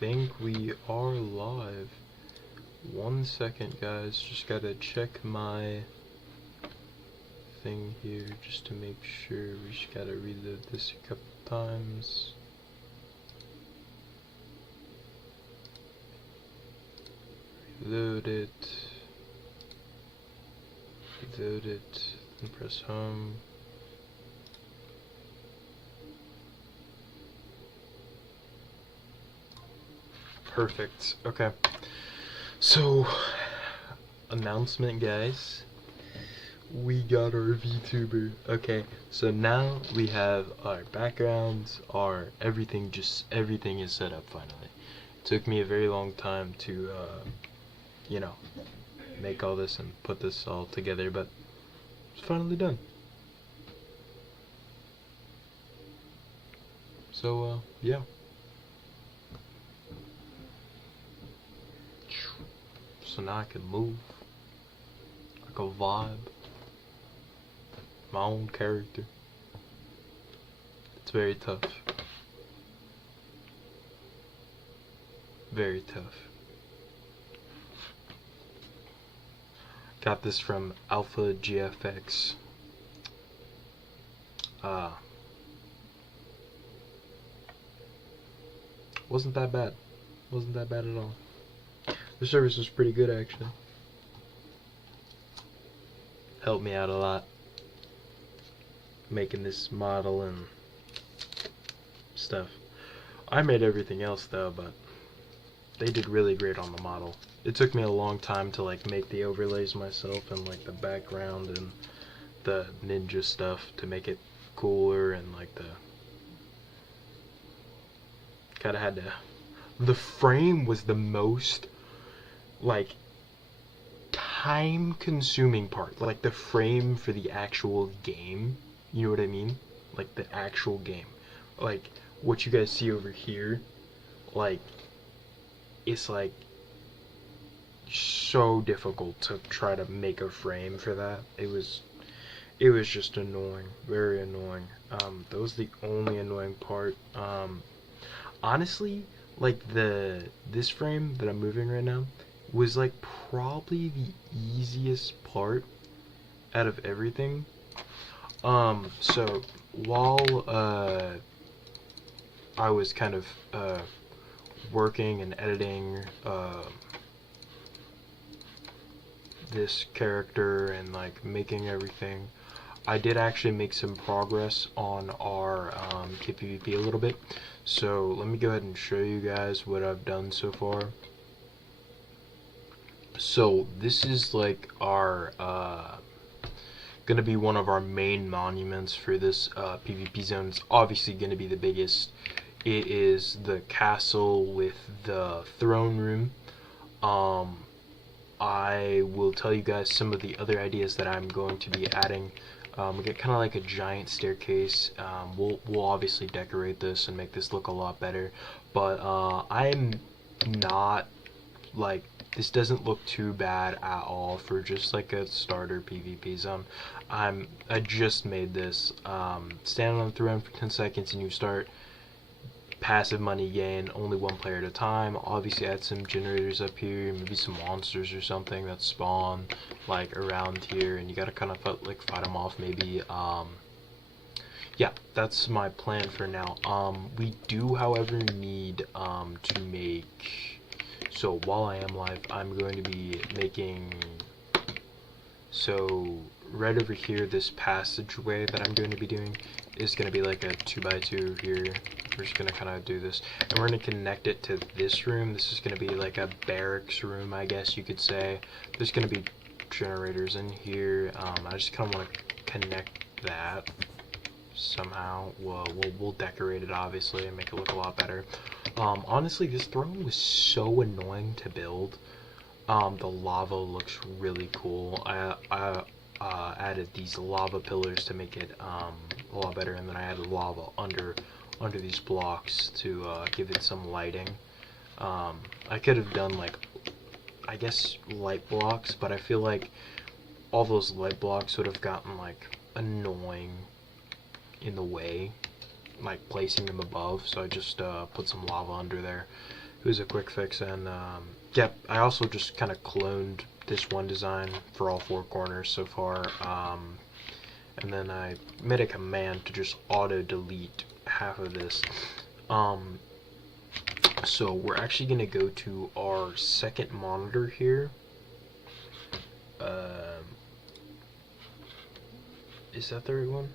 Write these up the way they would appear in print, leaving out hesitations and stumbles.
think we are live. 1 second, guys. Just gotta check my thing here just to make sure. We just gotta reload this a couple times. Reload it. Reload it. And press home. Perfect. Okay. So, announcement, guys. We got our VTuber. Okay, so now we have our backgrounds, our everything is set up finally. It took me a very long time to, you know, make all this and put this all together, but it's finally done. So, yeah. So now I can move. I can vibe. My own character. It's very tough. Very tough. Got this from Alpha GFX. Wasn't that bad. Wasn't that bad at all. The service was pretty good, actually. Helped me out a lot making this model and stuff. I made everything else though, but they did really great on the model. It took me a long time to like make the overlays myself and like the background and the ninja stuff to make it cooler, and like the kinda had to. The frame was the most like time consuming part, like the frame for the actual game, you know what I mean, like the actual game, like what you guys see over here, like it's like so difficult to try to make a frame for that. It was just annoying, very annoying. That was the only annoying part. Honestly, like this frame that I'm moving right now was like probably the easiest part out of everything. So while I was kind of working and editing this character and like making everything, I did actually make some progress on our KITPVP a little bit. So let me go ahead and show you guys what I've done so far. So this is like our gonna be one of our main monuments for this PvP zone. It's obviously gonna be the biggest. It is the castle with the throne room. I will tell you guys some of the other ideas that I'm going to be adding. We get kind of like a giant staircase. We'll obviously decorate this and make this look a lot better, but I'm not like, this doesn't look too bad at all for just like a starter PvP zone. I just made this. Stand on the throne for 10 seconds and you start passive money gain, only one player at a time. Obviously add some generators up here, maybe some monsters or something that spawn like around here, and you gotta kind of fight them off maybe. Yeah, that's my plan for now. We do, however, need to make, so while I am live, I'm going to be making, so right over here, this passageway that I'm going to be doing is going to be like a 2x2 here. We're just going to kind of do this, and we're going to connect it to this room. This is going to be like a barracks room, I guess you could say. There's going to be generators in here. I just kind of want to connect that somehow. We'll decorate it obviously and make it look a lot better. Honestly, this throne was so annoying to build. The lava looks really cool. I added these lava pillars to make it a lot better, and then I added lava under these blocks to give it some lighting. I could have done like, I guess, light blocks, but I feel like all those light blocks would have gotten like annoying in the way, like placing them above, so I just put some lava under there, it was a quick fix. And yep, I also just kind of cloned this one design for all 4 corners so far, and then I made a command to just auto delete half of this. So we're actually gonna go to our second monitor here. Is that the right one?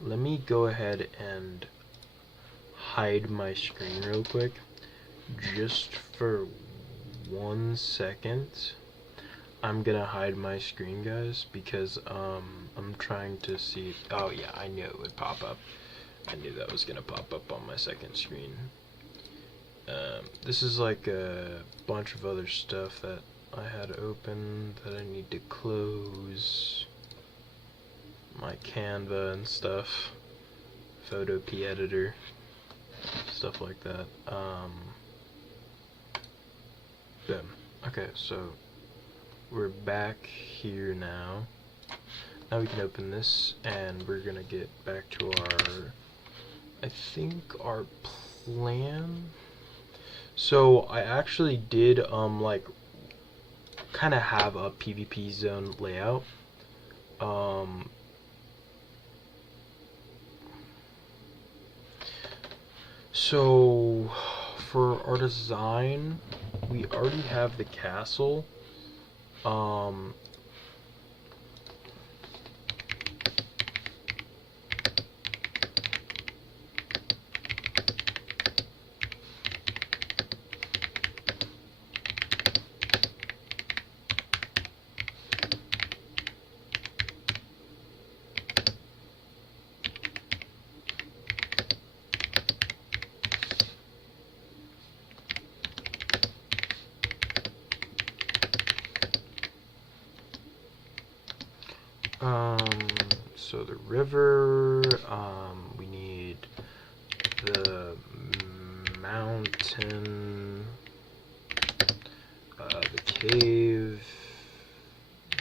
Let me go ahead and hide my screen real quick, just for 1 second. I'm gonna hide my screen, guys, because I'm trying to see. Oh yeah, I knew it would pop up. I knew that was gonna pop up on my second screen. This is like a bunch of other stuff that I had open that I need to close. My Canva and stuff, Photo P editor, stuff like that. Boom. Okay, so we're back here now. Now we can open this, and we're gonna get back to our, I think, our plan. So I actually did like kind of have a PvP zone layout. So for our design, we already have the castle. So the river, we need the mountain, the cave,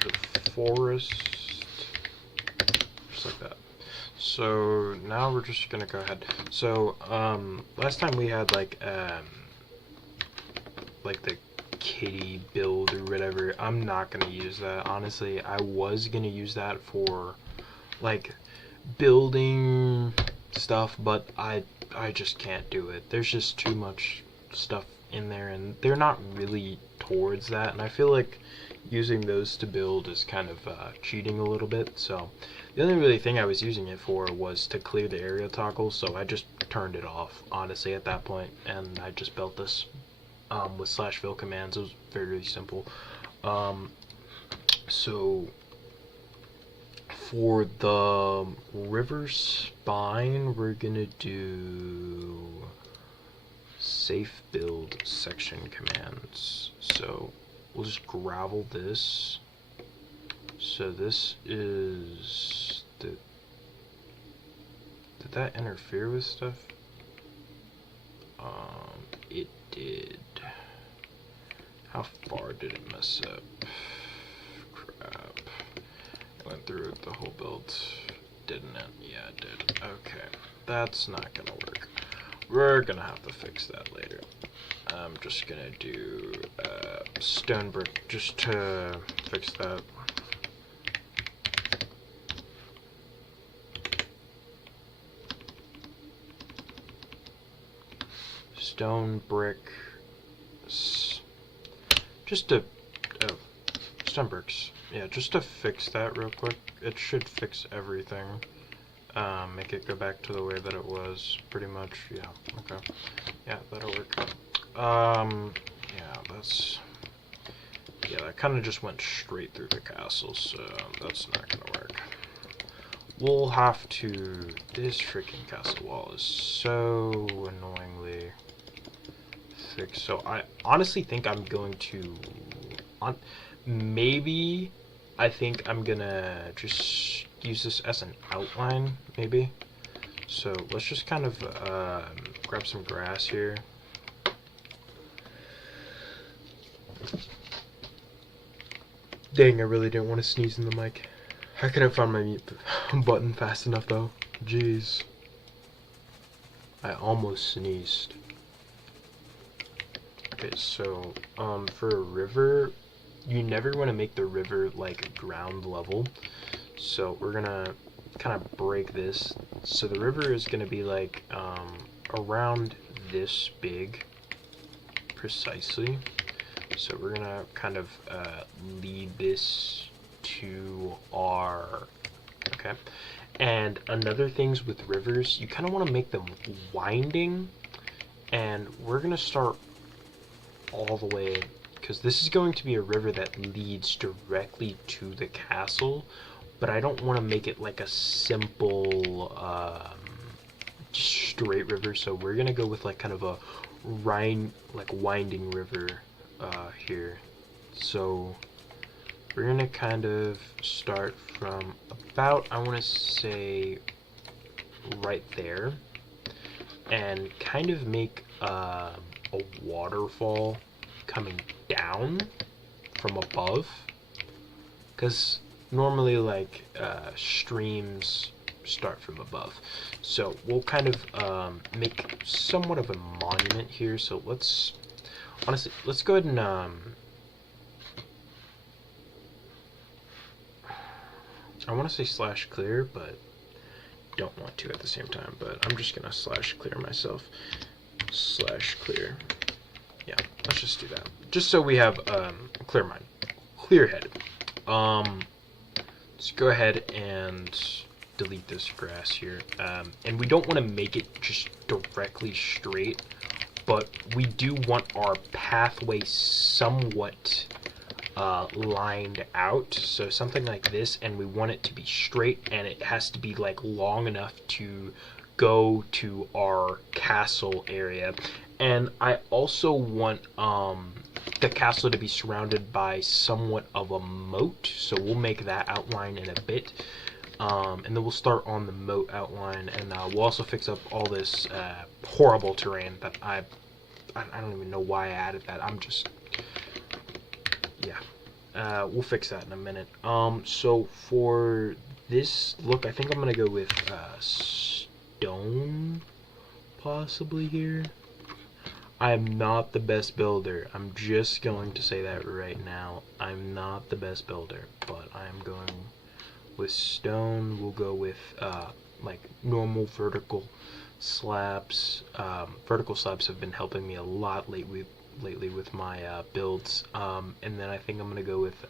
the forest, just like that. So now we're just gonna go ahead. So last time we had like the kitty build or whatever. I'm not gonna use that, honestly. I was gonna use that for like building stuff, but I just can't do it. There's just too much stuff in there, and they're not really towards that, and I feel like using those to build is kind of cheating a little bit. So the only really thing I was using it for was to clear the area toggle, so I just turned it off, honestly, at that point, and I just built this with /fill commands. It was very, really simple. So for the river spine, we're gonna do safe build section commands. So we'll just gravel this. So this is did that interfere with stuff? It did. How far did it mess up? Crap. I went through it the whole build, didn't it? Yeah, it did. Okay, that's not gonna work. We're gonna have to fix that later. I'm just gonna do stone brick just to fix that. Stone brick, just to, stone bricks, yeah, just to fix that real quick. It should fix everything, make it go back to the way that it was, pretty much. Yeah, okay, yeah, that'll work. Yeah, that kind of just went straight through the castle, so that's not gonna work. We'll have to, this freaking castle wall is so annoyingly thick. So I honestly think I'm going to, maybe I think I'm gonna just use this as an outline, maybe. So let's just kind of grab some grass here. Dang, I really didn't want to sneeze in the mic. I couldn't find my mute button fast enough though. Jeez. I almost sneezed. Okay, so for a river, you never want to make the river like ground level. So we're gonna kind of break this. So the river is gonna be like around this big precisely. So we're gonna kind of lead this to our, okay. And another things with rivers, you kind of want to make them winding, and we're gonna start all the way, because this is going to be a river that leads directly to the castle, but I don't want to make it like a simple just straight river. So we're gonna go with like kind of a winding river here. So we're gonna kind of start from about, I want to say right there, and kind of make a waterfall coming down from above, because normally like streams start from above. So we'll kind of make somewhat of a monument here. So let's go ahead and I want to say slash clear, but don't want to at the same time, but I'm just gonna slash clear myself. Slash clear. Yeah, let's just do that. Just so we have a clear mind. Clear head. Let's go ahead and delete this grass here. And we don't want to make it just directly straight, but we do want our pathway somewhat lined out, so something like this, and we want it to be straight, and it has to be like long enough to go to our castle area. And I also want the castle to be surrounded by somewhat of a moat, so we'll make that outline in a bit, and then we'll start on the moat outline, and we'll also fix up all this horrible terrain that I don't even know why I added that. I'm just, yeah, we'll fix that in a minute. So for this look, I think I'm gonna go with stone, possibly here. I'm not the best builder. I'm just going to say that right now. I'm not the best builder, but I'm going with stone. We'll go with like normal vertical slabs. Vertical slabs have been helping me a lot lately with my builds. And then I think I'm gonna go with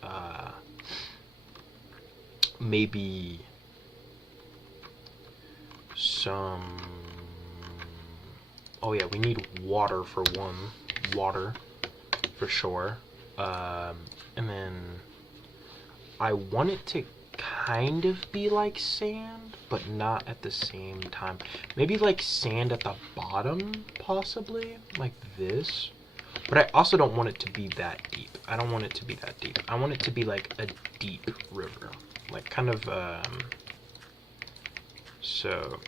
maybe some, oh yeah, we need water for one. Water for sure. And then I want it to kind of be like sand, but not at the same time. Maybe like sand at the bottom, possibly, like this. But I also don't want it to be that deep. I don't want it to be that deep. I want it to be like a deep river. Like kind of, so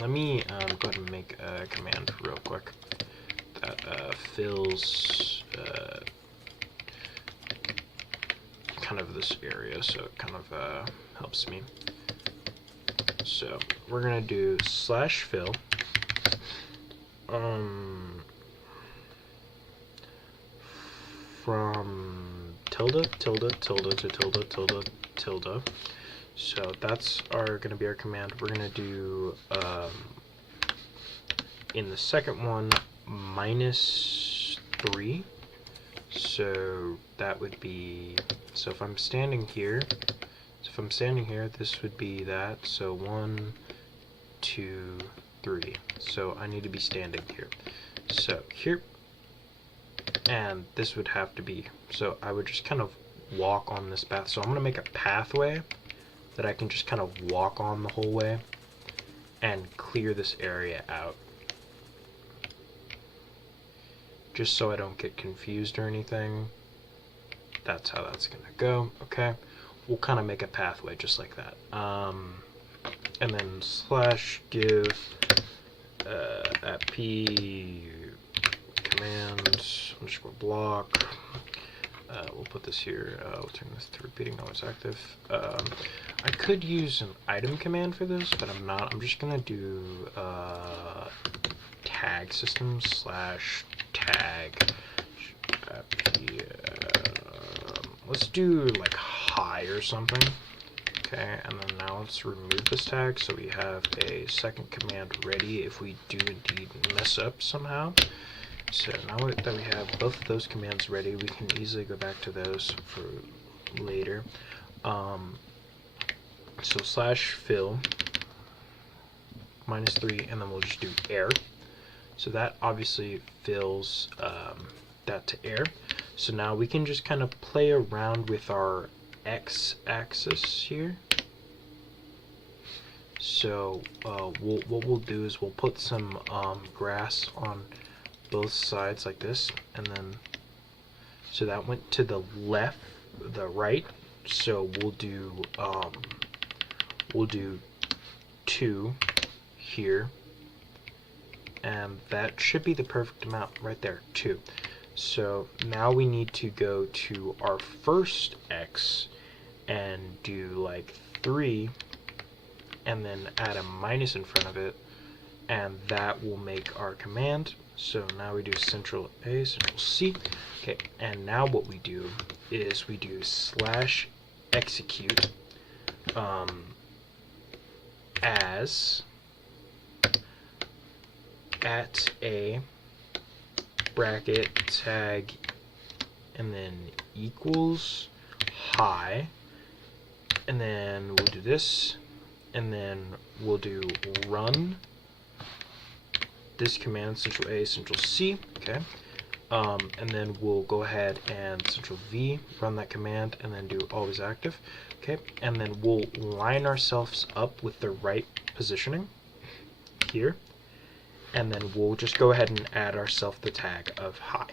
let me go ahead and make a command real quick that fills kind of this area, so it kind of helps me. So we're gonna do slash fill from tilde tilde tilde to tilde tilde tilde. So that's gonna be our command. We're gonna do in the second one -3. So that would be, so if I'm standing here, this would be that. So 1, 2, 3. So I need to be standing here. So here, and this would have to be, so I would just kind of walk on this path. So I'm gonna make a pathway that I can just kind of walk on the whole way and clear this area out, just so I don't get confused or anything. That's how that's gonna go. Okay, we'll kind of make a pathway just like that, and then slash give at p command underscore block we'll put this here. We'll turn this to repeating always active. I could use an item command for this, but I'm not. I'm just gonna do tag system slash tag. Let's do like high or something. Okay, and then now let's remove this tag so we have a second command ready if we do indeed mess up somehow. So now that we have both of those commands ready, we can easily go back to those for later. So slash fill -3, and then we'll just do air. So that obviously fills that to air. So now we can just kind of play around with our x-axis here. So what we'll do is we'll put some grass on both sides like this, and then so that went to the left, the right. So we'll do 2 here, and that should be the perfect amount right there, 2. So now we need to go to our first x and do like 3, and then add a minus in front of it, and that will make our command. So now we do Ctrl A, Ctrl C. Okay, and now what we do is we do slash execute as at a bracket tag and then equals high, and then we'll do this, and then we'll do run this command, Ctrl A, Ctrl C, okay, and then we'll go ahead and Ctrl V, run that command, and then do always active, okay, and then we'll line ourselves up with the right positioning here, and then we'll just go ahead and add ourselves the tag of high.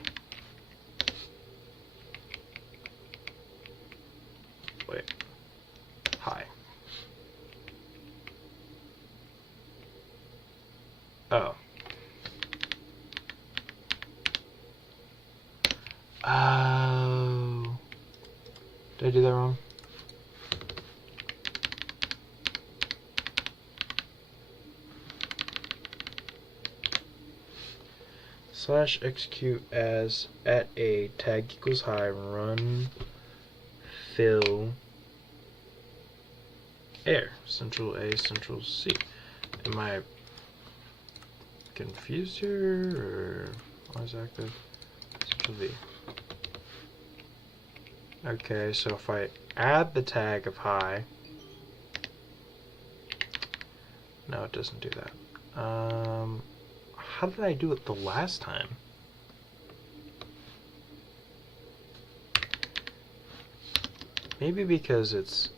Wait, high. Oh. Oh. Did I do that wrong? Slash execute as at a tag equals high, run fill air, Ctrl A, Ctrl C. Am I confused here, or why is active? Ctrl V. Okay, so if I add the tag of high, no, it doesn't do that. How did I do it the last time? Maybe because it's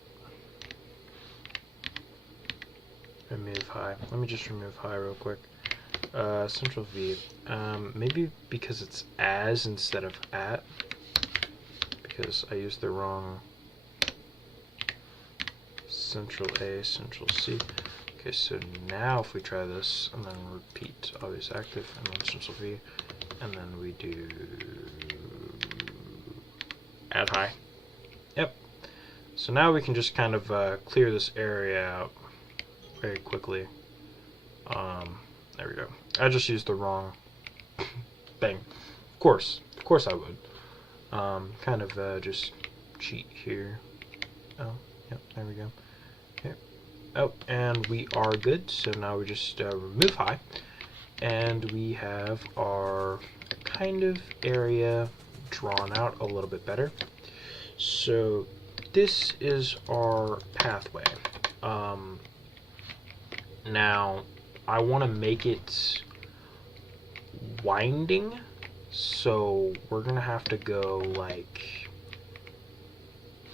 remove high. Let me just remove high real quick. Ctrl V. Maybe because it's as instead of at, because I used the wrong Ctrl A, Ctrl C. Okay, so now if we try this and then repeat always active and then Ctrl V, and then we do add high. Yep. So now we can just kind of clear this area out very quickly. There we go. I just used the wrong thing. Of course I would. Kind of just cheat here. Oh, yep, there we go. Okay. Oh, and we are good. So now we just remove high, and we have our kind of area drawn out a little bit better. So this is our pathway. Now I want to make it winding, so we're gonna have to go like,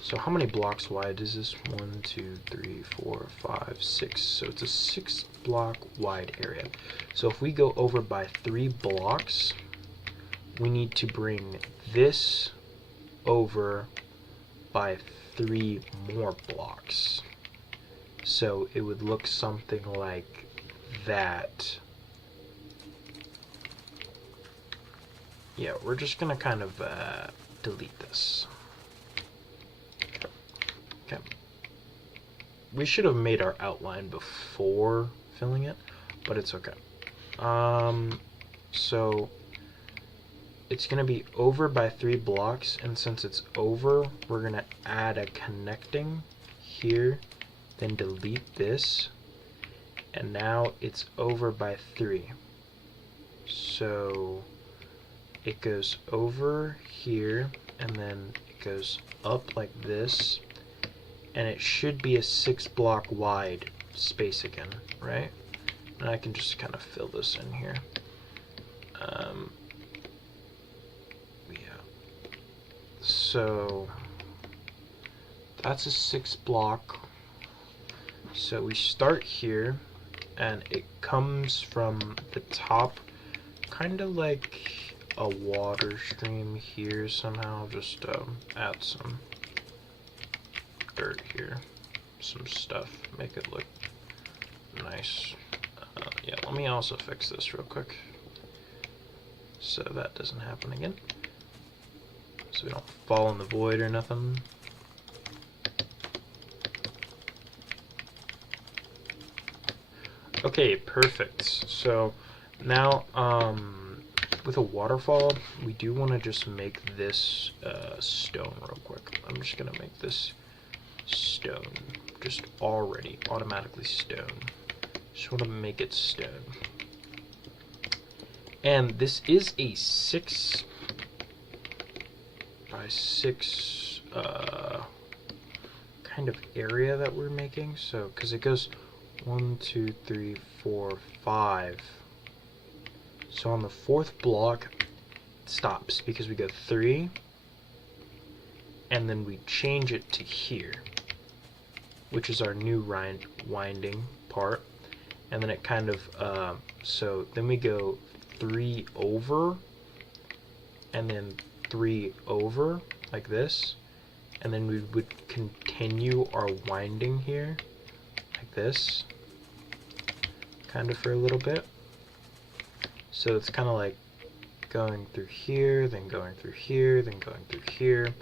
so how many blocks wide is this? 1, 2, 3, 4, 5, 6. So it's a 6 block wide area. So if we go over by 3 blocks, we need to bring this over by 3 more blocks. So it would look something like that. Yeah, we're just gonna kind of delete this. Okay. We should have made our outline before filling it, but it's okay. So it's going to be over by 3 blocks, and since it's over, we're going to add a connecting here, then delete this, and now it's over by 3. So it goes over here, and then it goes up like this, and it should be a 6 block wide space again, right? And I can just kind of fill this in here. Yeah. So that's a 6 block. So we start here, and it comes from the top, kind of like a water stream here somehow. Just add some dirt here, some stuff, make it look nice. Yeah, let me also fix this real quick so that doesn't happen again, so we don't fall in the void or nothing. Okay, perfect. So now with a waterfall, we do want to just make this stone real quick. I'm just gonna make this stone, just automatically stone. Just want to make it stone. And this is a 6 by 6 kind of area that we're making. So because it goes 1, 2, 3, 4, 5. So on the 4th block it stops because we go 3, and then we change it to here, which is our new winding part. And then it kind of, so then we go 3 over, and then 3 over, like this. And then we would continue our winding here, like this, kind of for a little bit. So it's kind of like going through here, then going through here, then going through here.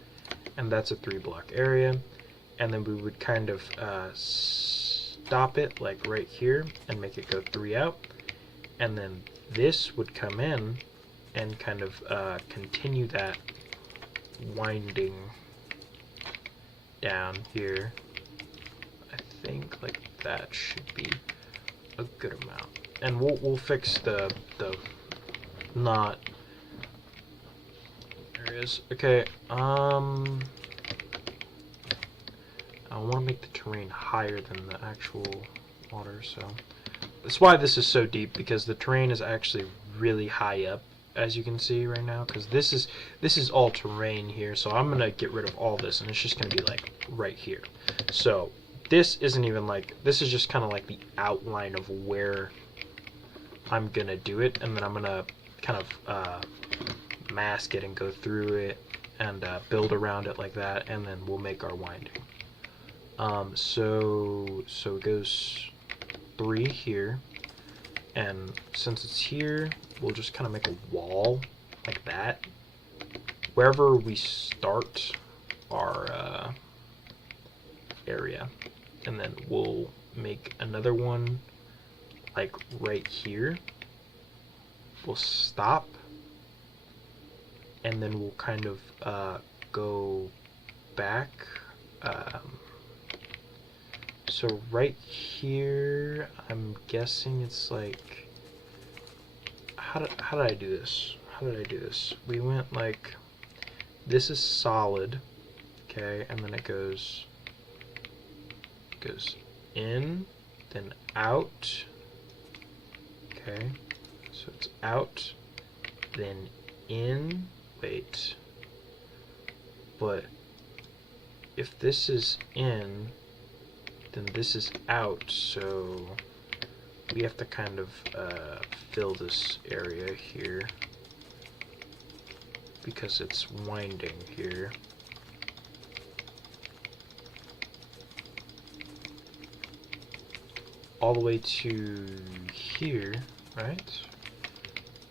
And that's a 3 block area. And then we would kind of, stop it like right here and make it go 3 out, and then this would come in and kind of continue that winding down here. I think like that should be a good amount, and we'll fix the knot areas. Okay, I want to make the terrain higher than the actual water, so that's why this is so deep, because the terrain is actually really high up, as you can see right now, because this is all terrain here. So I'm gonna get rid of all this, and it's just gonna be like right here. So this isn't even like, this is just kind of like the outline of where I'm gonna do it, and then I'm gonna kind of mask it and go through it and build around it like that, and then we'll make our winding. So it goes 3 here, and since it's here, we'll just kind of make a wall like that wherever we start our area, and then we'll make another one like right here. We'll stop, and then we'll kind of go back. So right here, I'm guessing it's like, how did I do this? How did I do this? We went like, this is solid, okay, and then it goes in, then out, okay, so it's out, then in, wait, but if this is in, then this is out, so we have to kind of fill this area here because it's winding here. All the way to here, right?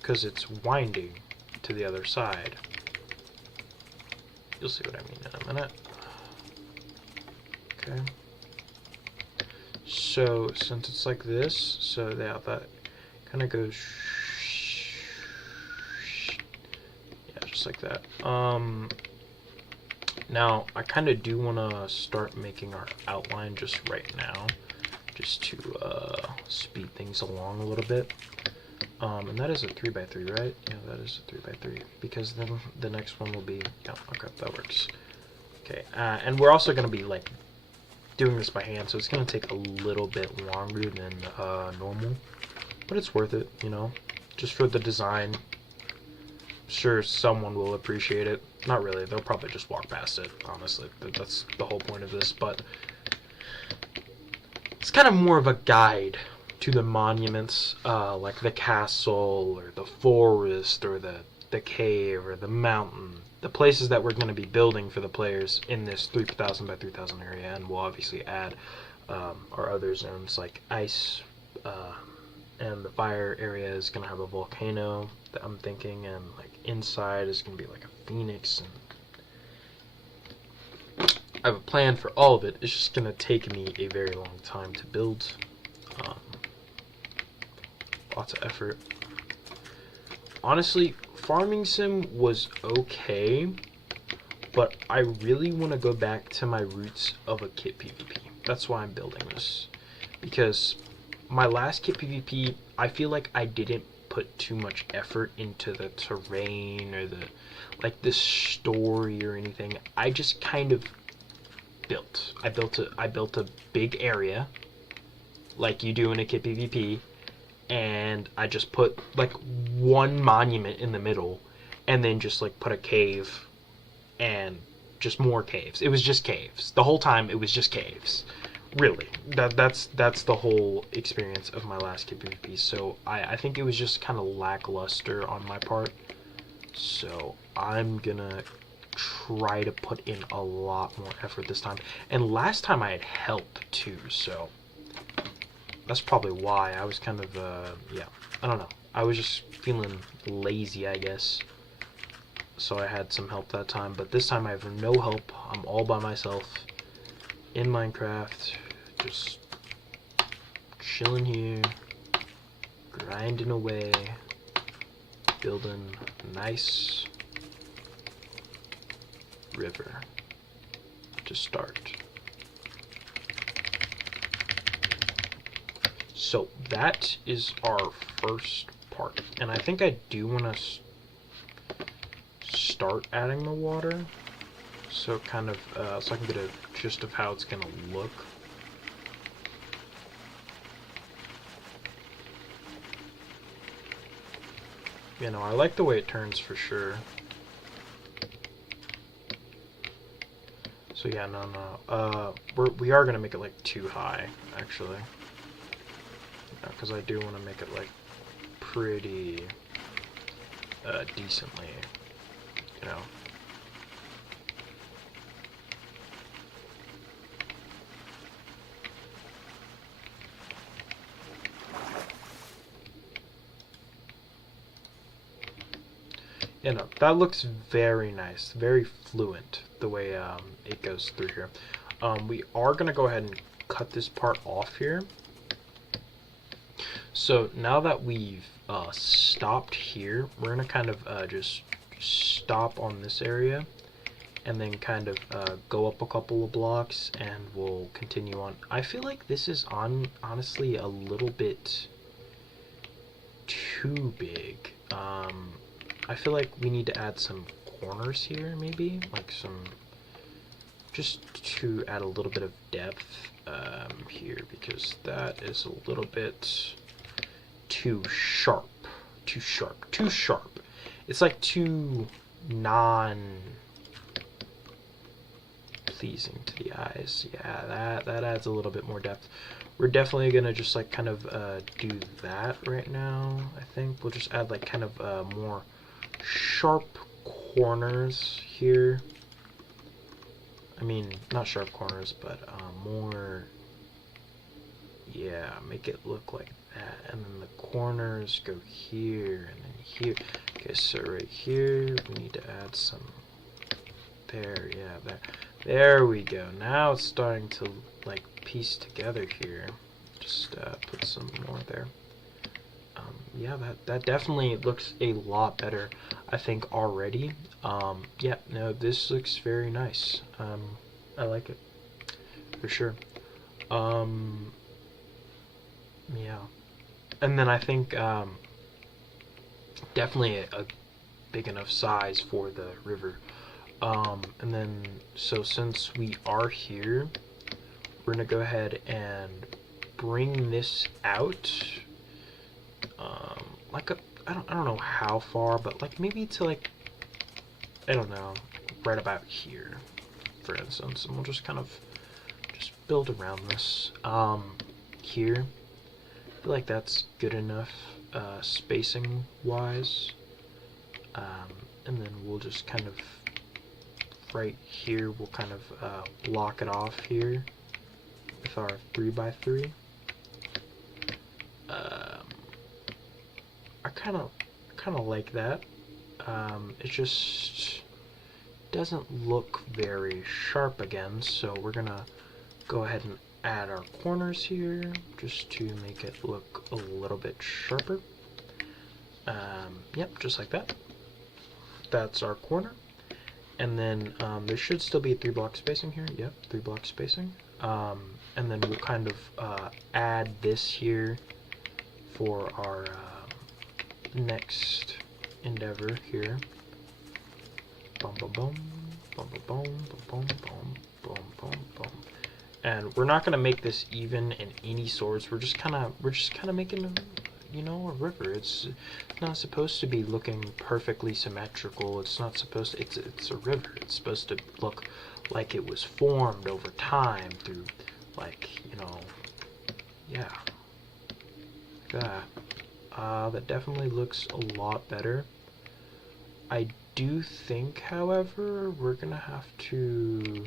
Because it's winding to the other side. You'll see what I mean in a minute. Okay. So since it's like this, so yeah, that kind of goes, yeah, just like that. Now I kind of do want to start making our outline just right now, just to speed things along a little bit. And that is a 3x3, right? Yeah, that is a 3x3, because then the next one will be, yeah, okay, that works. Okay, and we're also going to be like doing this by hand, so it's going to take a little bit longer than normal, but it's worth it, you know, just for the design. Sure, someone will appreciate it. Not really, they'll probably just walk past it, honestly. That's the whole point of this, but it's kind of more of a guide to the monuments, like the castle, or the forest, or the cave, or the mountain. The places that we're going to be building for the players in this 3,000 by 3,000 area, and we'll obviously add our other zones like ice, and the fire area is going to have a volcano that I'm thinking, and like inside is going to be like a phoenix, and I have a plan for all of it. It's just going to take me a very long time to build. Lots of effort. Honestly, Farming Sim was okay, but I really want to go back to my roots of a KITPVP. That's why I'm building this. Because my last KITPVP, I feel like I didn't put too much effort into the terrain or the story or anything. I just kind of built. I built a big area like you do in a KITPVP, and I just put like one monument in the middle, and then just like put a cave and just more caves. It was just caves the whole time. It was just caves, really. That's the whole experience of my last KITPVP. So I think it was just kind of lackluster on my part, so I'm gonna try to put in a lot more effort this time. And last time I had help too, so that's probably why I was kind of, yeah, I don't know. I was just feeling lazy, I guess. So I had some help that time, but this time I have no help. I'm all by myself in Minecraft, just chilling here, grinding away, building a nice river to start. So that is our first part, and I think I do want to start adding the water, so kind of so I can get a gist of how it's going to look. You know, I like the way it turns for sure. So yeah, no, we are going to make it like too high, actually. Because I do want to make it like pretty decently, you know. You know, that looks very nice, very fluent the way it goes through here. We are going to go ahead and cut this part off here. So now that we've stopped here, we're going to kind of just stop on this area and then kind of go up a couple of blocks, and we'll continue on. I feel like this is honestly a little bit too big. I feel like we need to add some corners here, maybe, like some, just to add a little bit of depth here, because that is a little bit too sharp. It's like too non-pleasing to the eyes. Yeah, that adds a little bit more depth. We're definitely gonna just like kind of do that right now. I think we'll just add like kind of more sharp corners here. I mean, not sharp corners, but more, yeah, make it look like that. And then the corners go here and then here. Okay, so right here we need to add some There, yeah, there we go. Now it's starting to like piece together here. Just put some more there. Yeah, that definitely looks a lot better, I think, already. Yeah, no, this looks very nice. I like it for sure. Yeah, and then I think definitely a big enough size for the river. And then, so since we are here, we're gonna go ahead and bring this out, like I don't know how far, but like maybe to like, I don't know, right about here, for instance, and we'll just kind of just build around this. Here, I feel like that's good enough, spacing wise, and then we'll just kind of right here, we'll kind of block it off here with our 3x3. I kind of like that. It just doesn't look very sharp again, so we're gonna go ahead and add our corners here just to make it look a little bit sharper. Yep, just like that. That's our corner. And then there should still be 3 block spacing here. Yep, 3 block spacing. And then we'll kind of add this here for our next endeavor here. Boom, boom, boom, boom, boom, boom, boom, boom, boom, boom, boom. And we're not gonna make this even in any sorts. We're just kind of making, you know, a river. It's not supposed to be looking perfectly symmetrical. It's not supposed to, it's a river. It's supposed to look like it was formed over time through, like, you know, yeah, like that. That definitely looks a lot better. I do think, however, we're gonna have to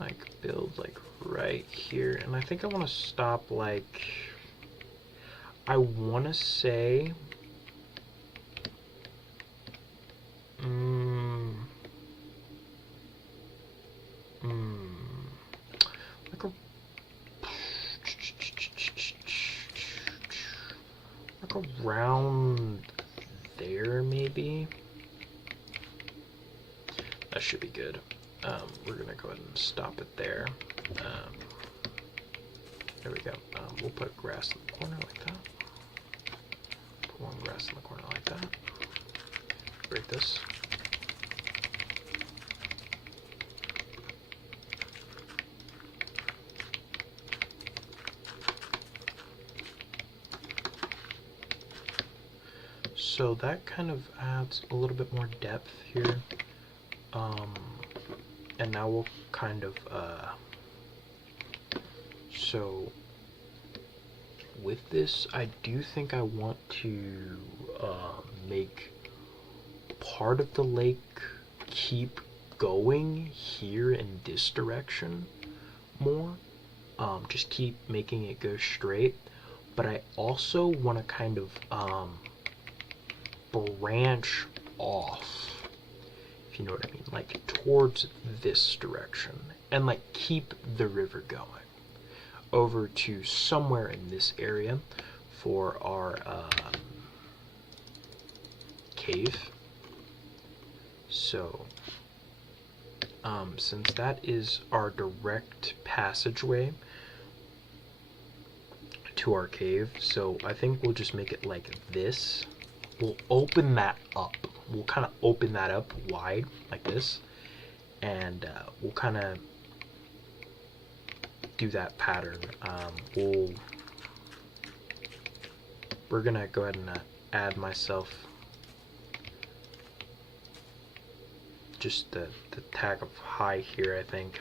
like build like right here, and I think I want to stop like, I want to say like around there maybe. That should be good. We're gonna go ahead and stop it there. There we go. We'll put grass in the corner like that. Put one grass in the corner like that. Break this. So that kind of adds a little bit more depth here. And now we'll kind of, so with this, I do think I want to make part of the lake keep going here in this direction more. Just keep making it go straight. But I also want to kind of branch off, if you know what I mean, like towards this direction, and like keep the river going over to somewhere in this area for our cave. So since that is our direct passageway to our cave, so I think we'll just make it like this. We'll open that up. We'll kind of open that up wide like this, and we'll kind of do that pattern. We're gonna go ahead and add myself just the tag of hi here, I think.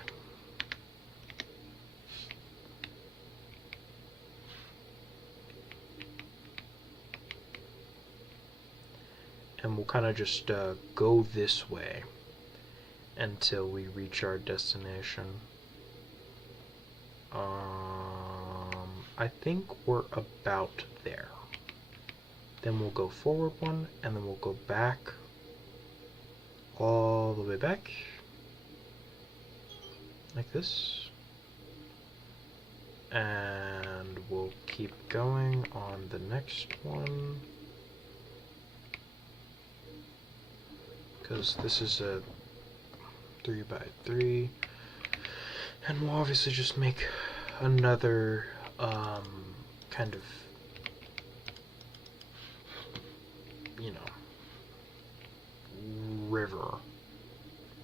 And we'll kind of just go this way until we reach our destination. I think we're about there. Then we'll go forward one, and then we'll go back, all the way back, like this. And we'll keep going on the next one, because this is a 3x3, and we'll obviously just make another kind of, you know, river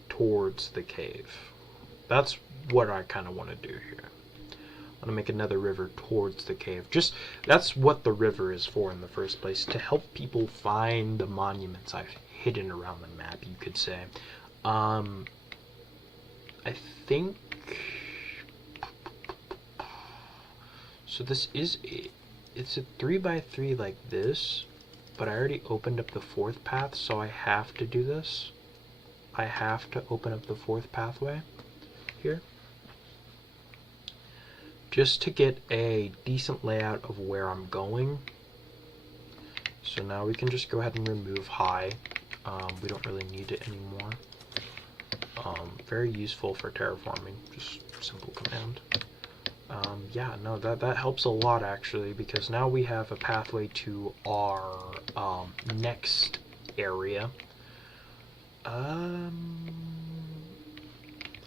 towards the cave. That's what I kind of want to do here. I want to make another river towards the cave. Just, that's what the river is for in the first place, to help people find the monuments I've hidden around the map, you could say. I think, so this is it's a 3x3 like this, but I already opened up the fourth path, so I have to do this. I have to open up the fourth pathway here, just to get a decent layout of where I'm going. So now we can just go ahead and remove high. We don't really need it anymore. Very useful for terraforming, just simple command. Yeah, no, that helps a lot actually, because now we have a pathway to our next area.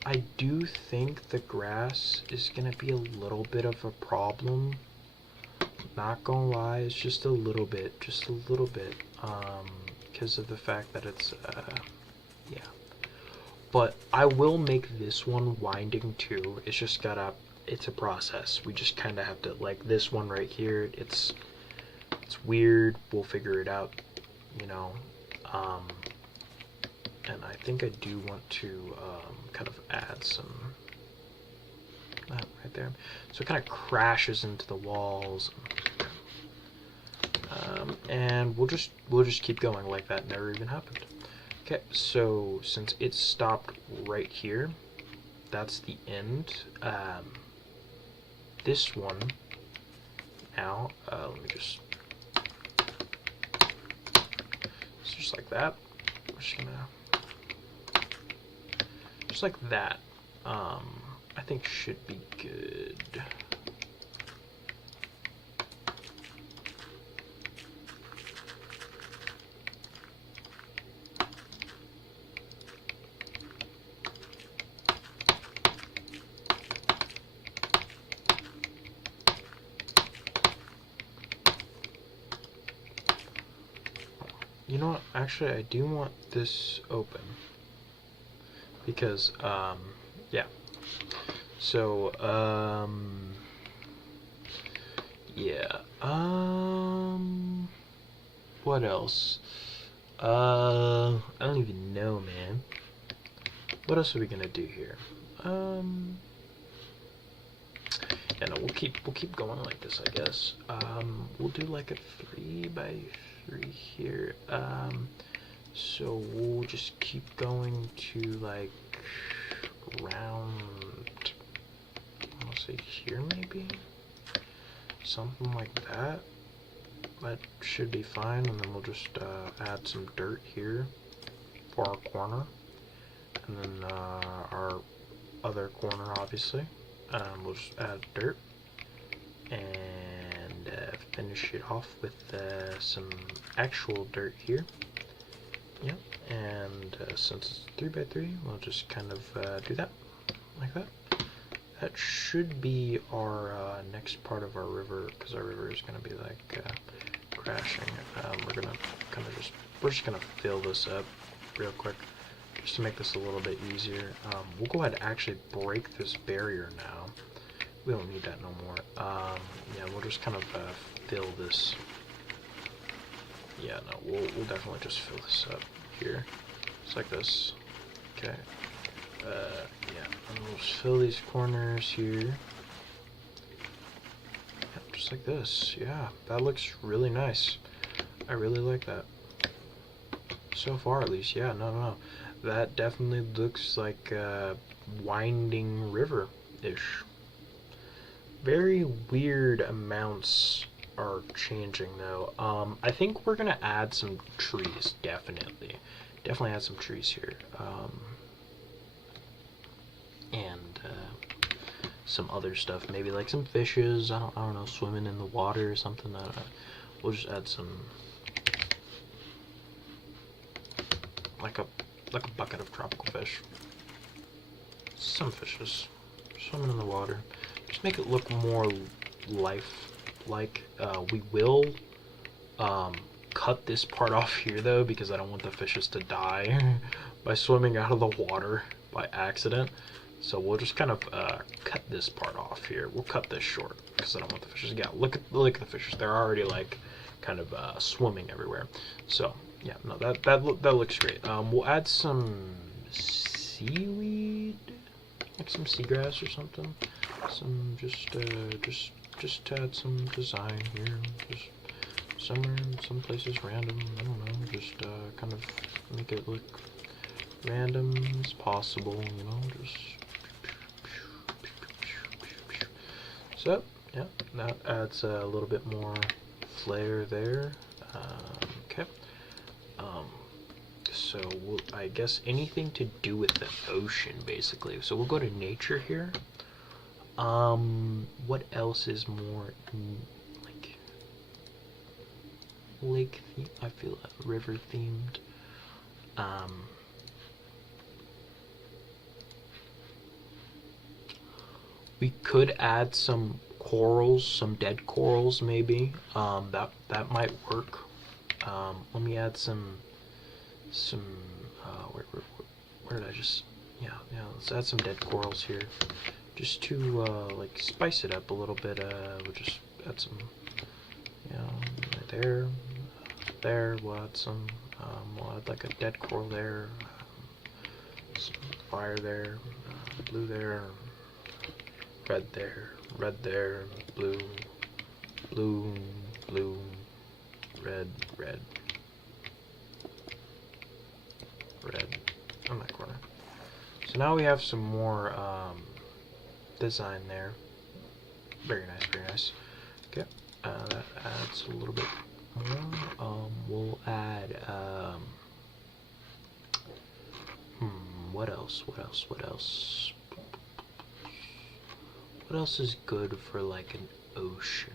I do think the grass is gonna be a little bit of a problem. Not gonna lie, it's just a little bit, because of the fact that it's, yeah. But I will make this one winding too. It's just gotta, it's a process. We just kind of have to, like this one right here, it's weird. We'll figure it out, you know. And I think I do want to kind of add some, that right there. So it kind of crashes into the walls. And we'll just keep going like that never even happened. Okay, so since it stopped right here, that's the end. This one now, let me just like that. We're just gonna like that. I think should be good. You know what? Actually, I do want this open. Because, yeah. So, yeah. What else? I don't even know, man. What else are we gonna do here? Yeah, no, we'll keep going like this, I guess. We'll do like a 3x3 here. So we'll just keep going to like around, I'll say here maybe, something like that. That should be fine, and then we'll just add some dirt here for our corner, and then our other corner obviously. We'll just add dirt and finish it off with some actual dirt here. Yeah, and since it's 3x3, we'll just kind of do that, like that. That should be our next part of our river, because our river is going to be like crashing. We're gonna kind of we're just gonna fill this up real quick, just to make this a little bit easier. We'll go ahead and actually break this barrier now. We don't need that no more. Yeah, we'll just kind of fill this. Yeah, no, we'll definitely just fill this up here. Just like this. Okay. Yeah, and we'll just fill these corners here. Yep, just like this. Yeah, that looks really nice. I really like that. So far, at least. Yeah, no. That definitely looks like a winding river-ish. Very weird amounts are changing though. I think we're gonna add some trees, definitely add some trees here. And some other stuff, maybe like some fishes. I don't know, swimming in the water or something. We'll just add some, like a bucket of tropical fish. Some fishes swimming in the water. Just make it look more life-like. We will cut this part off here though, because I don't want the fishes to die by swimming out of the water by accident. So we'll just kind of cut this part off here. We'll cut this short because I don't want the fishes. Yeah, look at the fishes. They're already like kind of swimming everywhere. So yeah, no, that looks great. We'll add some seaweed, like some seagrass or something. Some just to add some design here. Just somewhere, some places random. I don't know. Just kind of make it look random as possible. You know, just. So, yeah, that adds a little bit more flair there. Okay. So, I guess anything to do with the ocean, basically. So, we'll go to nature here. What else is more, like, lake themed? I feel river themed. We could add some corals, some dead corals maybe. That might work. Let me add some where did I just, yeah, let's add some dead corals here. Just to like spice it up a little bit. We'll just add some, you know, right there, we'll add some, we'll add like a dead coral there, some fire there, blue there, red there, blue, red on that corner. So now we have some more design there. Very nice. Okay, that adds a little bit more. We'll add what else? What else is good for like an ocean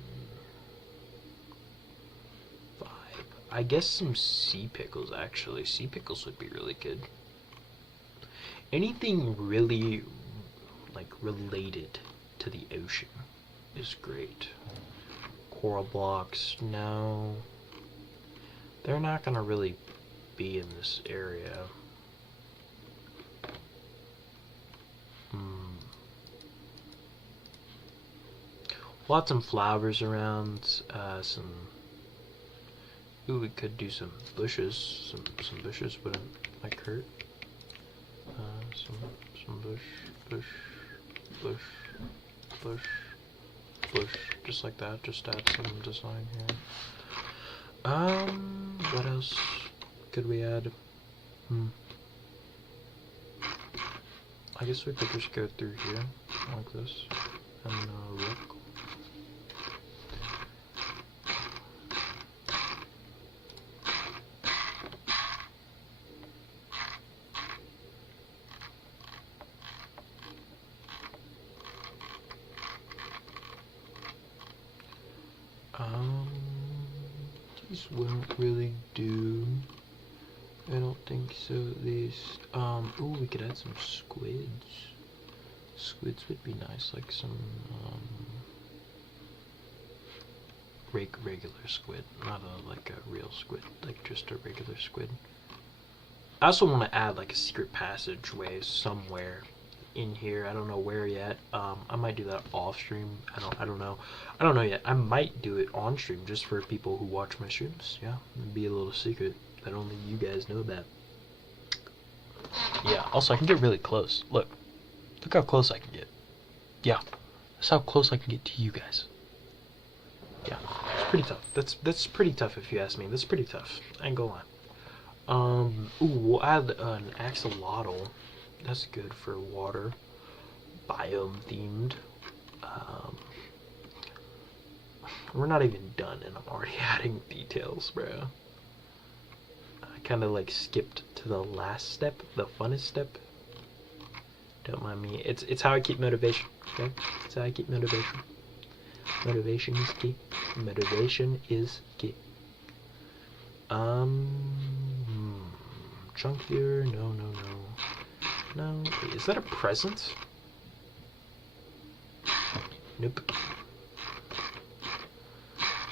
vibe? I guess some sea pickles, actually. Sea pickles would be really good. Anything really like related to the ocean is great. Coral blocks, no. They're not gonna really be in this area. We'll add some flowers around, ooh, we could do some bushes. Some bushes wouldn't like hurt. Some bush, just like that. Just add some design here. What else could we add? I guess we could just go through here like this and look. These won't really do. I don't think so. These, ooh, we could add some squids. Squids would be nice, like some, regular squid, not like a real squid, like just a regular squid. I also want to add like a secret passageway somewhere in here. I don't know where yet. I might do that off stream. I don't know yet. I might do it on stream just for people who watch my streams. Yeah, it'd be a little secret that only you guys know about. Yeah, also I can get really close. Look how close I can get. Yeah, that's how close I can get to you guys. Yeah, it's pretty tough. That's pretty tough if you ask me. That's pretty tough. I ain't gonna lie. Ooh, we'll add an axolotl. That's good for water. Biome themed. We're not even done and I'm already adding details, bro. I kind of like skipped to the last step, the funnest step, Don't mind me. It's how I keep motivation. Okay, it's how I keep motivation. Motivation is key. Motivation is key. Chunkier. No. No. Wait, is that a present? Nope.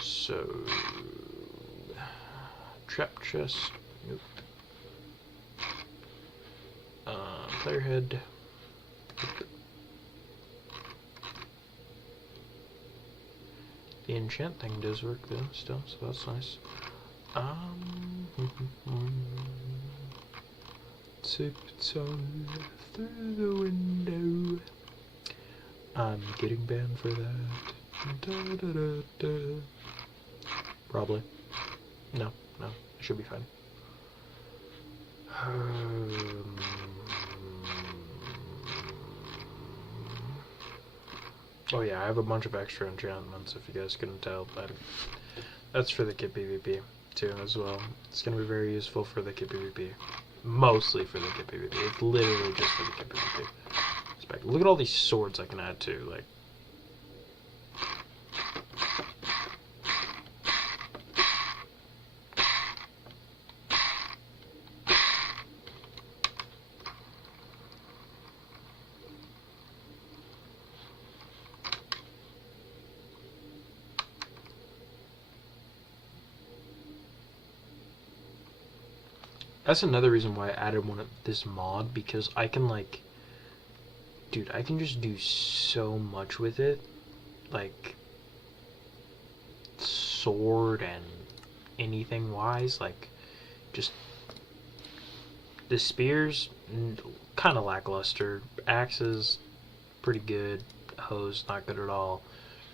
So, trap chest. Nope. Player head. Nope. The enchant thing does work though, still, so that's nice. Tiptoe through the window. I'm getting banned for that. Probably. No, it should be fine. Oh yeah, I have a bunch of extra enchantments, if you guys couldn't tell, but that's for the KITPVP too as well. It's going to be very useful for the KITPVP. Mostly for the KITPVP. It's literally just for the KITPVP. Look at all these swords I can add too, like. That's another reason why I added this mod, because I can, like, dude, I can just do so much with it, like, sword and anything wise, like, just, the spears, kind of lackluster, axes, pretty good, hoes, not good at all,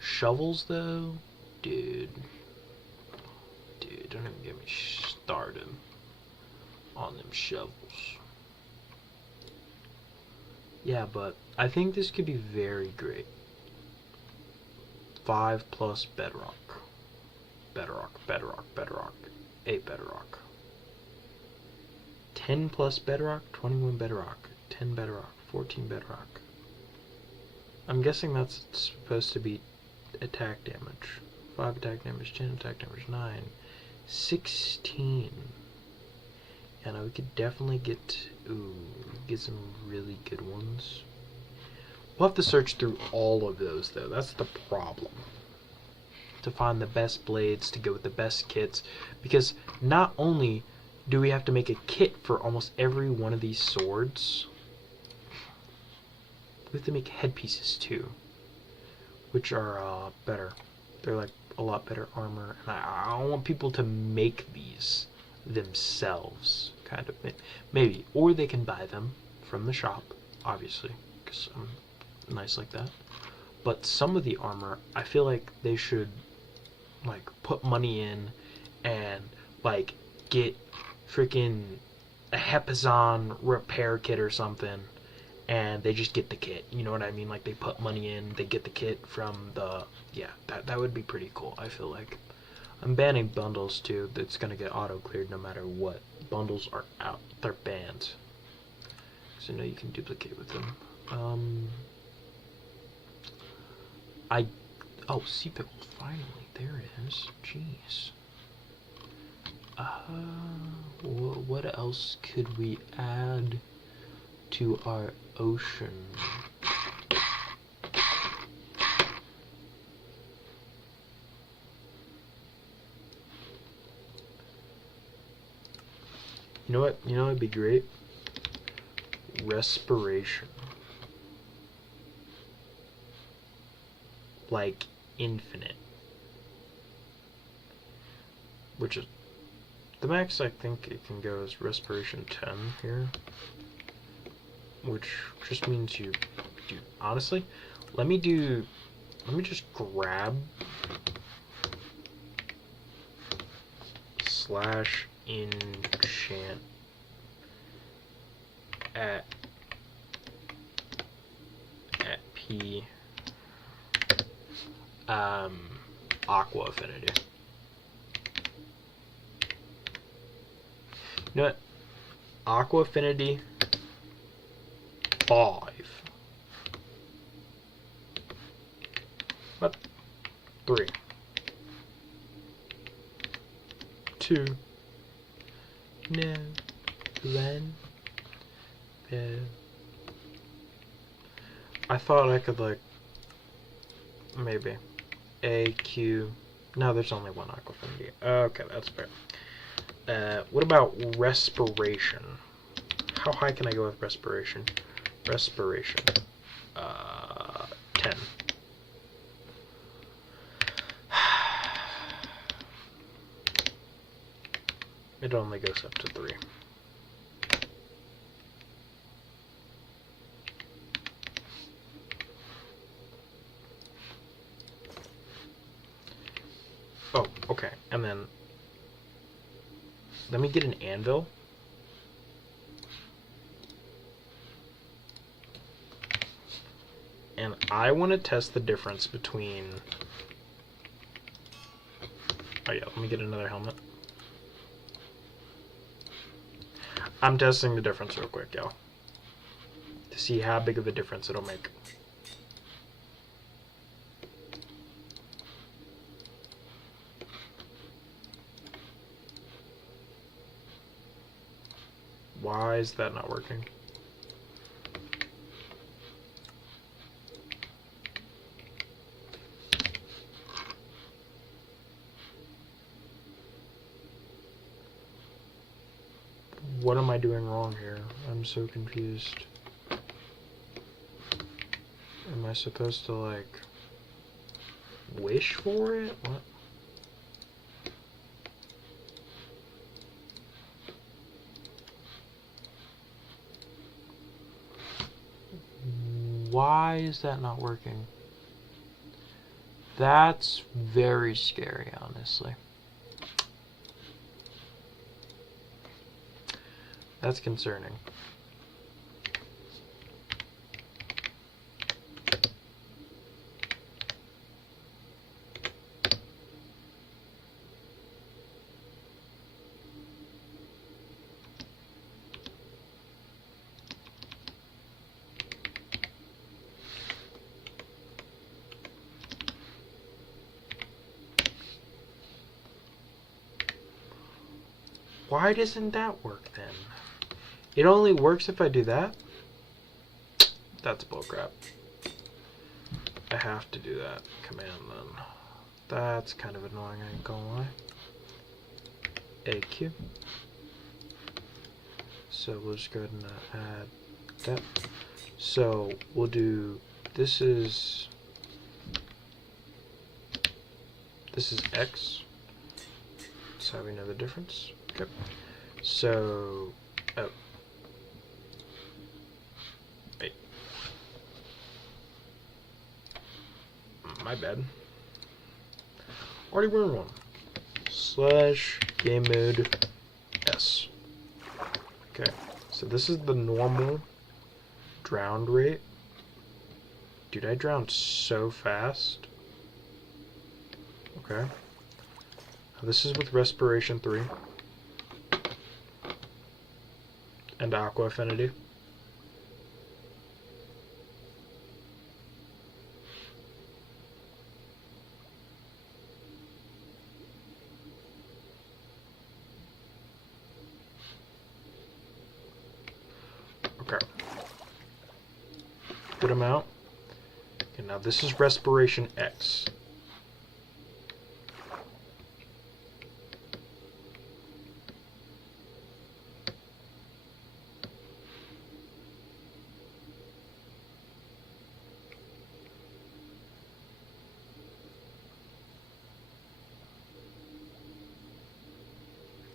shovels, though, dude, don't even get me started on them shovels. Yeah, but I think this could be very great. 5+ bedrock. Bedrock. 8 bedrock. 10+ bedrock, 21 bedrock, 10 bedrock, 14 bedrock. I'm guessing that's supposed to be attack damage. 5 attack damage, 10 attack damage, 9, 16. And we could definitely get some really good ones. We'll have to search through all of those though. That's the problem. To find the best blades, to go with the best kits, because not only do we have to make a kit for almost every one of these swords, we have to make headpieces too, which are better. They're like a lot better armor, and I don't want people to make these themselves, kind of, maybe, or they can buy them from the shop, obviously, because I'm nice like that. But some of the armor, I feel like they should, like, put money in and, like, get freaking a Hepazon repair kit or something, and they just get the kit, you know what I mean? Like, they put money in, they get the kit from the, yeah, that would be pretty cool, I feel like. I'm banning bundles too. That's gonna get auto-cleared no matter what. Bundles are out. They're banned. So now you can duplicate with them. Oh, sea pickle. Finally, there it is. Jeez. What else could we add to our ocean? You know what? You know what'd be great? Respiration. Like infinite. Which is the max I think it can go is respiration 10 here. Which just means you do, honestly, let me just grab /enchant at P Aqua Affinity. You know what? Aqua Affinity 5. What? 3. 2. No. 1. No. I thought I could, like, maybe. A, Q. No, there's only one aqua affinity. Okay, that's fair. What about respiration? How high can I go with respiration? Respiration. 10. It only goes up to 3. Oh, okay. And then let me get an anvil. And I want to test the difference between... Oh yeah, let me get another helmet. I'm testing the difference real quick, yo. To see how big of a difference it'll make. Why is that not working? What am I doing wrong here? I'm so confused. Am I supposed to, like, wish for it? What? Why is that not working? That's very scary, honestly. That's concerning. Why doesn't that work then? It only works if I do that? That's bullcrap. I have to do that command then. That's kind of annoying, I ain't gonna lie. AQ. So we'll just go ahead and add that. So we'll do, this is X. So we know the difference. Okay. So, oh. Wait. My bad. Already wearing one. / game mode S. Okay. So this is the normal drowned rate. Dude, I drowned so fast. Okay. This is with respiration 3 and aqua affinity. Okay. Good amount. Okay, now this is respiration X.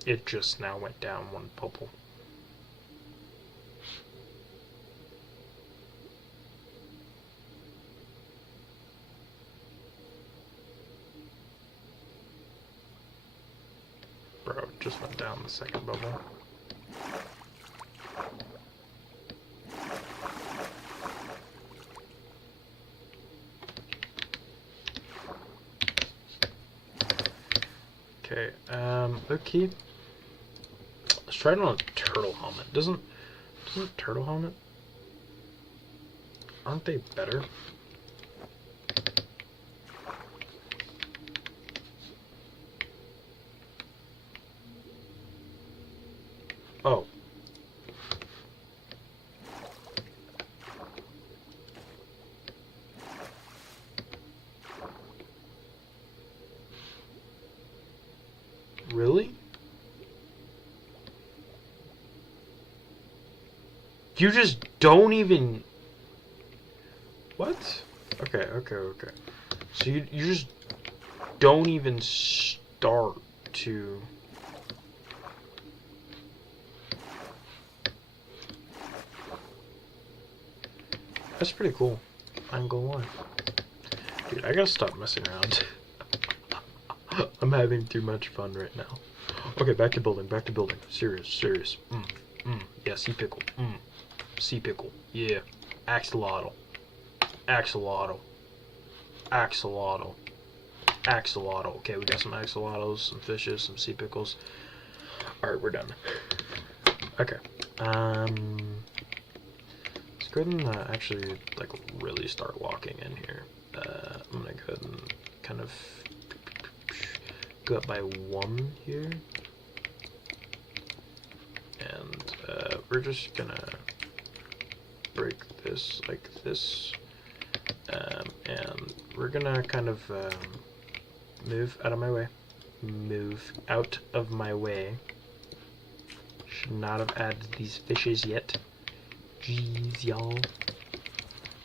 It just now went down 1 bubble. Bro, it just went down the 2nd bubble. Okay, okay. Let's try it on a turtle helmet. Doesn't turtle helmet aren't they better? Oh. Really? You just don't even... What? Okay. So you just don't even start to... That's pretty cool. I ain't gonna lie. Dude, I gotta stop messing around. I'm having too much fun right now. Okay, back to building. Serious. Yeah, sea pickle. Sea pickle. Yeah. Axolotl. Okay, we got some axolotls, some fishes, some sea pickles. Alright, we're done. Okay. Let's go ahead and actually, like, really start locking in here. I'm gonna go ahead and kind of go up by 1 here. And we're just gonna break this like this. And we're gonna kind of move out of my way. Move out of my way. Should not have added these fishes yet. Jeez, y'all.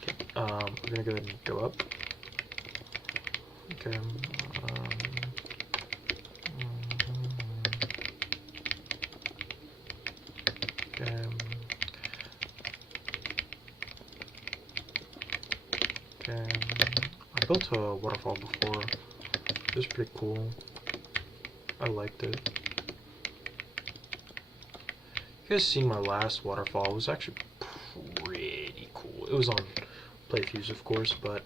Okay, we're gonna go ahead and go up. Okay. Okay. I built a waterfall before. It was pretty cool. I liked it. You guys seen my last waterfall? It was actually pretty cool. It was on playthroughs, of course, but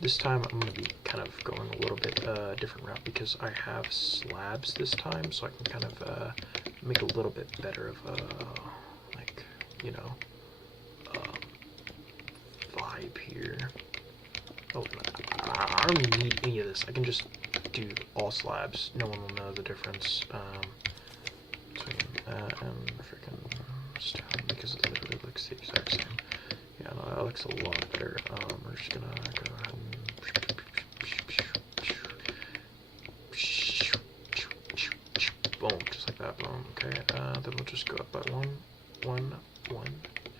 this time I'm going to be kind of going a little bit different route because I have slabs this time, so I can kind of make a little bit better of a, like, you know, vibe here. Oh, I don't even need any of this. I can just do all slabs. No one will know the difference between that and freaking stone because it literally looks the exact same. Yeah, no, that looks a lot better. We're just gonna go ahead and boom, just like that. Boom. Okay. Then we'll just go up by 1, 1, 1,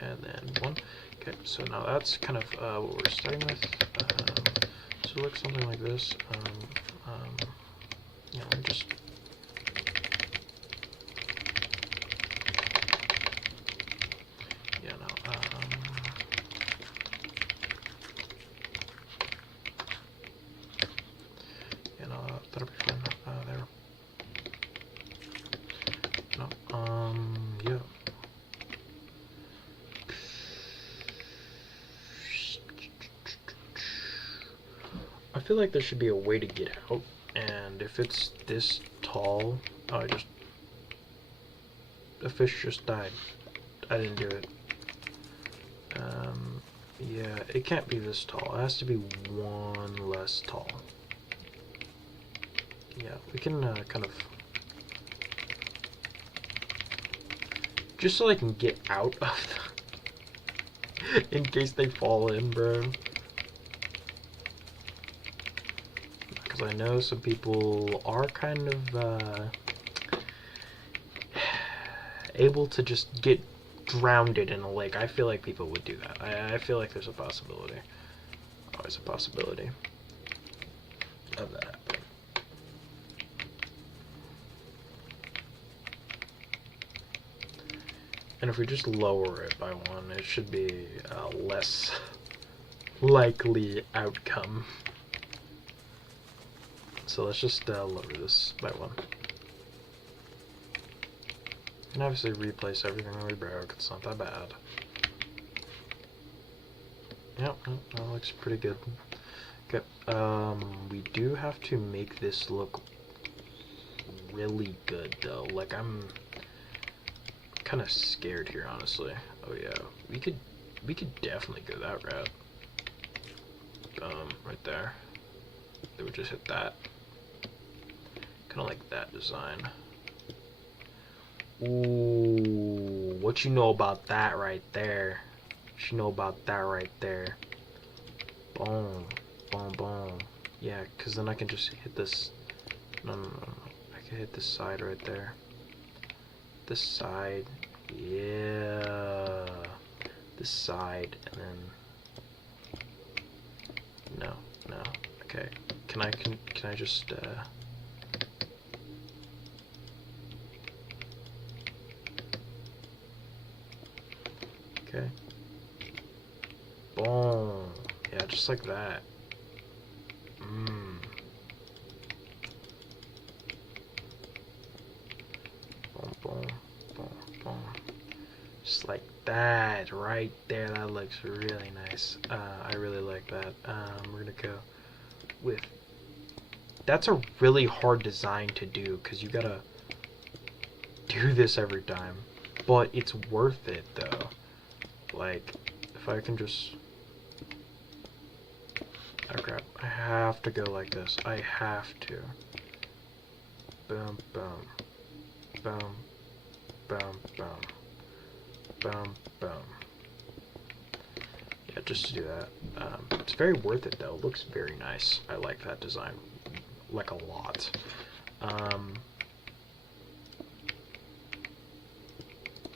and then 1. Okay. So now that's kind of what we're starting with. So it looks something like this. You know, just that'll be fun. There. No, yeah. I feel like there should be a way to get out, and if it's this tall, the fish just died. I didn't do it. Yeah, it can't be this tall. It has to be 1 less tall. Yeah, we can kind of... Just so I can get out of them. In case they fall in, bro. Because I know some people are kind of able to just get drowned in a lake. I feel like people would do that. I feel like there's a possibility. Always a possibility of that happening. And if we just lower it by 1, it should be a less likely outcome. So let's just lower this by 1. And obviously replace everything that we broke. It's not that bad. Yep, that looks pretty good. Okay, we do have to make this look really good though. Like, I'm kind of scared here, honestly. Oh yeah, we could We could definitely go that route. Right there. They would just hit that. Kind of like that design. Ooh, what you know about that right there? What you know about that right there? Boom, boom, boom. Yeah, because then I can just hit this. No. I can hit this side right there. This side. Yeah. This side, and then. No. Okay. Can I just Okay. Boom. Yeah, just like that. Boom, boom. Just like that, right there. That looks really nice. I really like that. We're gonna go with. That's a really hard design to do because you gotta do this every time, but it's worth it though. Like, if I can just. Oh crap! I have to go like this. I have to. Boom, boom, boom, boom, boom. Boom, boom. Yeah, just to do that. It's very worth it though. It looks very nice. I like that design, like a lot.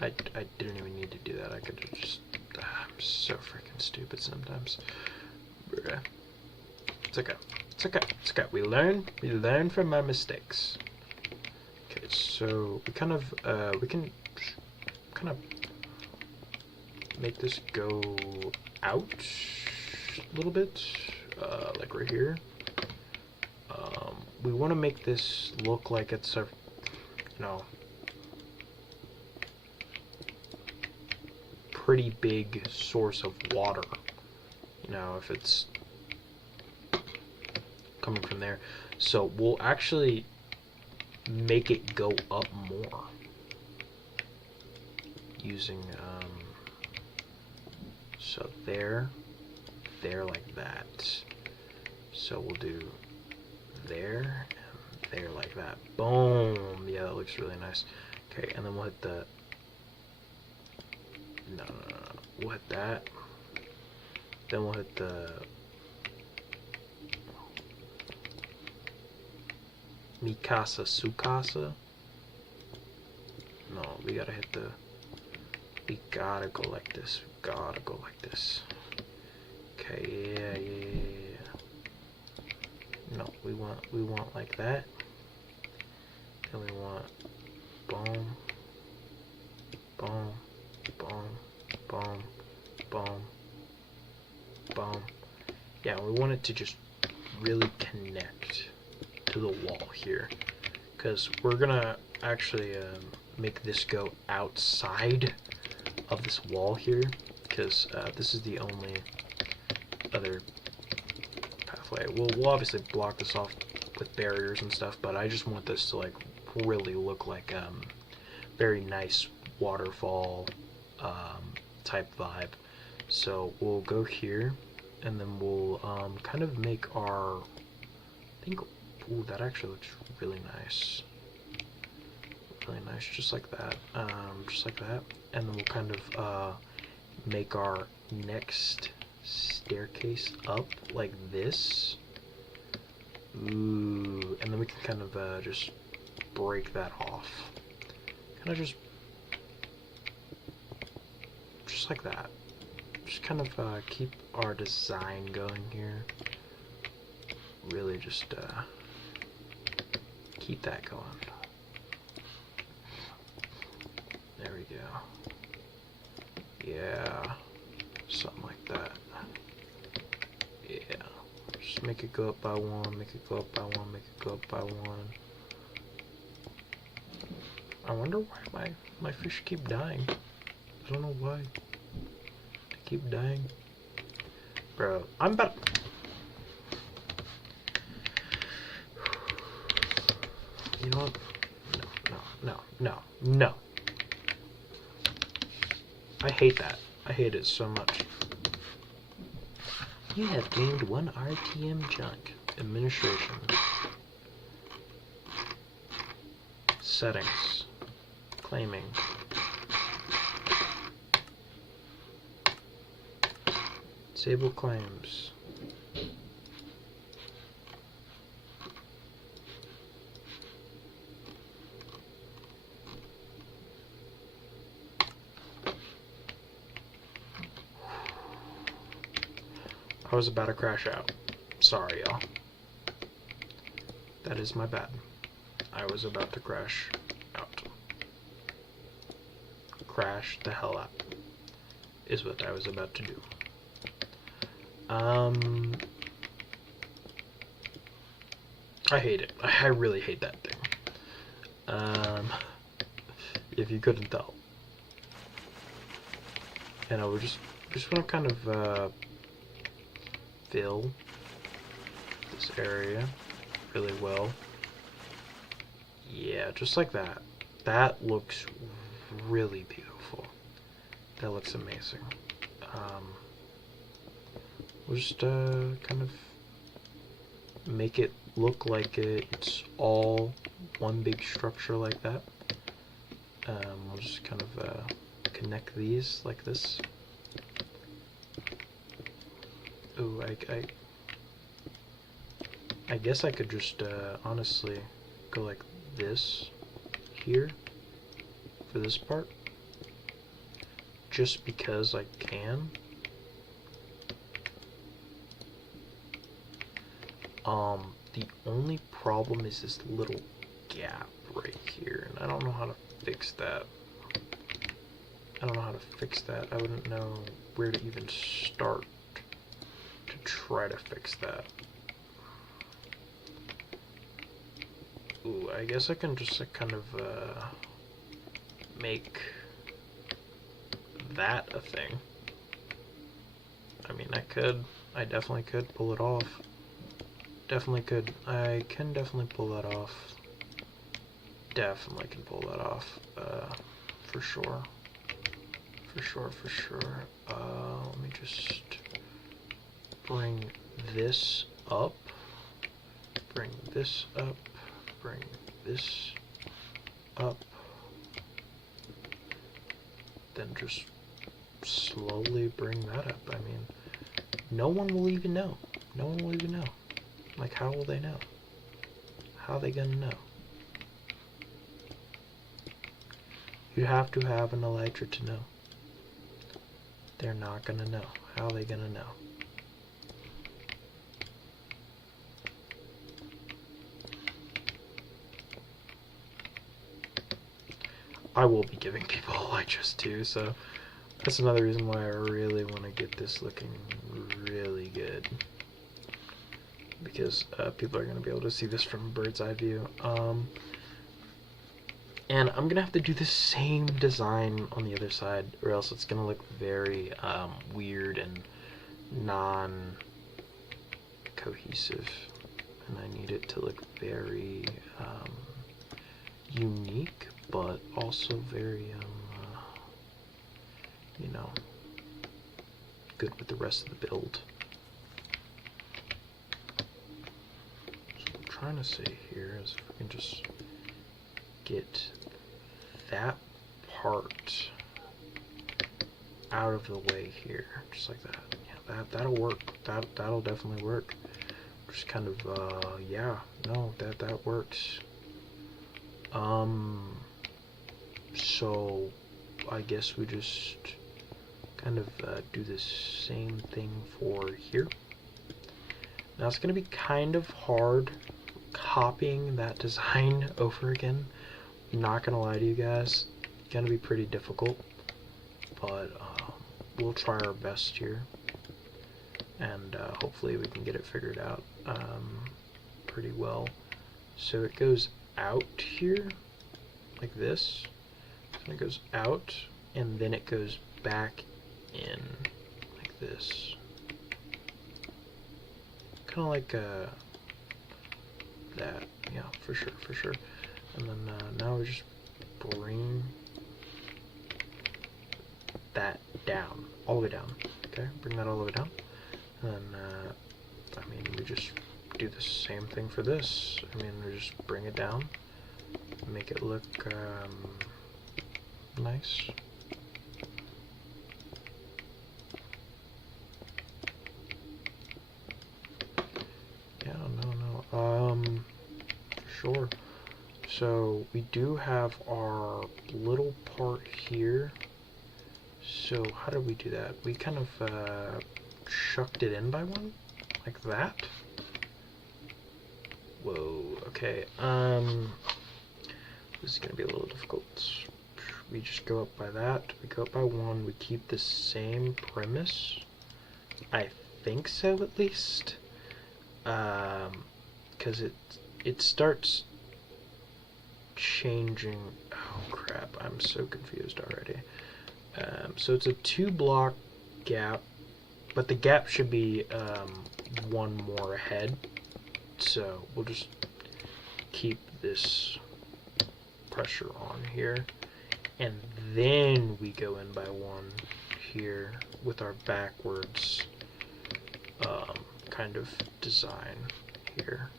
I didn't even need to do that. I could just. I'm so freaking stupid sometimes. It's okay. It's okay. It's okay. We learn from our mistakes. Okay, so we kind of we can kind of make this go out a little bit, like right here. We want to make this look like it's a, pretty big source of water. If it's coming from there. So we'll actually make it go up more using, so there like that. So we'll do there and there like that. Boom. Yeah, that looks really nice. Okay, and then we'll hit the. No. We'll hit that. Then we'll hit the. Mikasa Sukasa. No, we gotta hit the. We gotta go like this. We gotta go like this. Okay, yeah. No, we want like that. Then we want boom, boom, boom, boom, boom, boom. Yeah, we want it to just really connect to the wall here, because we're gonna actually make this go outside of this wall here, because this is the only other pathway. We'll obviously block this off with barriers and stuff, but I just want this to like really look like very nice waterfall type vibe. So we'll go here, and then we'll kind of make our, I think, ooh, that actually looks really nice. Really nice, just like that. Just like that. And then we'll kind of make our next staircase up like this. Ooh, and then we can kind of just break that off. Kind of just like that. Just kind of keep our design going here. Really just keep that going. There we go. Yeah, something like that. Yeah, just make it go up by one, make it go up by one, make it go up by one. I wonder why my fish keep dying. I don't know why. They keep dying. Bro, I'm about. You know what? No. I hate that. I hate it so much. You have gained 1 RTM junk. Administration. Settings. Claiming. Disable claims. I was about to crash out. Sorry, y'all. That is my bad. I was about to crash out. Crash the hell out. Is what I was about to do. I hate it. I really hate that thing. If you couldn't tell. And I would just want to kind of fill this area really well. Yeah, just like that. That looks really beautiful. That looks amazing. We'll just kind of make it look like it's all one big structure like that. We'll just kind of connect these like this. Ooh, I guess I could just honestly go like this here for this part, just because I can. The only problem is this little gap right here, and I don't know how to fix that. I wouldn't know where to even start to try to fix that. Ooh, I guess I can just kind of make that a thing. I mean, I definitely could pull it off. I can definitely pull that off. Definitely can pull that off. For sure. Let me just bring this up. Bring this up. Bring this up. Then just slowly bring that up. I mean, no one will even know. Like, how will they know? How are they gonna know? You have to have an Elytra to know. They're not gonna know. How are they gonna know? I will be giving people Elytras too, so that's another reason why I really want to get this looking really good. Because people are going to be able to see this from a bird's eye view. And I'm going to have to do the same design on the other side, or else it's going to look very weird and non-cohesive. And I need it to look very unique, but also very, you know, good with the rest of the build. Trying to say here is if we can just get that part out of the way here, just like that. Yeah, that'll work. That'll definitely work. Just kind of yeah, no, that works. So I guess we just kind of do the same thing for here. Now it's gonna be kind of hard copying that design over again. I'm not gonna lie to you guys, it's gonna be pretty difficult, but we'll try our best here, and hopefully we can get it figured out pretty well. So it goes out here like this, and it goes out, and then it goes back in like this, kind of like that. Yeah, for sure. And then now we just bring that down, all the way down. Okay, bring that all the way down. And I mean, we just do the same thing for this. I mean, we just bring it down, make it look nice. Yeah, no, for sure. So we do have our little part here. So how did we do that? We kind of chucked it in by one, like that. Whoa, okay, this is gonna be a little difficult. We just go up by that, we go up by one, we keep the same premise. I think so, at least. Because it starts changing. Oh crap, I'm so confused already. So it's a 2-block gap, but the gap should be one more ahead. So we'll just keep this pressure on here, and then we go in by one here with our backwards kind of design here,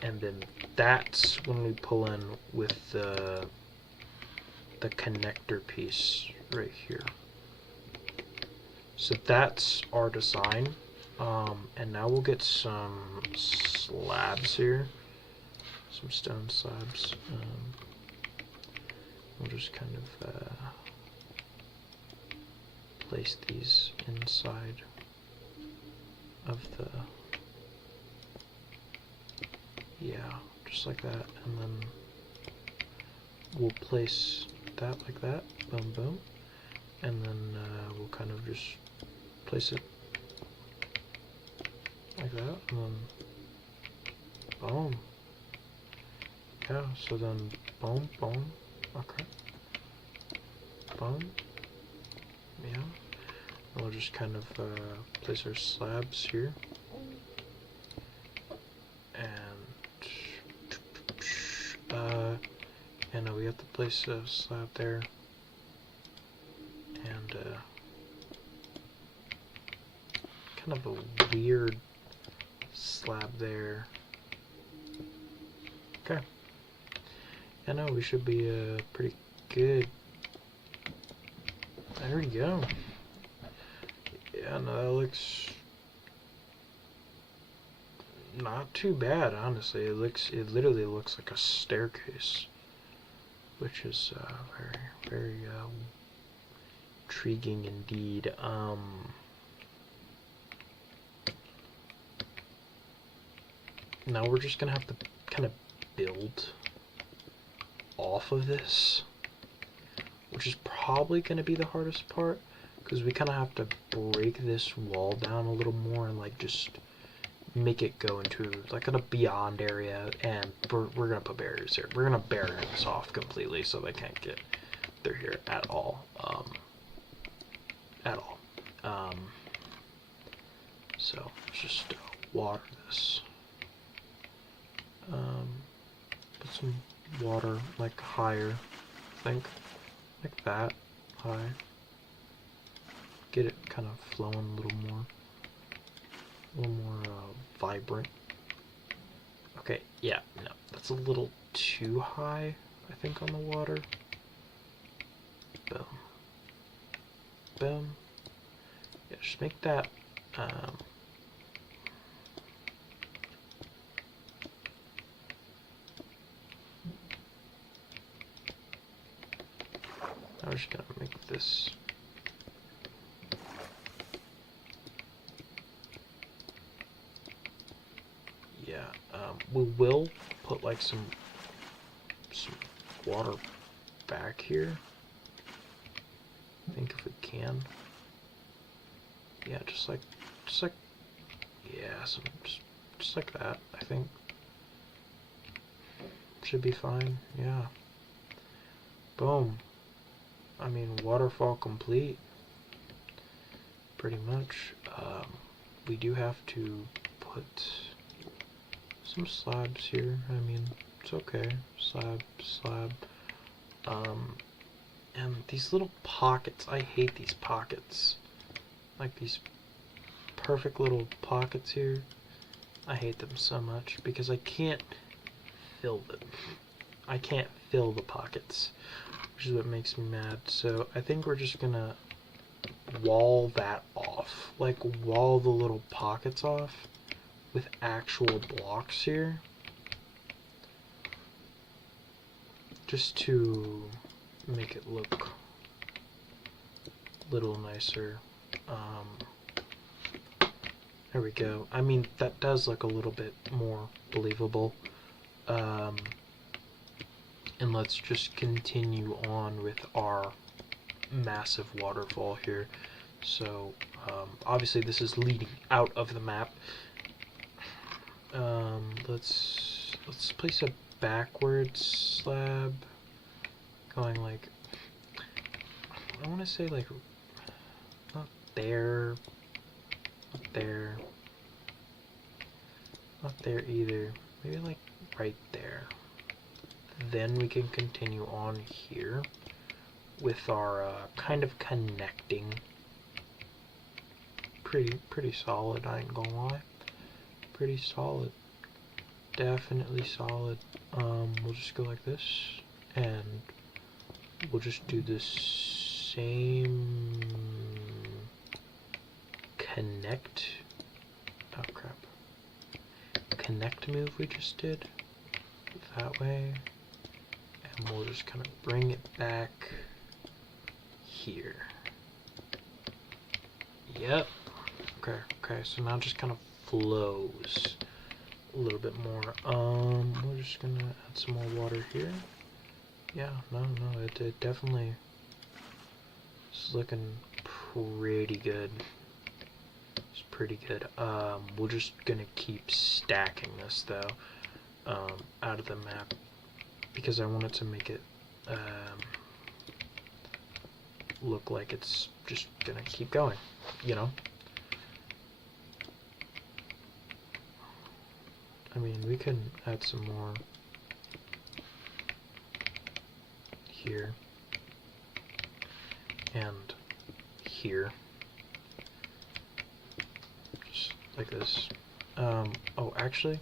and then that's when we pull in with the connector piece right here. So that's our design. And now we'll get some slabs here, some stone slabs. We'll just kind of place these inside of the, yeah, just like that, and then we'll place that like that, boom, boom, and then we'll kind of just place it like that, and then boom. Yeah, so then boom, boom, okay, boom, yeah, and we'll just kind of place our slabs here, and we have to place a slab there, and kind of a weird slab there. Okay. I know we should be pretty good. There we go. Yeah, no, that looks not too bad, honestly. It literally looks like a staircase, which is very intriguing indeed. Now we're just gonna have to kind of build off of this, which is probably gonna be the hardest part, because we kind of have to break this wall down a little more and like just make it go into like a beyond area, and we're gonna put barriers here. We're gonna barrier this off completely so they can't get through here at all. So let's just water this. Put some water like higher, I think, like that, high. Get it kind of flowing a little more vibrant. Okay, yeah, no, that's a little too high, I think, on the water. Boom. Boom. Yeah, just make that, I'm just gonna make this we will put like some water back here, I think, if we can. Yeah, just like yeah, just like that, I think. Should be fine, yeah. Boom. I mean, waterfall complete, pretty much. We do have to put some slabs here. I mean, it's okay. Slab. And these little pockets, I hate these pockets. Like these perfect little pockets here. I hate them so much because I can't fill them. I can't fill the pockets, which is what makes me mad. So I think we're just gonna wall that off. Like wall the little pockets off with actual blocks here. Just to make it look a little nicer. There we go. I mean, that does look a little bit more believable. And let's just continue on with our massive waterfall here. So, obviously this is leading out of the map. Let's place a backwards slab going like, I want to say like not there, not there either, maybe like right there. Then we can continue on here with our kind of connecting. Pretty solid, I ain't gonna lie. Pretty solid. Definitely solid. We'll just go like this, and we'll just do the same connect. Oh crap. Connect move we just did that way, and we'll just kind of bring it back here. Yep. Okay, so now it just kind of flows a little bit more. We're just gonna add some more water here. Yeah, no, it definitely is looking pretty good. It's pretty good. We're just gonna keep stacking this though, out of the map, because I wanted to make it look like it's just gonna keep going, you know? I mean, we can add some more here and here, just like this. Oh, actually,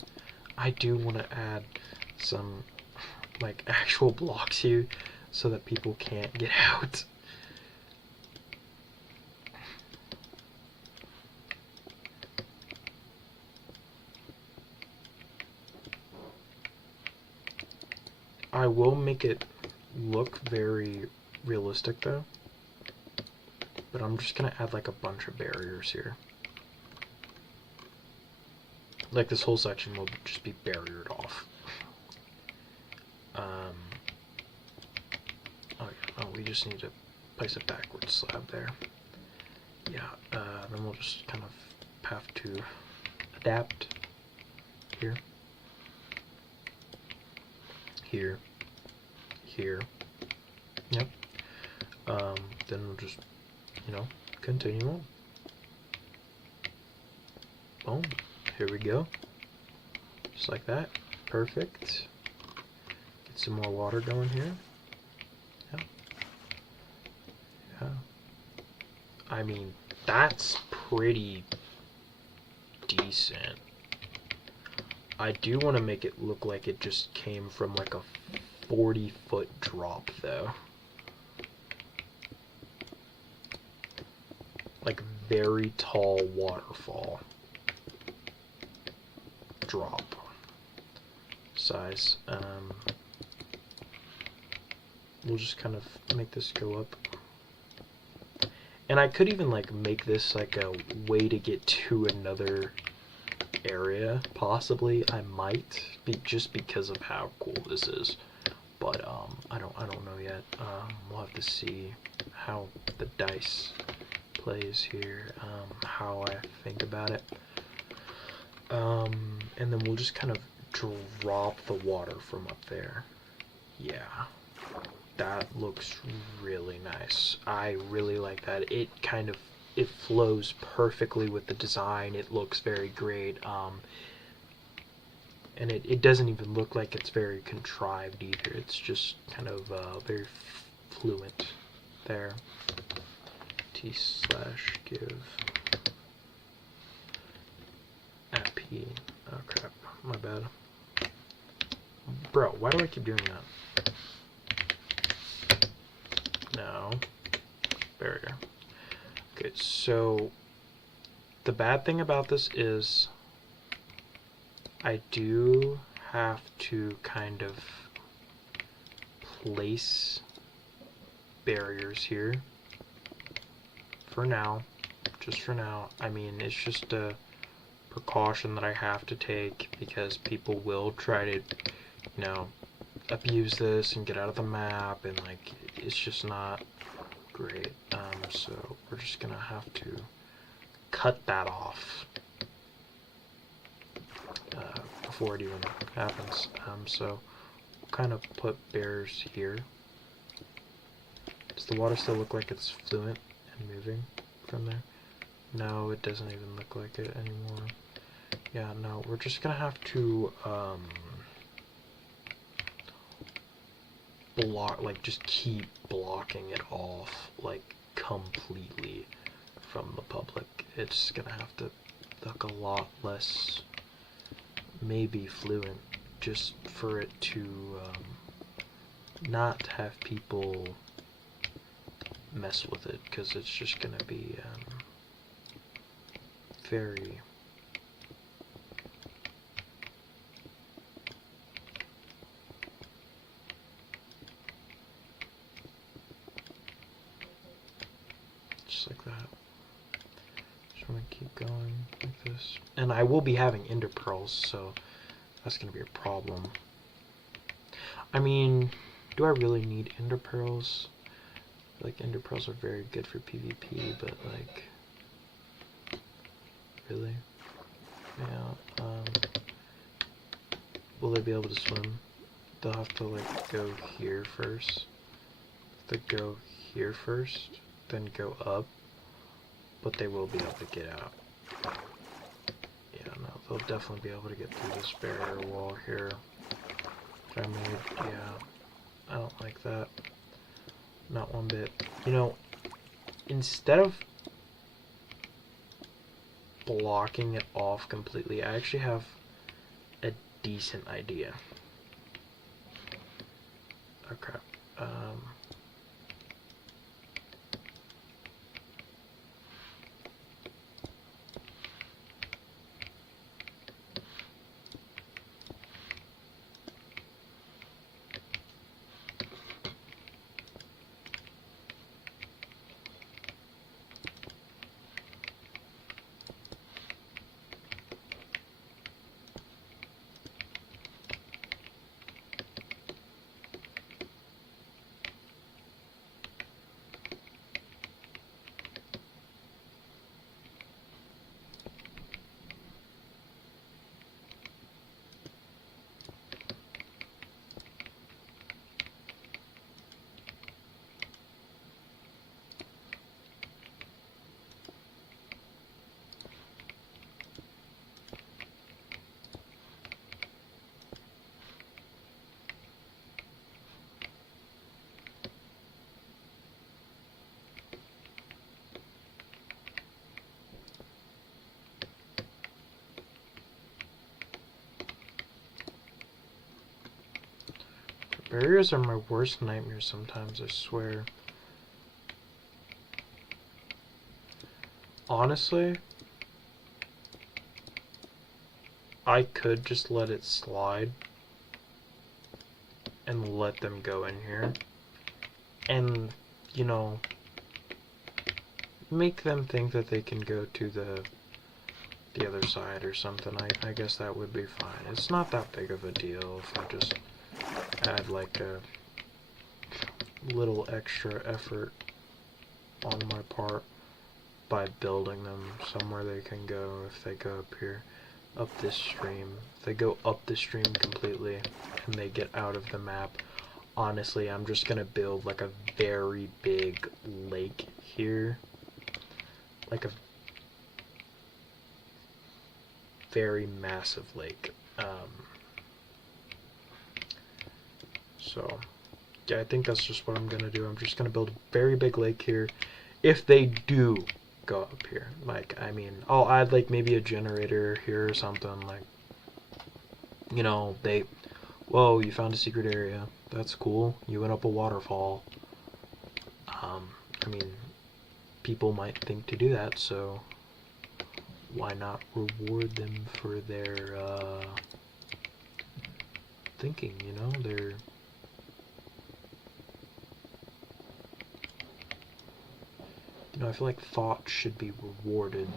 I do want to add some like actual blocks here so that people can't get out. I will make it look very realistic though, but I'm just gonna add like a bunch of barriers here. Like this whole section will just be barriered off. Oh, we just need to place a backward slab there. Yeah, then we'll just kind of have to adapt here. Here, yep. Then we'll just, you know, continue on. Boom, here we go. Just like that, perfect. Get some more water going here. Yeah. I mean, that's pretty decent. I do want to make it look like it just came from like a 40-foot drop though. Like very tall waterfall drop size. We'll just kind of make this go up. And I could even like make this like a way to get to another area, possibly. I might, just because of how cool this is, but I don't know yet. We'll have to see how the dice plays here, how I think about it, and then we'll just kind of drop the water from up there. Yeah, that looks really nice. I really like that. It kind of, it flows perfectly with the design. It looks very great, and it doesn't even look like it's very contrived either. It's just kind of very fluent. there. T/give at P. Oh crap, my bad. Bro, why do I keep doing that? No. Barrier. Okay, so the bad thing about this is I do have to kind of place barriers here for now, just for now. I mean, it's just a precaution that I have to take because people will try to, you know, abuse this and get out of the map, and like it's just not great. So we're just gonna have to cut that off before it even happens. So we'll kind of put barriers here. Does the water still look like it's fluent and moving from there? No, it doesn't even look like it anymore. Yeah, no, we're just gonna have to block, like just keep blocking it off, like completely from the public. It's gonna have to look a lot less, maybe fluent, just for it to not have people mess with it, because it's just gonna be very just like that. Just want to keep going like this, and I will be having ender pearls, so that's gonna be a problem. I mean, do I really need ender pearls? Like, ender pearls are very good for PvP, but like, really? Yeah. Will they be able to swim? They'll have to like go here first. They go here first, then go up, but they will be able to get out. Yeah, no, they'll definitely be able to get through this barrier wall here that I made. Yeah, I don't like that. Not one bit. You know, instead of blocking it off completely, I actually have a decent idea. Oh crap. Barriers are my worst nightmare sometimes, I swear. Honestly, I could just let it slide and let them go in here and, you know, make them think that they can go to the other side or something. I guess that would be fine. It's not that big of a deal if I just add like a little extra effort on my part by building them somewhere they can go. If they go up here, up this stream, if they go up the stream completely and they get out of the map, honestly, I'm just gonna build like a very big lake here, like a very massive lake. So yeah, I think that's just what I'm gonna do. I'm just gonna build a very big lake here. If they do go up here, like, I mean, I'll add like maybe a generator here or something. Like, you know, whoa, you found a secret area. That's cool. You went up a waterfall. I mean, people might think to do that, so why not reward them for their thinking, you know, I feel like thought should be rewarded,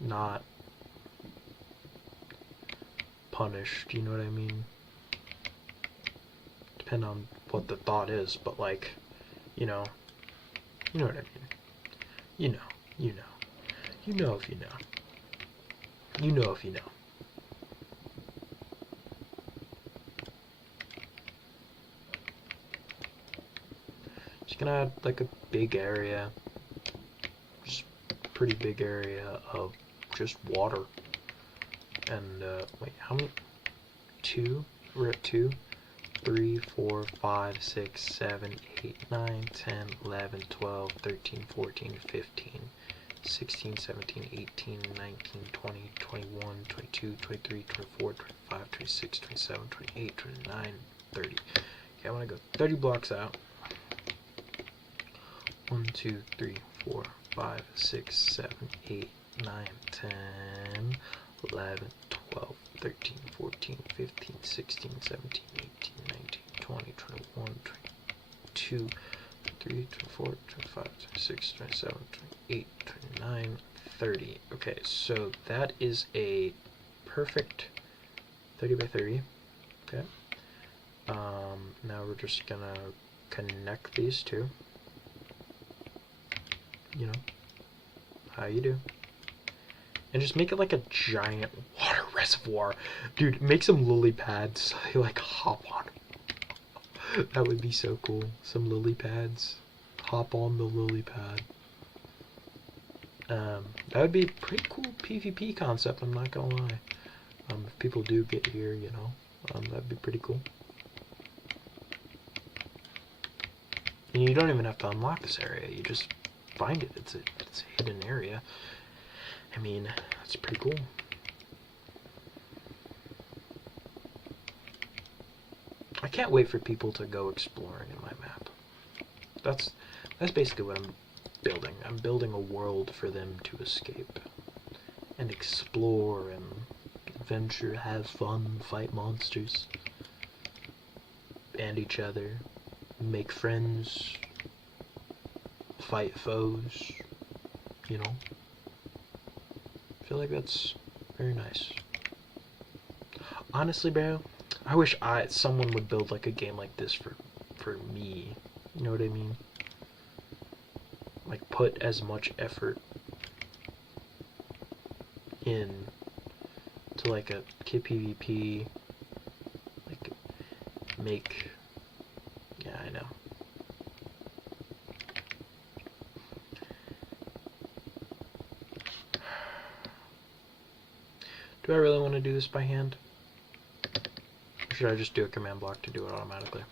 not punished, you know what I mean? Depend on what the thought is, but like, you know what I mean. You know if you know. You know if you know. Just gonna add like a big area, just pretty big area of just water. And wait, how many? 2? We're at 2, 3, 4, 5, 6, 7, 8, 9, 10, 11, 12, 13, 14, 15, 16, 17, 18, 19, 20, 21, 22, 23, 24, 25, 26, 27, 28, 29, 30. Okay, I want to go 30 blocks out. 1, 2, 3, 4, 5, 6, 7, 8, 9, 10, 11, 12, 13, 14, 15, 16, 17, 18, 19, 20, 21, 22, 23, 24, 25, 26, 27, 28, 29, 30. Okay, so that is a perfect 30 by 30. Okay. Now we're just gonna connect these two. You know, how you do. And just make it like a giant water reservoir. Dude, make some lily pads so they like hop on. That would be so cool. Some lily pads. Hop on the lily pad. That would be a pretty cool PvP concept, I'm not gonna lie. If people do get here, you know, that'd be pretty cool. And you don't even have to unlock this area, you just find it. It's a hidden area. I mean, that's pretty cool. I can't wait for people to go exploring in my map. That's basically what I'm building. I'm building a world for them to escape and explore and adventure, have fun, fight monsters and each other, make friends, fight foes, you know. I feel like that's very nice. Honestly, bro, I wish someone would build like a game like this for me. You know what I mean? Like put as much effort in to like a KITPVP, like make, yeah, I know. Do I really want to do this by hand? Or should I just do a command block to do it automatically?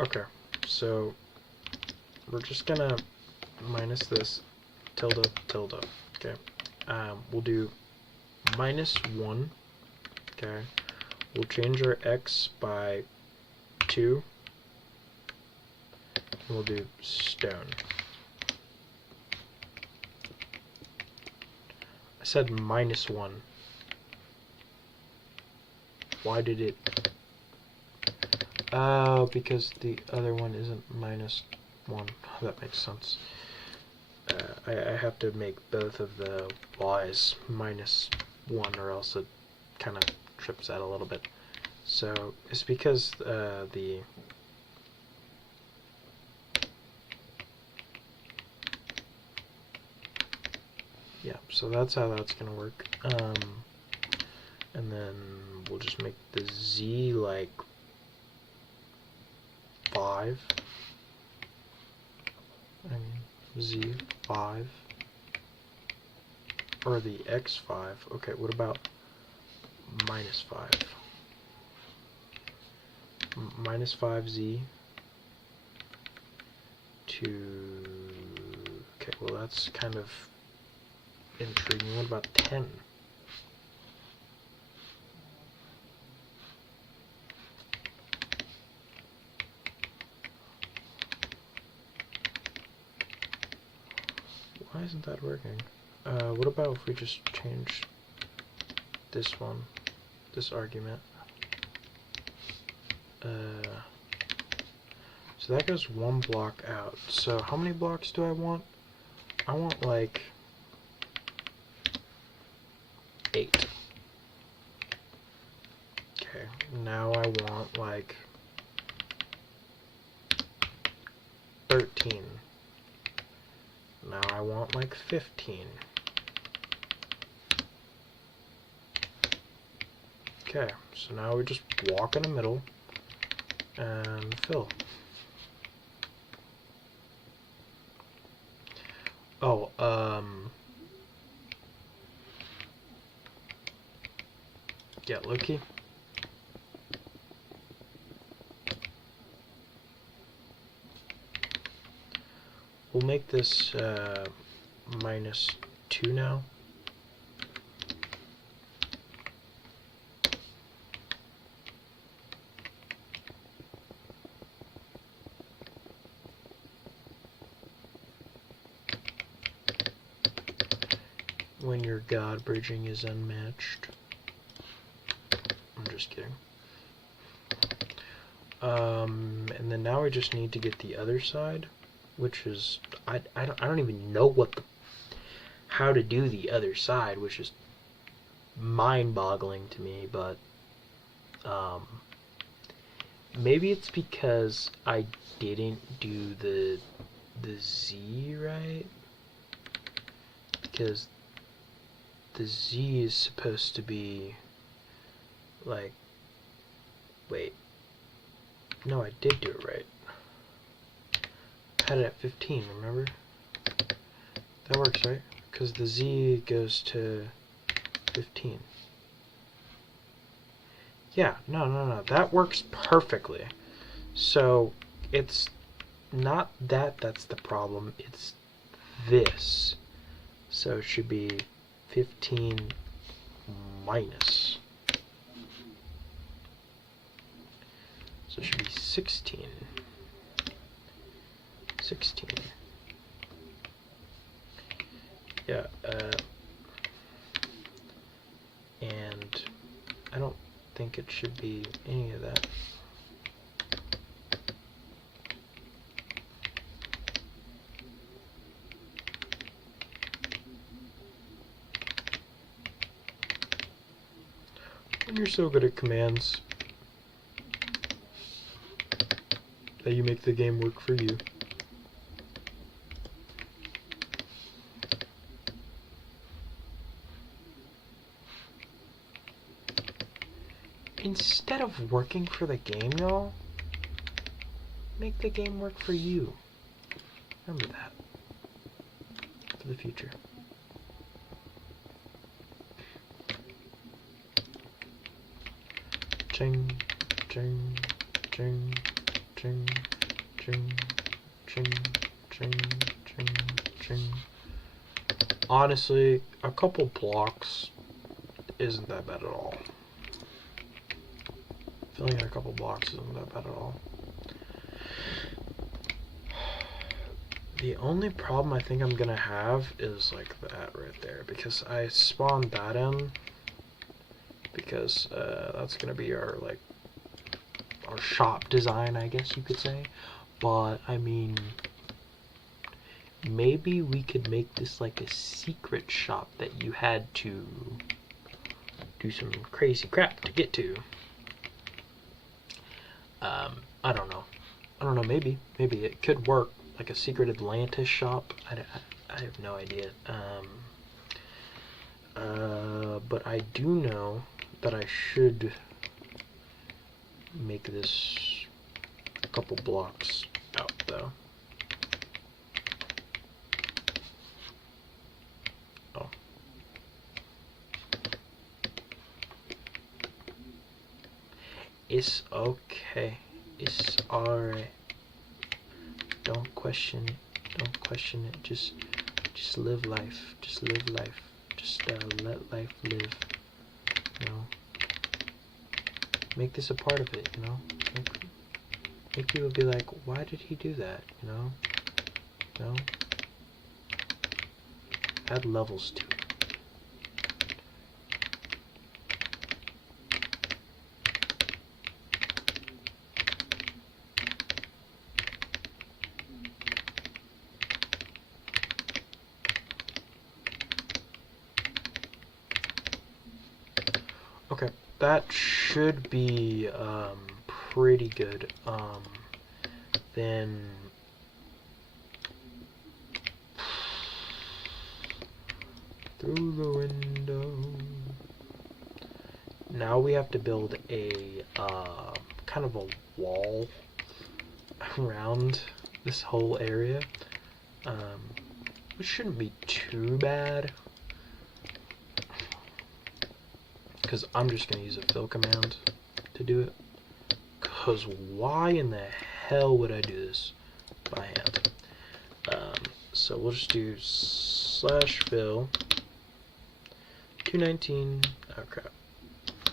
Okay, so we're just gonna minus this, tilde, tilde, okay? We'll do -1, okay? We'll change our x by 2, and we'll do stone. I said -1. Why did it... Oh, because the other one isn't -1. That makes sense. I have to make both of the y's -1 or else it kind of trips out a little bit. So it's because the so that's how that's gonna work. And then we'll just make the Z like 5. I mean Z 5. Or the X 5. Okay, what about minus 5? Minus 5Z to... Okay, well that's kind of intriguing. What about 10? Why isn't that working? What about if we just change this one, this argument? So that goes 1 block out. So how many blocks do I want? I want like 8. Okay, now I want like 13. Now I want like 15. Okay, so now we just walk in the middle and fill. Oh, yeah, Loki. We'll make this minus 2 now. When your God bridging is unmatched. I'm just kidding. And then now we just need to get the other side, which is I don't even know how to do the other side, which is mind-boggling to me, but maybe it's because I didn't do the Z right, because the Z is supposed to be like, wait, no, I did do it right. I had it at 15, remember? That works, right? Because the Z goes to 15. Yeah, no, that works perfectly. So it's not that's the problem, it's this. So it should be 15 minus. So it should be 16. 16. Yeah, and I don't think it should be any of that. When you're so good at commands that you make the game work for you. Instead of working for the game, y'all, make the game work for you. Remember that. For the future. Ching, ching, ching, ching, ching, ching, ching, ching, ching. Honestly, a couple blocks isn't that bad at all. Filling in a couple blocks isn't that bad at all. The only problem I think I'm gonna have is like that right there, because I spawned that in because that's gonna be our our shop design, I guess you could say. But I mean, maybe we could make this like a secret shop that you had to do some crazy crap to get to. I don't know. Maybe it could work, like a secret Atlantis shop. I have no idea. But I do know that I should make this a couple blocks out though. Oh. It's okay. It's alright. Don't question it. Don't question it. Just live life. Just live life. Just let life live. You know. Make this a part of it. You know. Make people be like, why did he do that? You know. You know. Add levels to it. Okay, that should be pretty good. Then through the window. Now we have to build a kind of a wall around this whole area, which shouldn't be too bad. Because I'm just going to use a fill command to do it. Because why in the hell would I do this by hand? So we'll just do /fill 219. Oh crap.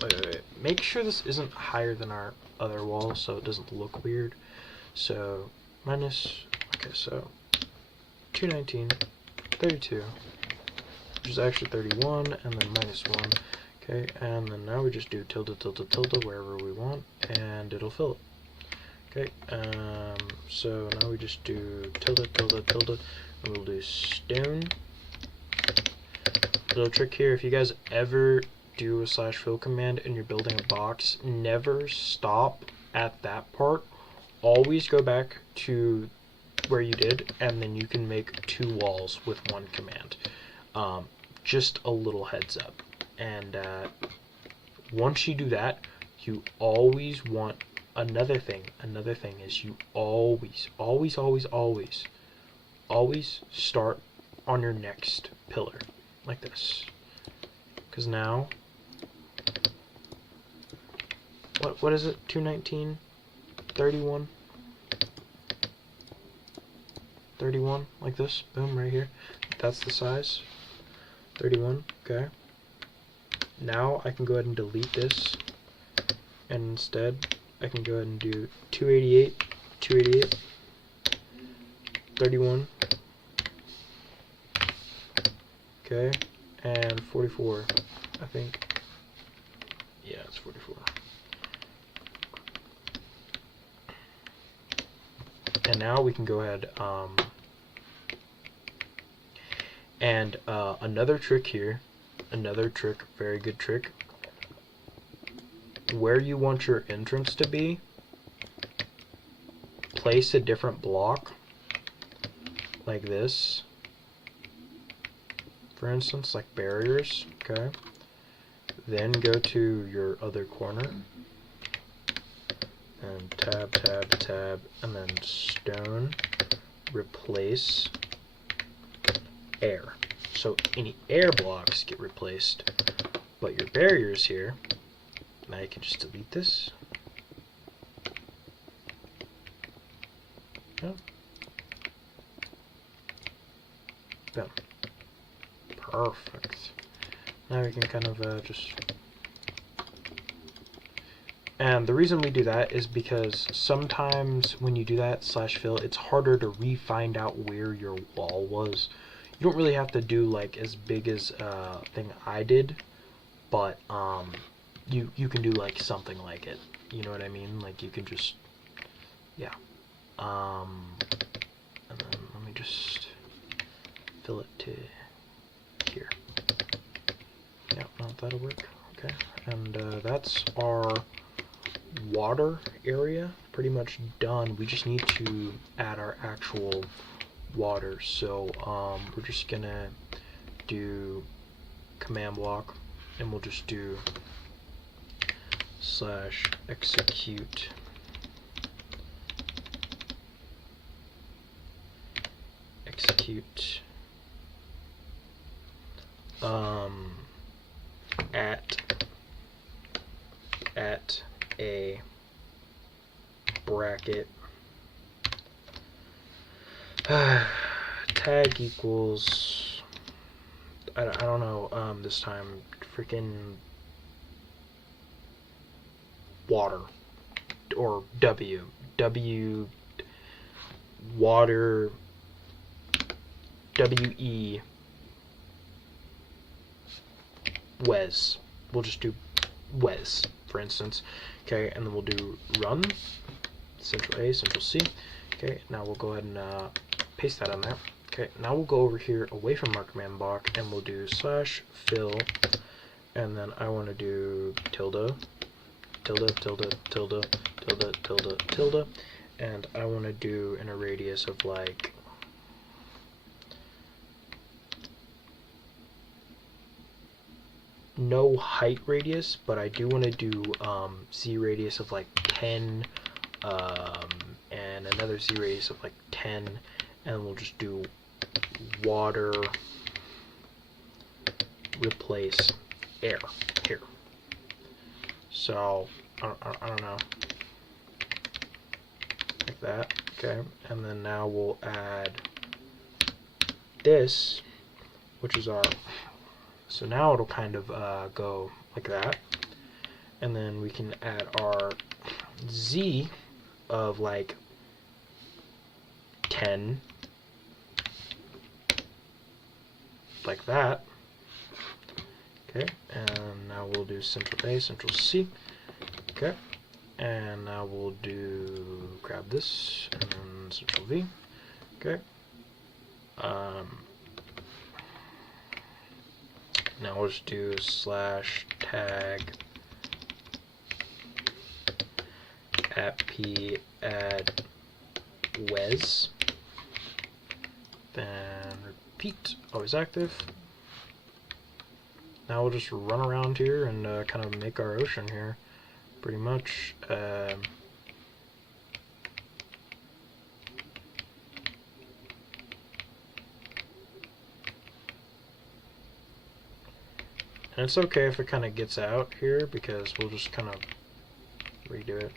Wait. Make sure this isn't higher than our other wall so it doesn't look weird. So minus, okay, so 219, 32, which is actually 31, and then minus 1. Okay, and then now we just do tilde wherever we want, and it'll fill it. Okay, so now we just do tilde, and we'll do stone. Little trick here, if you guys ever do a /fill command and you're building a box, never stop at that part. Always go back to where you did, and then you can make 2 walls with 1 command. Just a little heads up. And once you do that, you always want another thing. Another thing is you always start on your next pillar, like this. Because now, what is it? 219, 31, 31, like this. Boom, right here. That's the size. 31. Okay. Now I can go ahead and delete this, and instead I can go ahead and do 288, 31, okay, and 44, I think. Yeah, it's 44. And now we can go ahead, and another trick here. Another trick, very good trick. Where you want your entrance to be, place a different block, like this. For instance, like barriers, okay? Then go to your other corner, and tab, and then stone, replace air. So any air blocks get replaced, but your barriers here, now you can just delete this. Oh. Boom. Perfect. Now we can kind of just... And the reason we do that is because sometimes when you do that /fill, it's harder to find out where your wall was. You don't really have to do like as big as thing I did, but you can do like something like it. You know what I mean? Like you can just, yeah. And then let me just fill it to here. Yeah, no, that'll work. Okay, and that's our water area pretty much done. We just need to add our actual water, so we're just gonna do command block, and we'll just do /execute at a bracket tag equals, I don't know, this time, freaking water, or W water, WE Wes. We'll just do Wes, for instance. Okay, and then we'll do run, Central A, Central C. Okay, now we'll go ahead and paste that on there. Okay, now we'll go over here away from our command block, and we'll do /fill, and then I want to do tilde, and I want to do in a radius of like no height radius, but I do want to do Z radius of like 10, and another Z radius of like 10, and we'll just do water replace air here. So I don't know, like that. Okay, and then now we'll add this, which is our, so now it'll kind of go like that, and then we can add our Z of like 10, like that. Okay, and now we'll do Central A, Central C. Okay, and now we'll do, grab this, and then Central V. Okay. Now we'll just do /tag at p add Wes. Then repeat, always active. Now we'll just run around here and kind of make our ocean here, pretty much. And it's okay if it kind of gets out here, because we'll just kind of redo it.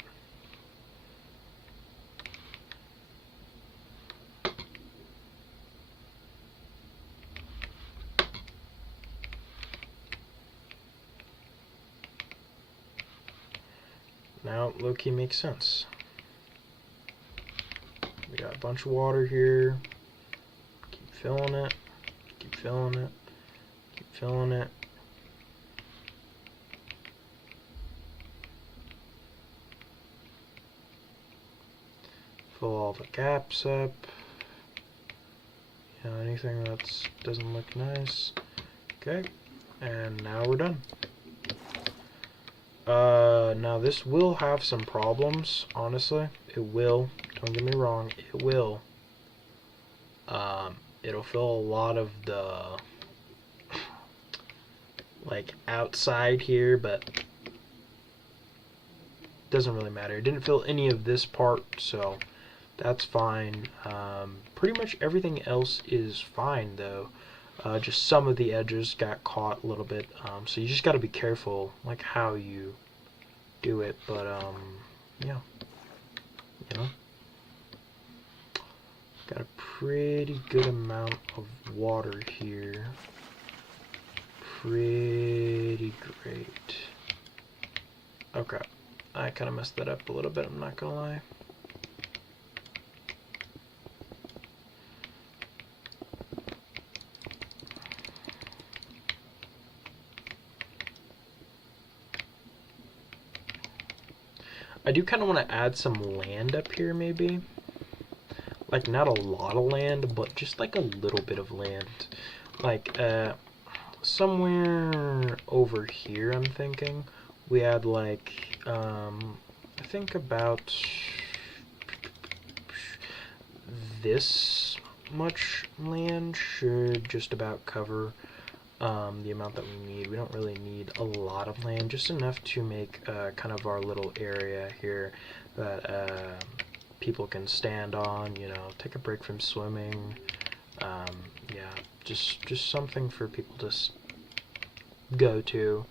Now, low-key makes sense. We got a bunch of water here. Keep filling it. Keep filling it. Keep filling it. Fill all the gaps up. You know, anything that doesn't look nice. Okay, and now we're done. Now this will have some problems, honestly. It will. Don't get me wrong. It will. It'll fill a lot of the like outside here, but doesn't really matter. It didn't fill any of this part, so that's fine. Pretty much everything else is fine though. Just some of the edges got caught a little bit, so you just got to be careful like how you do it, but yeah, you know, got a pretty good amount of water here. Pretty great. Okay, I kind of messed that up a little bit, I'm not gonna lie. I do kind of want to add some land up here, maybe. Like, not a lot of land, but just like a little bit of land. Like, somewhere over here, I'm thinking. We add, like, I think about this much land should just about cover the amount that we need. We don't really need a lot of land, just enough to make kind of our little area here that people can stand on, you know, take a break from swimming. Yeah, just something for people to go to.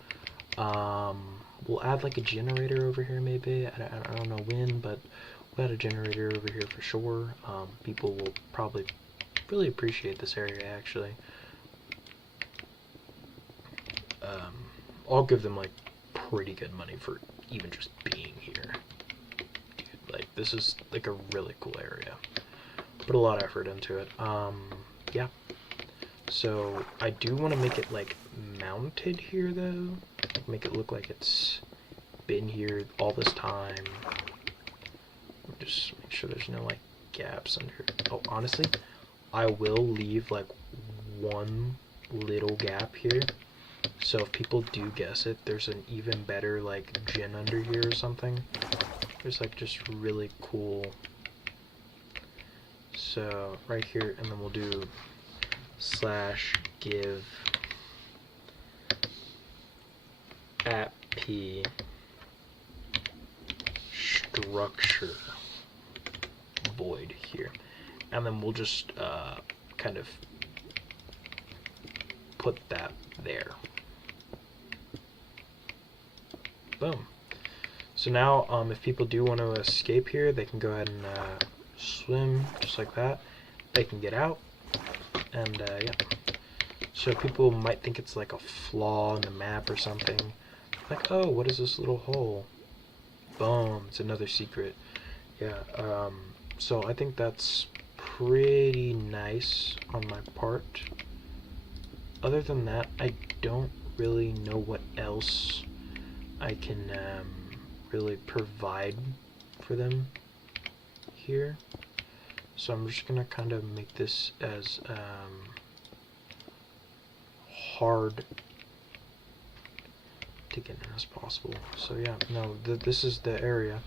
We'll add like a generator over here maybe. I don't know when, but we'll add a generator over here for sure. People will probably really appreciate this area actually. I'll give them like pretty good money for even just being here. Dude, like this is like a really cool area. Put a lot of effort into it. Yeah. So I do want to make it like mounted here though. Like, make it look like it's been here all this time. Just make sure there's no like gaps under. Oh, honestly, I will leave like one little gap here. So if people do guess it, there's an even better like gen under here or something. There's like just really cool. So right here, and then we'll do /give @p structure void here, and then we'll just kind of put that there. Boom. So now if people do want to escape here, they can go ahead and swim just like that. They can get out, and yeah. So people might think it's like a flaw in the map or something. Like, oh, what is this little hole? Boom, it's another secret. Yeah, so I think that's pretty nice on my part. Other than that, I don't really know what else I can really provide for them here. So I'm just gonna kind of make this as hard to get in as possible. So yeah, no, this is the area.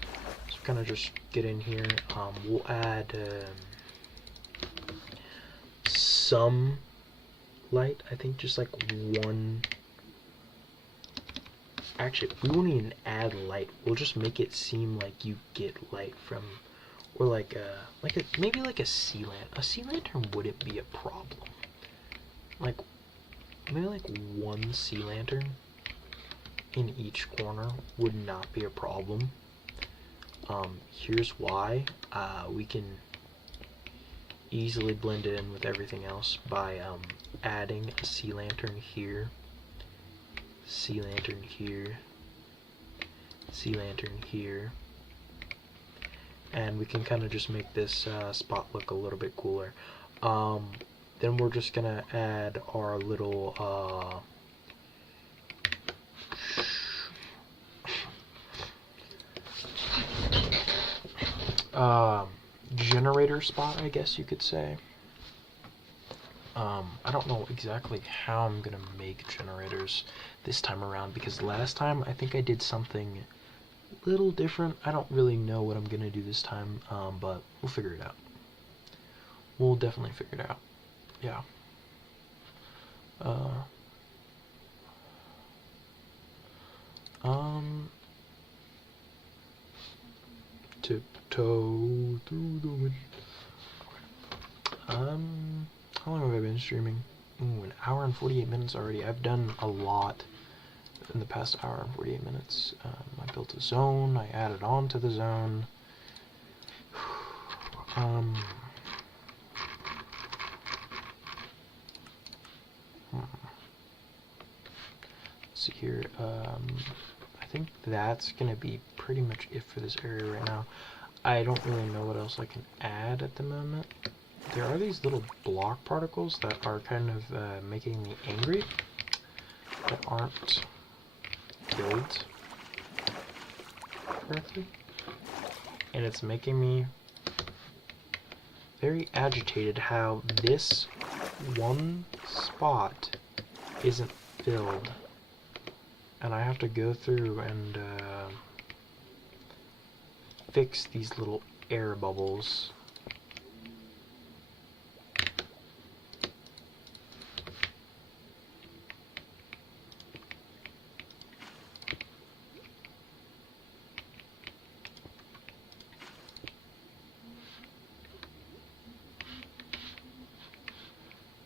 So kind of just get in here. We'll add some light. I think just like one. Actually, we won't even add light. We'll just make it seem like you get light from, or like maybe like a sea lantern. A sea lantern wouldn't be a problem. Like maybe like one sea lantern in each corner would not be a problem. Here's why. We can easily blend it in with everything else by adding a sea lantern here, sea lantern here, sea lantern here, and we can kind of just make this spot look a little bit cooler. Then we're just gonna add our little generator spot, I guess you could say. I don't know exactly how I'm gonna make generators this time around, because last time I think I did something a little different. I don't really know what I'm gonna do this time, but we'll figure it out. We'll definitely figure it out. Yeah. Tiptoe through the wind. How long have I been streaming? Ooh, 1 hour and 48 minutes already. I've done a lot in the past 1 hour and 48 minutes. I built a zone. I added on to the zone. Let's see here. I think that's gonna be pretty much it for this area right now. I don't really know what else I can add at the moment. There are these little block particles that are kind of making me angry, that aren't killed correctly, and it's making me very agitated how this one spot isn't filled, and I have to go through and fix these little air bubbles.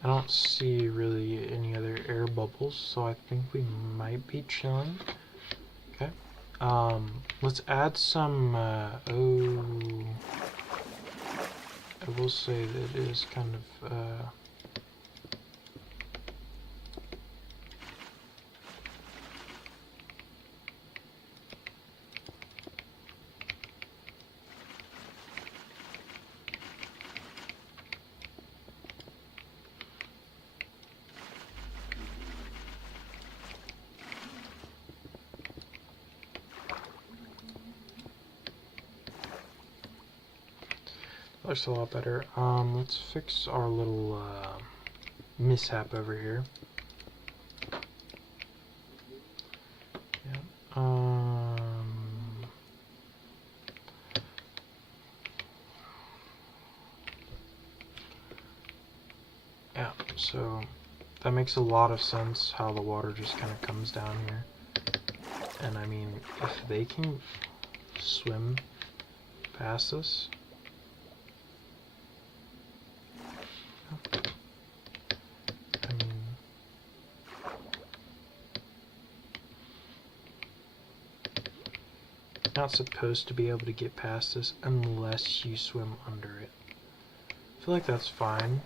I don't see really any other air bubbles, so I think we might be chilling. Okay. Let's add some, I will say that it is kind of, looks a lot better. Let's fix our little mishap over here. Yeah. Yeah. So that makes a lot of sense how the water just kind of comes down here. And I mean, if they can swim past us. I mean, you're not supposed to be able to get past this unless you swim under it. I feel like that's fine.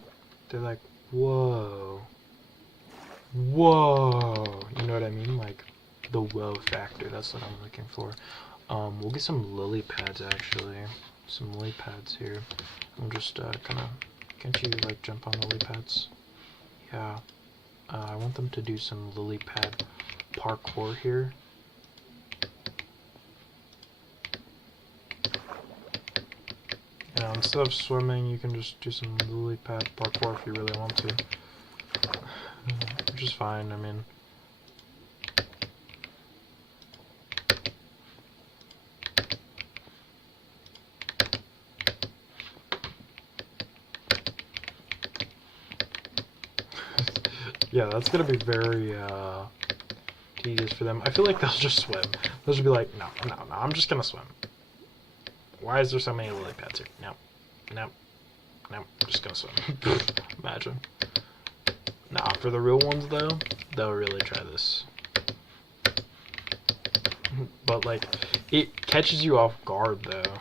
They're like, whoa. Whoa. You know what I mean? Like, the whoa factor. That's what I'm looking for. We'll get some lily pads, actually. Some lily pads here. I'm just kind of... Can't you, like, jump on lily pads? Yeah. I want them to do some lily pad parkour here. Yeah, instead of swimming, you can just do some lily pad parkour if you really want to. Which is fine, I mean... Yeah, that's gonna be very tedious for them. I feel like they'll just swim. They'll just be like, no, I'm just gonna swim. Why is there so many lily pads here? No, I'm just gonna swim. Imagine. Nah, for the real ones though, they'll really try this. But like, it catches you off guard though,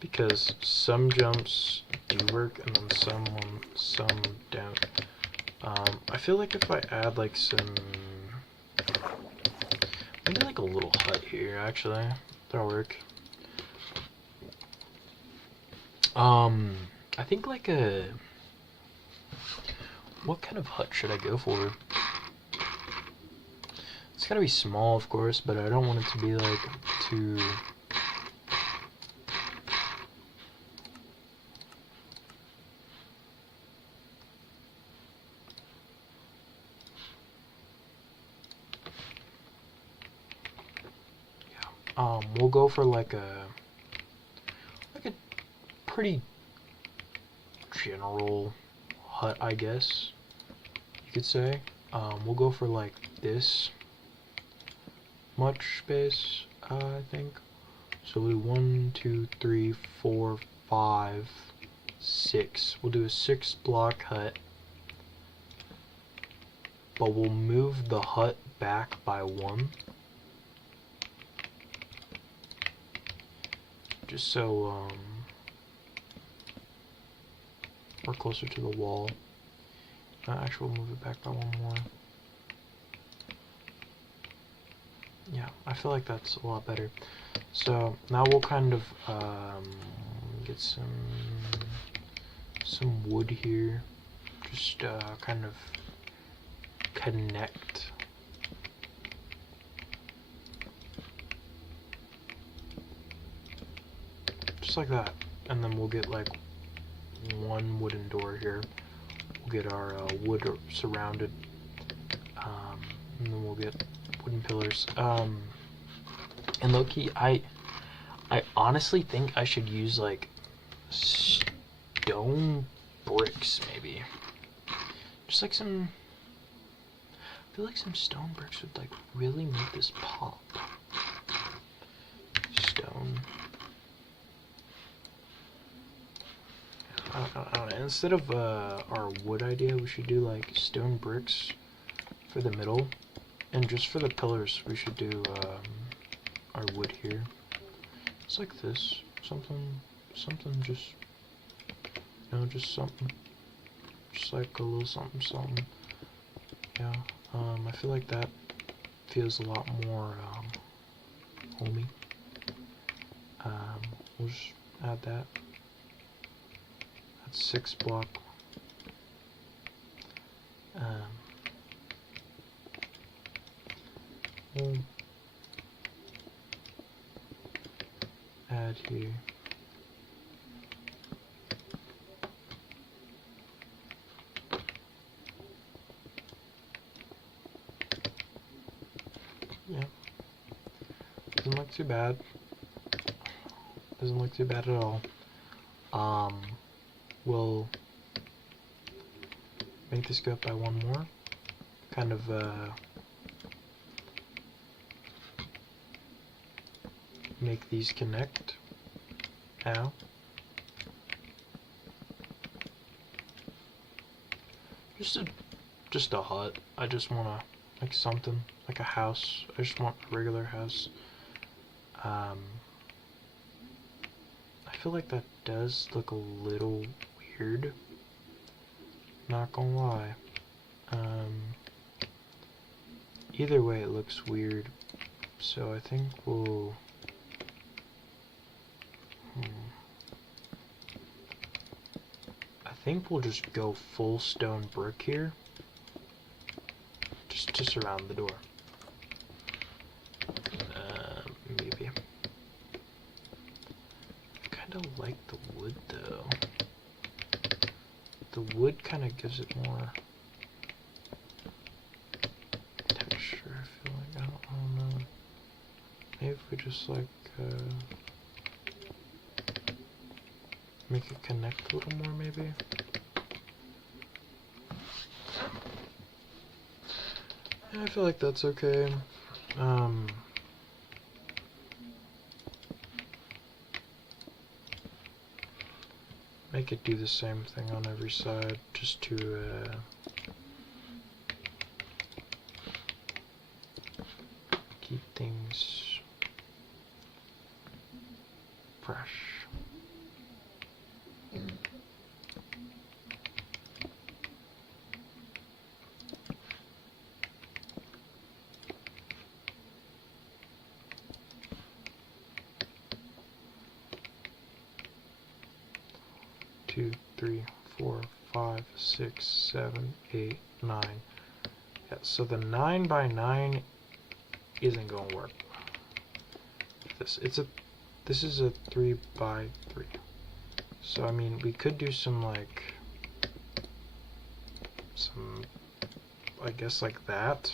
because some jumps do work and then some don't. I feel like if I add like some, maybe like a little hut here, actually, that'll work. I think like a, what kind of hut should I go for? It's gotta be small, of course, but I don't want it to be like too... We'll go for like a pretty general hut, I guess you could say. We'll go for like this much space, I think. So we'll do 1, 2, 3, 4, 5, 6. We'll do a 6-block hut, but we'll move the hut back by 1. Just so we're closer to the wall. Actually, we'll move it back by 1 more. Yeah, I feel like that's a lot better. So now we'll kind of get some wood here. Just kind of connect. Just like that. And then we'll get like 1 wooden door here. We'll get our wood surrounded. And then we'll get wooden pillars. And low-key, I honestly think I should use like stone bricks, maybe. Just like some... I feel like some stone bricks would like really make this pop. Stone. I don't know. Instead of our wood idea, we should do like stone bricks for the middle, and just for the pillars, we should do our wood here. It's like this, something just, you know, just something, just like a little something. Yeah. I feel like that feels a lot more homey. We'll just add that. That's 6 block. We'll add here. Yeah. Doesn't look too bad. Doesn't look too bad at all. We'll make this go up by 1 more. Kind of make these connect. Ow. Just a hut. I just wanna like something like a house. I just want a regular house. I feel like that does look a little weird. Not gonna lie. Either way, it looks weird. So I think we'll. I think we'll just go full stone brick here. Just to surround the door. Maybe. I kind of like the wood though. The wood kind of gives it more texture, I feel like. I don't know. Maybe if we just like make it connect a little more, maybe. Yeah, I feel like that's okay. Make it do the same thing on every side, just to keep things fresh. Two, 3, 4, 5, 6, 7, 8, 9. Yeah, so the 9 by 9 isn't gonna work. This is a 3 by 3. So I mean, we could do some I guess like that.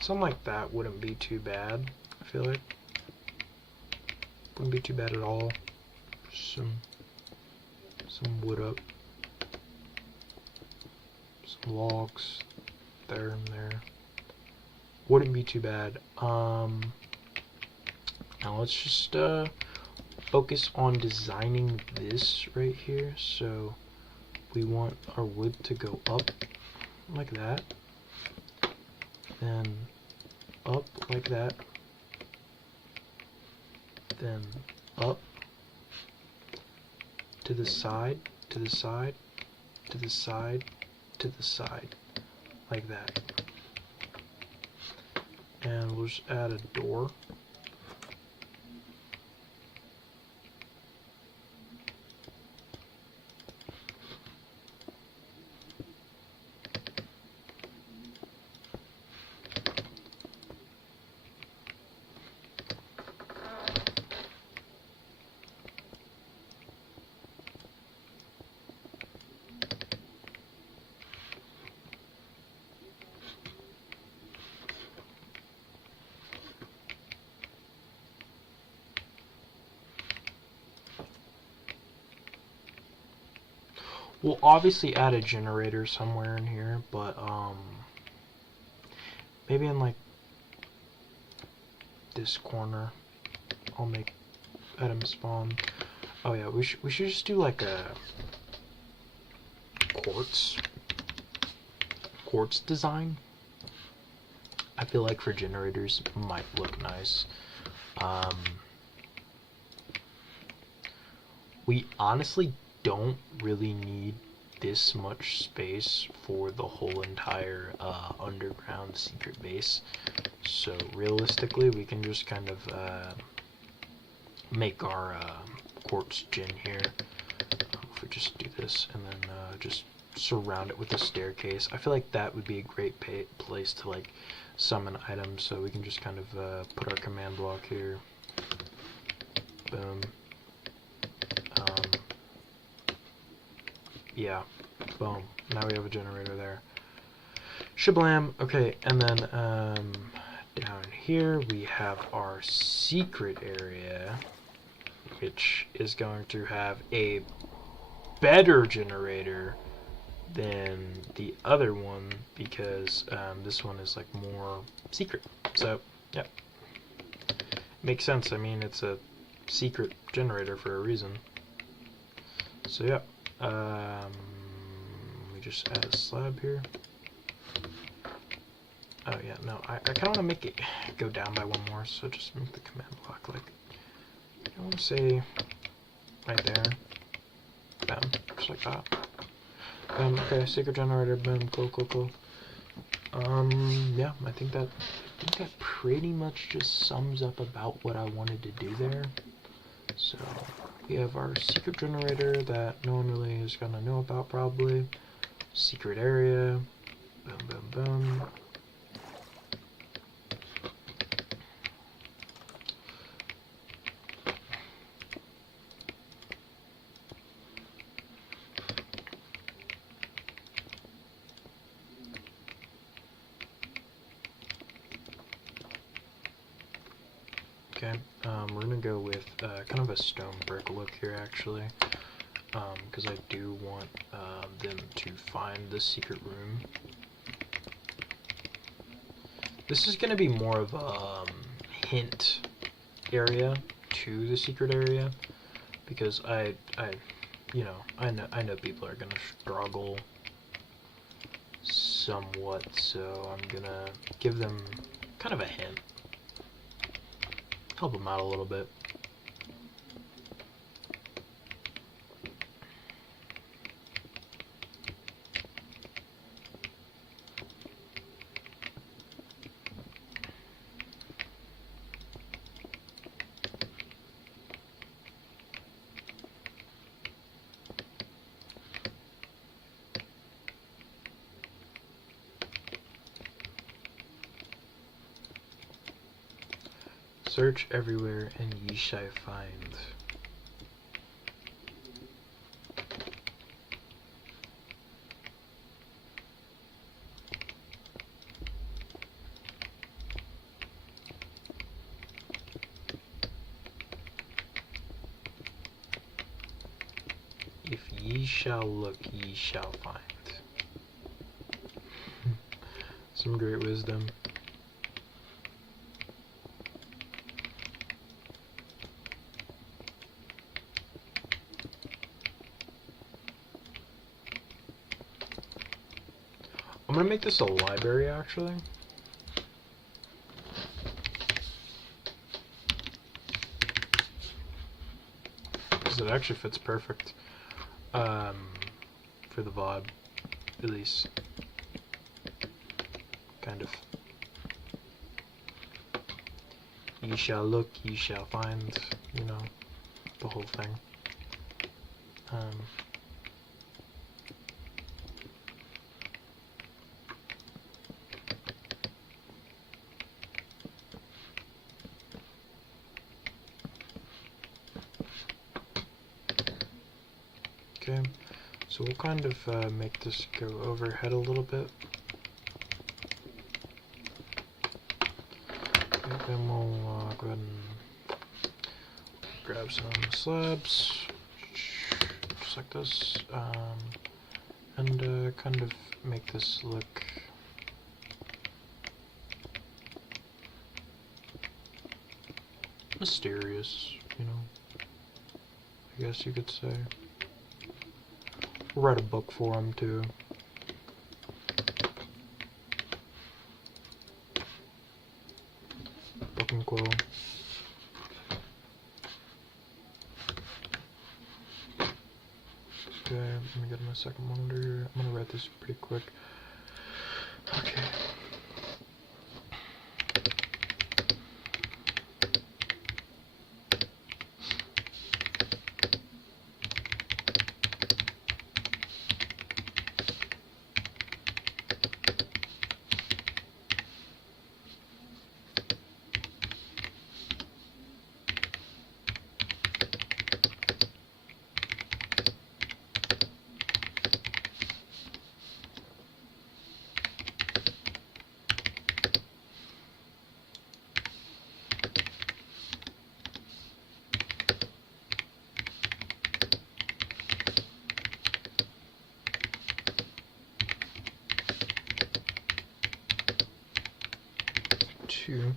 Something like that wouldn't be too bad. I feel like wouldn't be too bad at all. Some wood up, some logs there and there. Wouldn't be too bad. Now let's just focus on designing this right here. So we want our wood to go up like that, then up like that, then up to the side, to the side, to the side, to the side, like that. And we'll just add a door. We'll obviously add a generator somewhere in here, but maybe in like this corner I'll make item spawn. Oh yeah, we should just do like a quartz design. I feel like for generators might look nice. We honestly don't really need this much space for the whole entire underground secret base. So realistically, we can just kind of make our quartz gen here. If we just do this and then just surround it with a staircase, I feel like that would be a great place to like summon items. So we can just kind of put our command block here. Boom. Yeah, boom. Now we have a generator there. Shablam. Okay, and then down here we have our secret area, which is going to have a better generator than the other one because this one is like more secret. So, yeah. Makes sense. I mean, it's a secret generator for a reason. So, yeah. We just add a slab here. Oh yeah, no, I kind of want to make it go down by one more, so just make the command block like, I want to say right there. Bam, just like that. Okay, secret generator, boom, cool. Yeah, I think that pretty much just sums up about what I wanted to do there. So we have our secret generator that no one really is gonna know about probably. Secret area. Boom. Okay, we're gonna go with kind of a stone brick look here actually, because I do want them to find the secret room. This is gonna be more of a hint area to the secret area, because I know people are gonna struggle somewhat, so I'm gonna give them kind of a hint. Help them out a little bit. Search everywhere and ye shall find. If ye shall look, ye shall find. Some great wisdom. I'm gonna make this a library actually. Because it actually fits perfect for the VOD, at least. Kind of. Ye shall look, ye shall find, you know, the whole thing. Okay, so we'll kind of make this go overhead a little bit. Okay, then we'll go ahead and grab some slabs, just like this, and kind of make this look mysterious, you know, I guess you could say. write a book for him too. Book and quill. Okay, let me get my second monitor here. I'm gonna write this pretty quick. Okay. Two.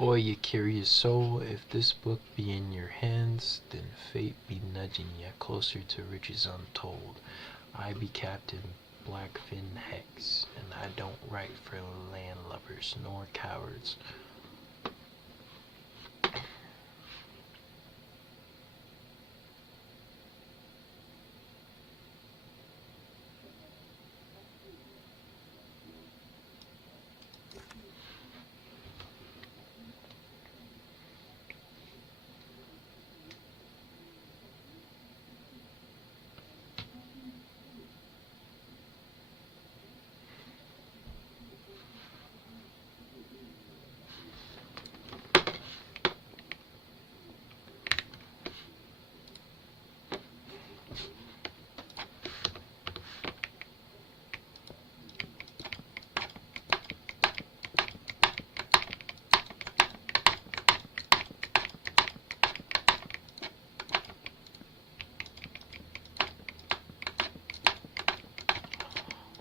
O ye curious soul, if this book be in your hands, then fate be nudging yet closer to riches untold. I be Captain Blackfin Hex, and I don't write for landlubbers nor cowards.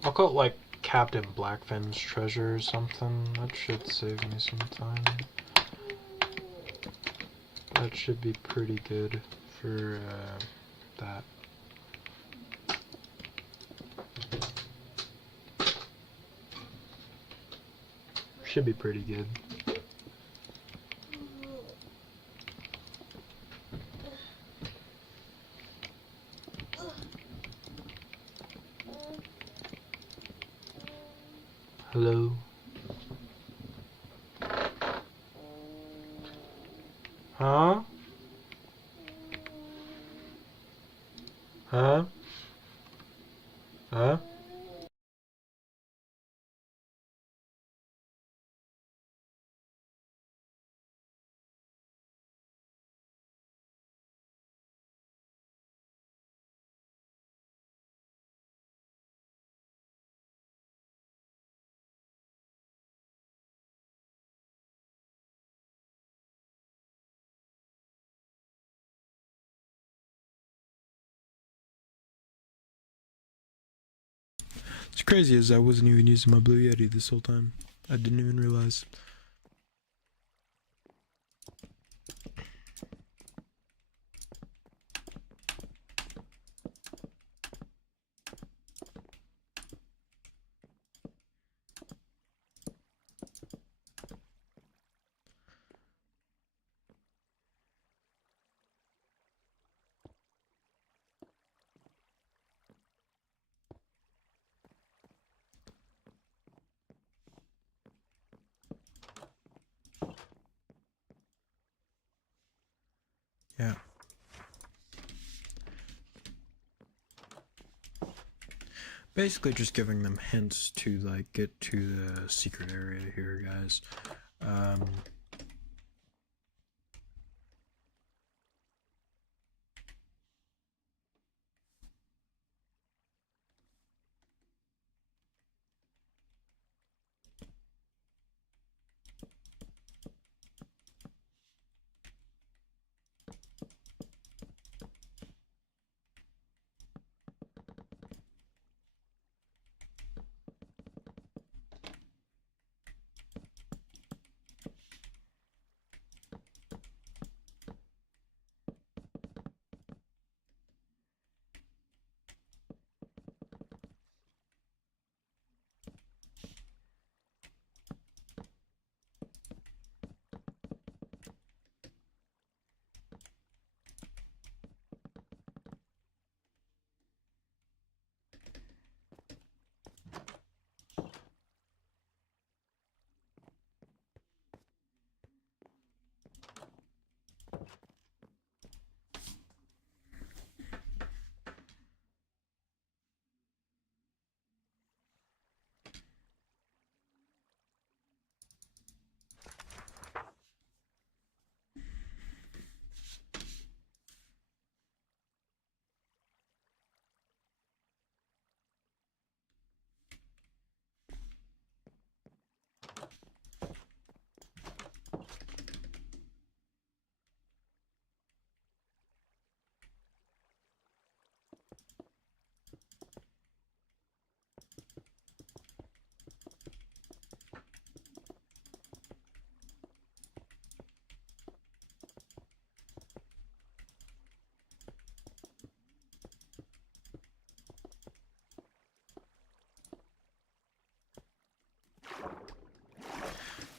I'll call it like Captain Blackfin's treasure or something. That should save me some time. That should be pretty good for that. Should be pretty good. Hello? Huh? Huh? Huh? What's crazy is I wasn't even using my Blue Yeti this whole time. I didn't even realize. Yeah. Basically just giving them hints to like get to the secret area here, guys.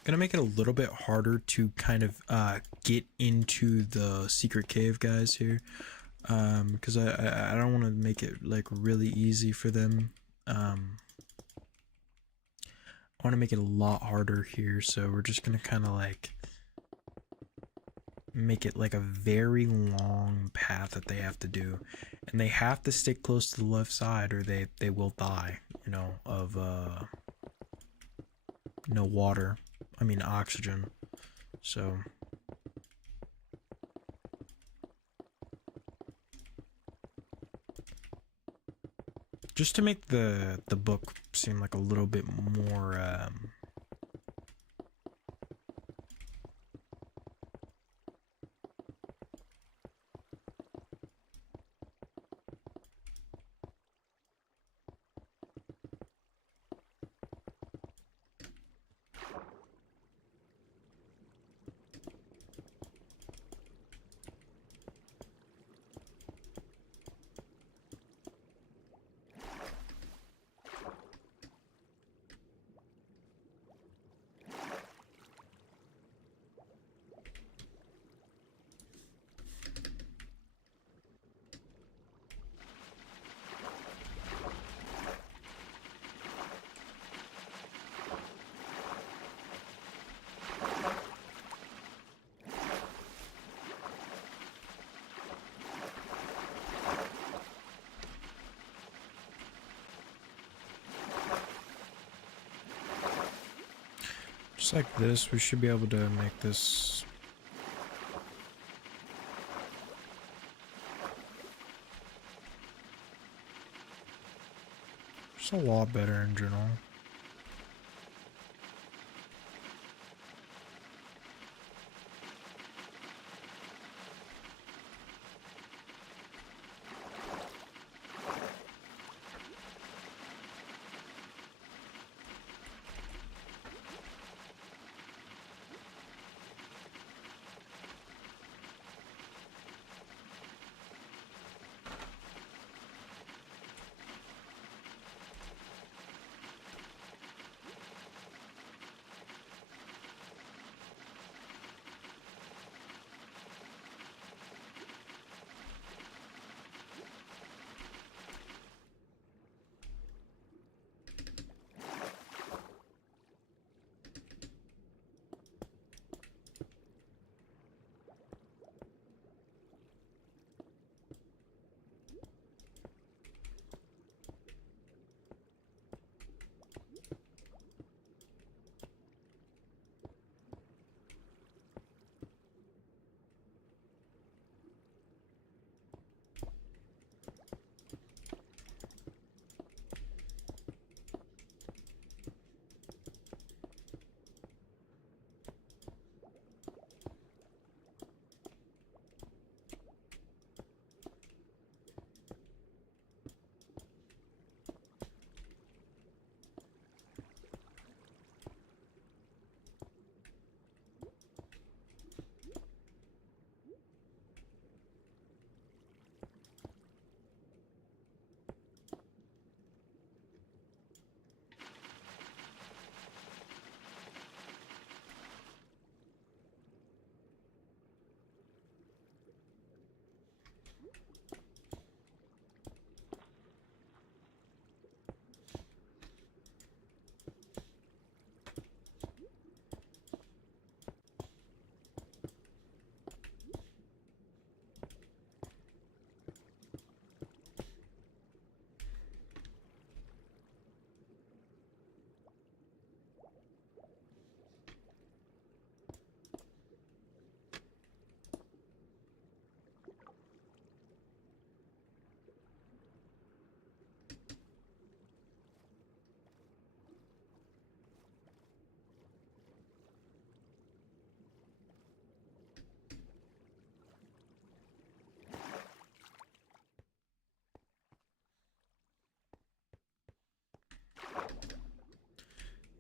Gonna make it a little bit harder to kind of get into the secret cave, guys, here, because I don't want to make it like really easy for them. I want to make it a lot harder here, so we're just gonna kind of like make it like a very long path that they have to do, and they have to stick close to the left side or they will die, you know, of no water, I mean oxygen. So just to make the book seem like a little bit more just like this. We should be able to make this just a lot better in general.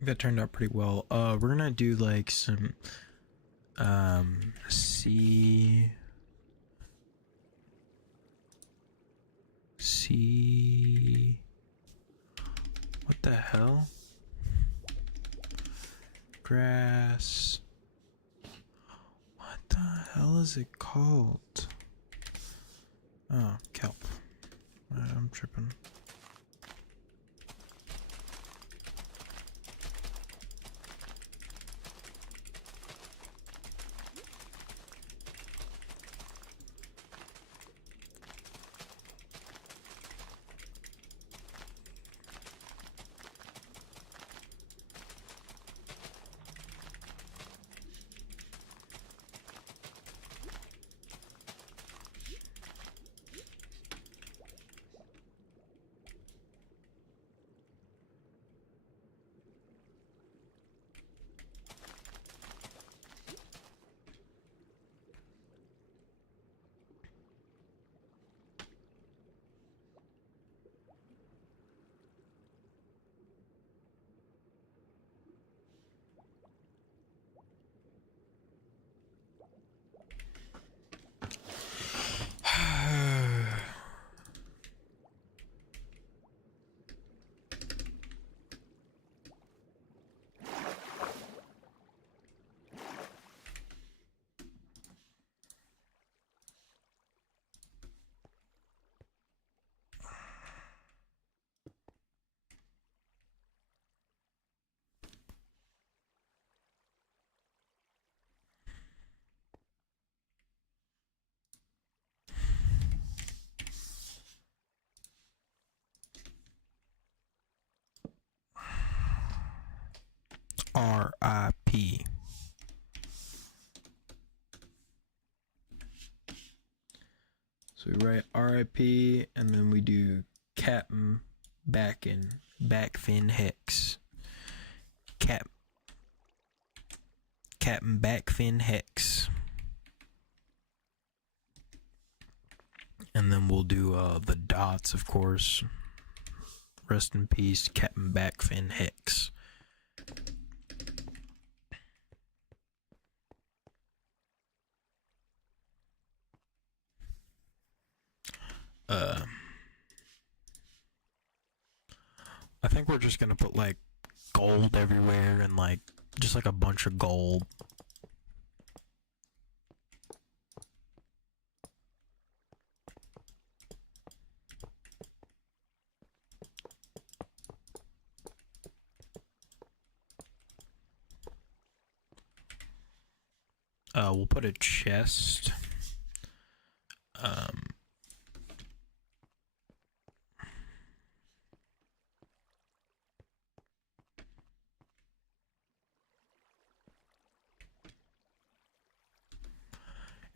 That turned out pretty well. We're gonna do like some C what the hell? Graph grass. What the hell is it called? Oh, kelp. I'm tripping. R.I.P. So we write R.I.P. and then we do Captain Backfin Hex. Captain Backfin Hex. And then we'll do the dots, of course. Rest in peace, Captain Backfin Hex. I think we're just gonna put like gold everywhere and like just like a bunch of gold. We'll put a chest.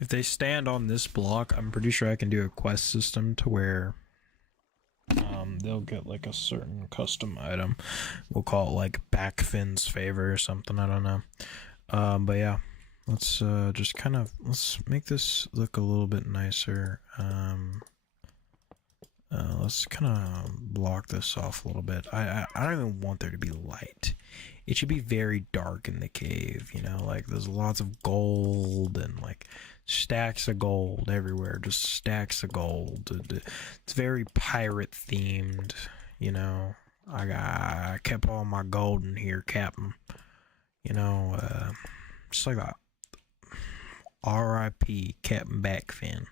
If they stand on this block, I'm pretty sure I can do a quest system to where they'll get like a certain custom item. We'll call it like Backfin's favor or something, I don't know. But yeah, let's just kind of, let's make this look a little bit nicer. Let's kind of block this off a little bit. I don't even want there to be light. It should be very dark in the cave, you know, like there's lots of gold and like stacks of gold everywhere, just stacks of gold. It's very pirate themed, you know. I kept all my gold in here, Captain. You know, just like that. R.I.P. Captain Backfin.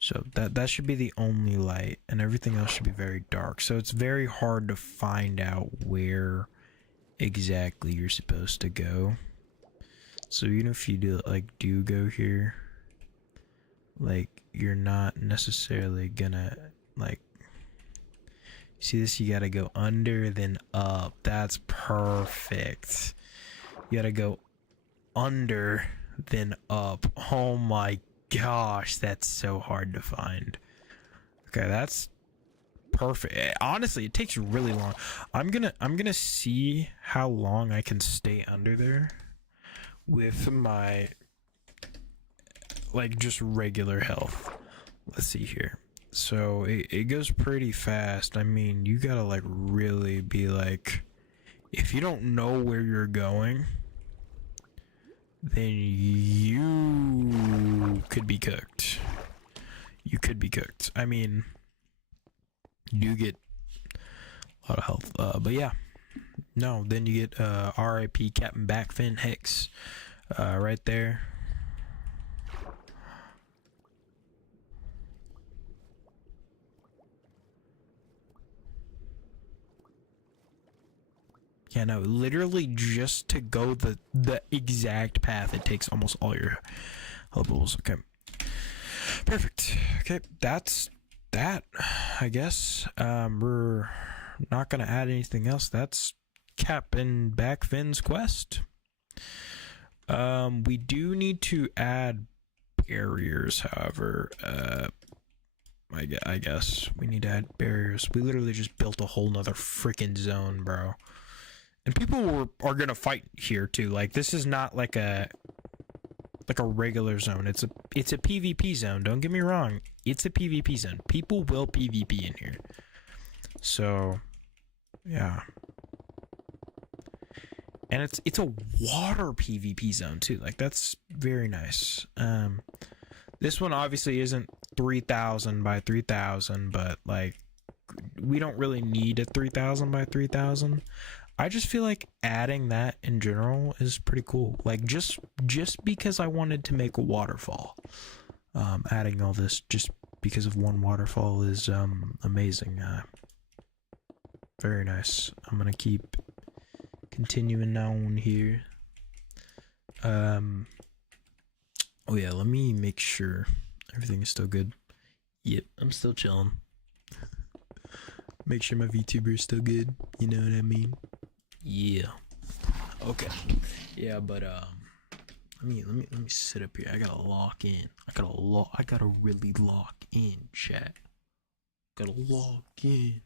So that should be the only light, and everything else should be very dark. So it's very hard to find out where exactly you're supposed to go. So even if you do go here, like you're not necessarily gonna like see this. You gotta go under then up. That's perfect. You gotta go under then up. Oh my gosh, that's so hard to find. Okay, that's perfect. Honestly, it takes really long. I'm gonna see how long I can stay under there with my like just regular health. Let's see here. So it goes pretty fast. I mean, you gotta like really be like, if you don't know where you're going, then you could be cooked. You could be cooked. I mean, you get a lot of health. But yeah, No, then you get RIP Captain Backfin Hex right there. Yeah, no, literally just to go the exact path, it takes almost all your levels. Okay. Perfect. Okay, that's that, I guess. We're not gonna add anything else. That's Captain Backfin's quest. We do need to add barriers, however. I guess we need to add barriers. We literally just built a whole nother freaking zone, bro. And people are gonna fight here too. Like, this is not like a regular zone. It's a PvP zone. Don't get me wrong. It's a PvP zone. People will PvP in here. So, yeah. And it's a water PvP zone too. Like, that's very nice. This one obviously isn't 3,000 by 3,000, but like, we don't really need a 3,000 by 3,000. I just feel like adding that in general is pretty cool. Like, just because I wanted to make a waterfall, adding all this just because of one waterfall is amazing. Very nice. I'm gonna keep continuing on here. Oh yeah, let me make sure everything is still good. Yep, I'm still chilling. Make sure my VTuber is still good. You know what I mean? Yeah. Okay. Yeah, but let me sit up here. I gotta lock in. I gotta really lock in, chat. Gotta lock in.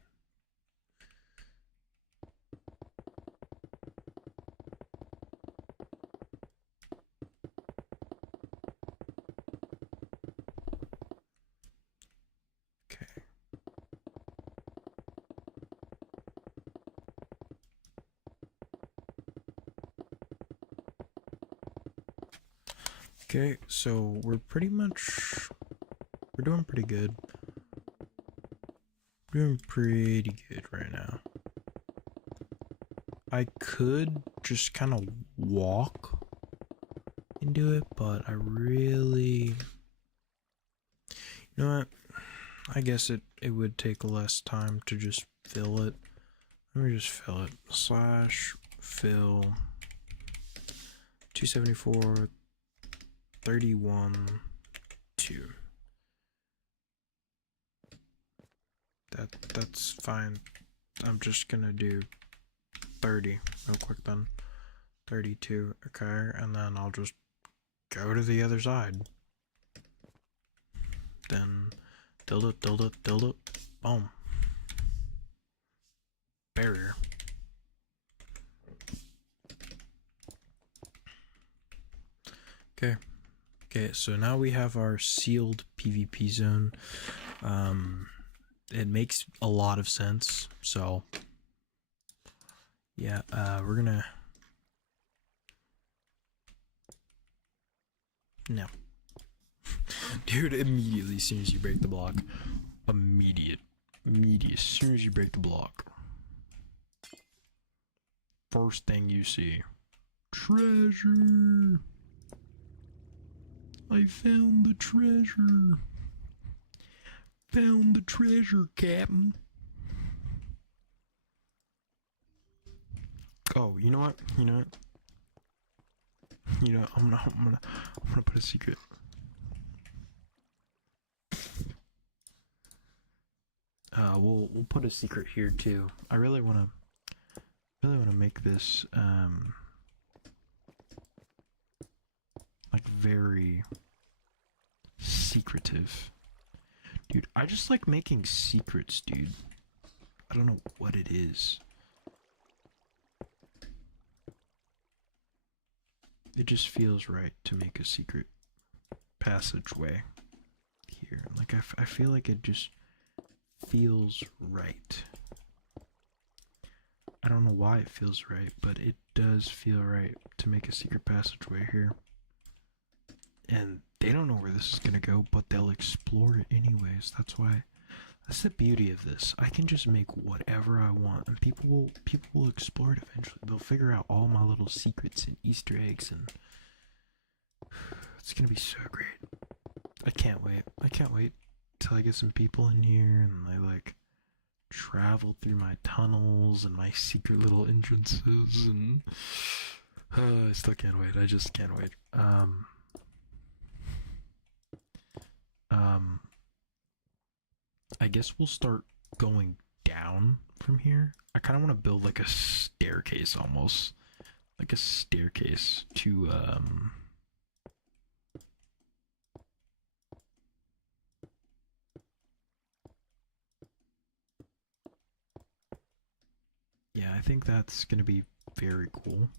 Okay, so we're doing pretty good. We're doing pretty good right now. I could just kind of walk into it, but I really... You know what? I guess it would take less time to just fill it. Let me just fill it. /fill 274 31 2. That's fine. I'm just gonna do 30 real quick then. 32, okay, and then I'll just go to the other side. Then tilde, boom. Barrier. Okay. Okay, so now we have our sealed PvP zone. It makes a lot of sense. So, yeah, we're gonna... No. Dude, immediately as soon as you break the block. Immediate. As soon as you break the block. First thing you see. Treasure! I found the treasure. Found the treasure, Captain. Oh, you know what? I'm gonna put a secret. We'll put a secret here too. I really wanna make this like very secretive. Dude, I just like making secrets, dude. I don't know what it is. It just feels right to make a secret passageway here. Like, I feel like it just feels right. I don't know why it feels right, but it does feel right to make a secret passageway here. And they don't know where this is gonna go, but they'll explore it anyways. That's why That's the beauty of this. I can just make whatever I want, and people will explore it eventually. They'll figure out all my little secrets and Easter eggs, and it's gonna be so great. I can't wait. I can't wait till I get some people in here and they like travel through my tunnels and my secret little entrances, and I still can't wait. I just can't wait. I guess we'll start going down from here. I kind of want to build like a staircase almost. Like a staircase to yeah, I think that's gonna be very cool.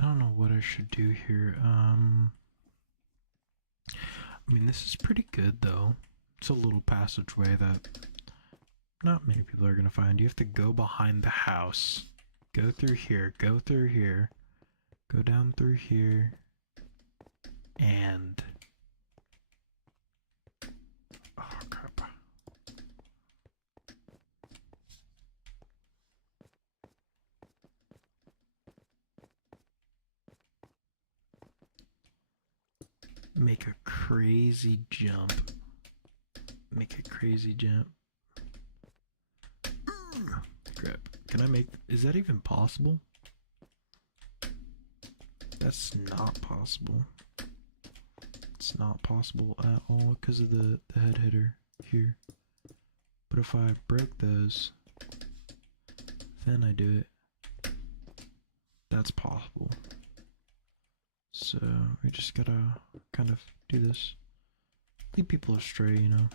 I don't know what I should do here. I mean, this is pretty good though. It's a little passageway that not many people are gonna find. You have to go behind the house, go through here, go through here, go down through here, and oh crap. Make a crazy jump. Make a crazy jump. Crap. Can I make... Is that even possible? That's not possible. It's not possible at all because of the head hitter here. But if I break those, then I do it. That's possible. So we just gotta kind of do this. Lead people astray, you know.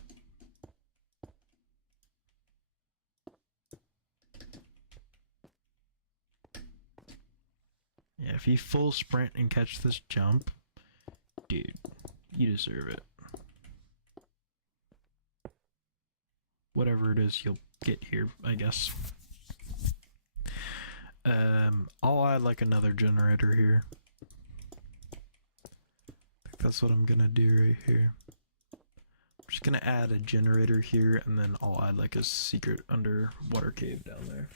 Yeah, if you full sprint and catch this jump, dude, you deserve it. Whatever it is you'll get here, I guess. I'll add like another generator here. That's what I'm gonna do right here. I'm just gonna add a generator here, and then I'll add like a secret underwater cave down there.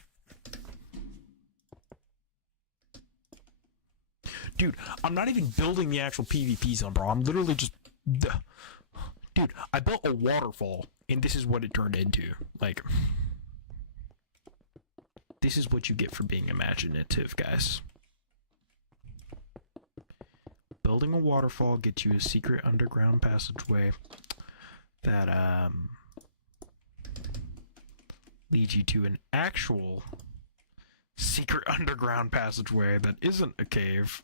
Dude, I'm not even building the actual PvP zone, bro. I'm literally just... Dude, I built a waterfall, and this is what it turned into. Like... This is what you get for being imaginative, guys. Building a waterfall gets you a secret underground passageway that leads you to an actual secret underground passageway that isn't a cave.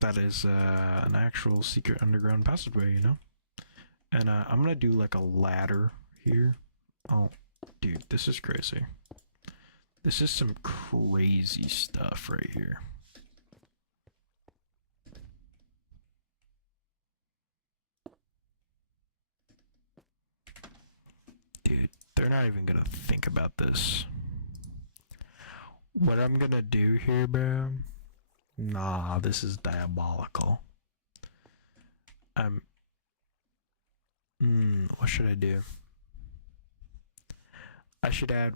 That is an actual secret underground passageway, you know? And I'm gonna do like a ladder here. Oh, dude, this is crazy. This is some crazy stuff right here. Dude, they're not even gonna think about this. What I'm gonna do here, bro? Nah, this is diabolical. What should I do? I should add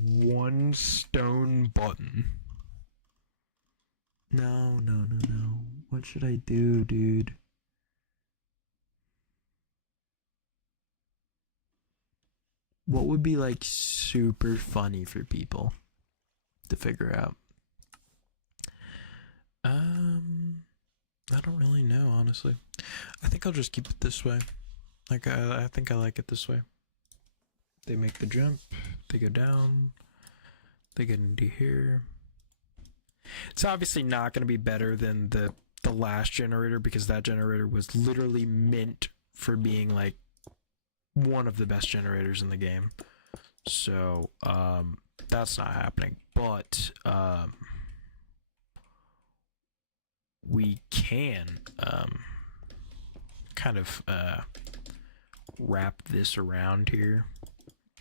one stone button. No. What should I do, dude? What would be like super funny for people to figure out? I don't really know, honestly. I think I'll just keep it this way. Like, I think I like it this way. They make the jump, they go down, they get into here. It's obviously not going to be better than the last generator, because that generator was literally meant for being like one of the best generators in the game. So, that's not happening. But, we can kind of wrap this around here.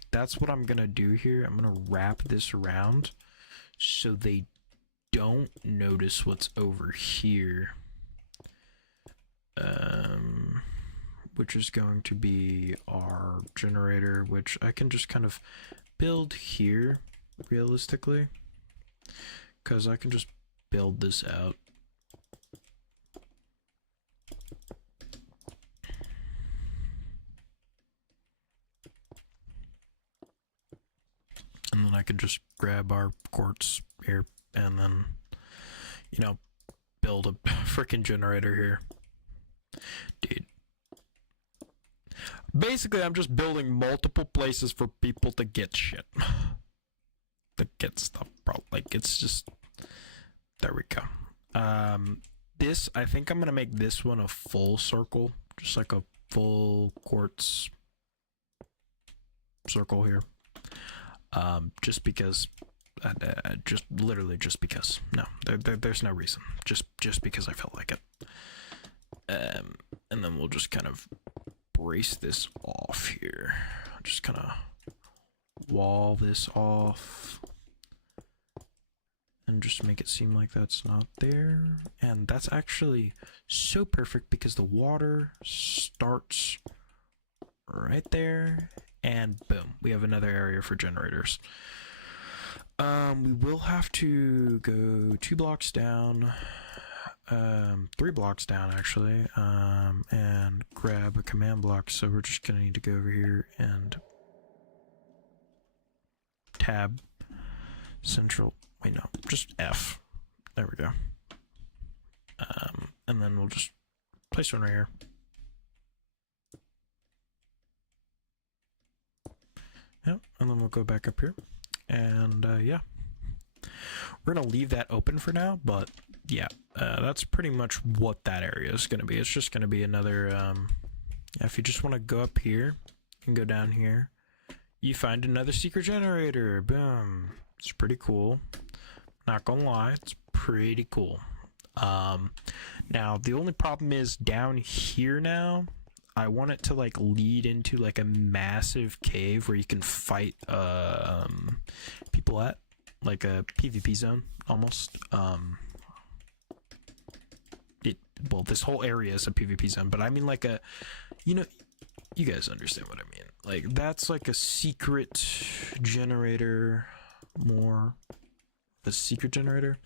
That's what I'm gonna do here. I'm gonna wrap this around so they don't notice what's over here, which is going to be our generator, which I can just kind of build here realistically, because I can just build this out. And then I can just grab our quartz here and then, you know, build a freaking generator here. Dude. Basically, I'm just building multiple places for people to get shit. To get stuff, bro. Like, it's just... There we go. This, I think I'm going to make this one a full circle. Just like a full quartz circle here. Just because, just literally just because. No, there's no reason. Just because I felt like it. And then we'll just kind of brace this off here. Just kind of wall this off. And just make it seem like that's not there. And that's actually so perfect because the water starts right there. And boom, we have another area for generators. We will have to go 2 blocks down, 3 blocks down actually, and grab a command block. So we're just gonna need to go over here and tab central. Wait, no, just F. There we go. And then we'll just place one right here. Yep, and then we'll go back up here, and yeah, we're gonna leave that open for now. But yeah, that's pretty much what that area is gonna be. It's just gonna be another. If you just want to go up here and go down here, you find another secret generator. Boom! It's pretty cool. Not gonna lie, it's pretty cool. Now the only problem is down here now. I want it to like lead into like a massive cave where you can fight people at, like a PvP zone almost. Well, this whole area is a PvP zone, but I mean like a, you know, you guys understand what I mean. Like that's like a secret generator, more of a secret generator.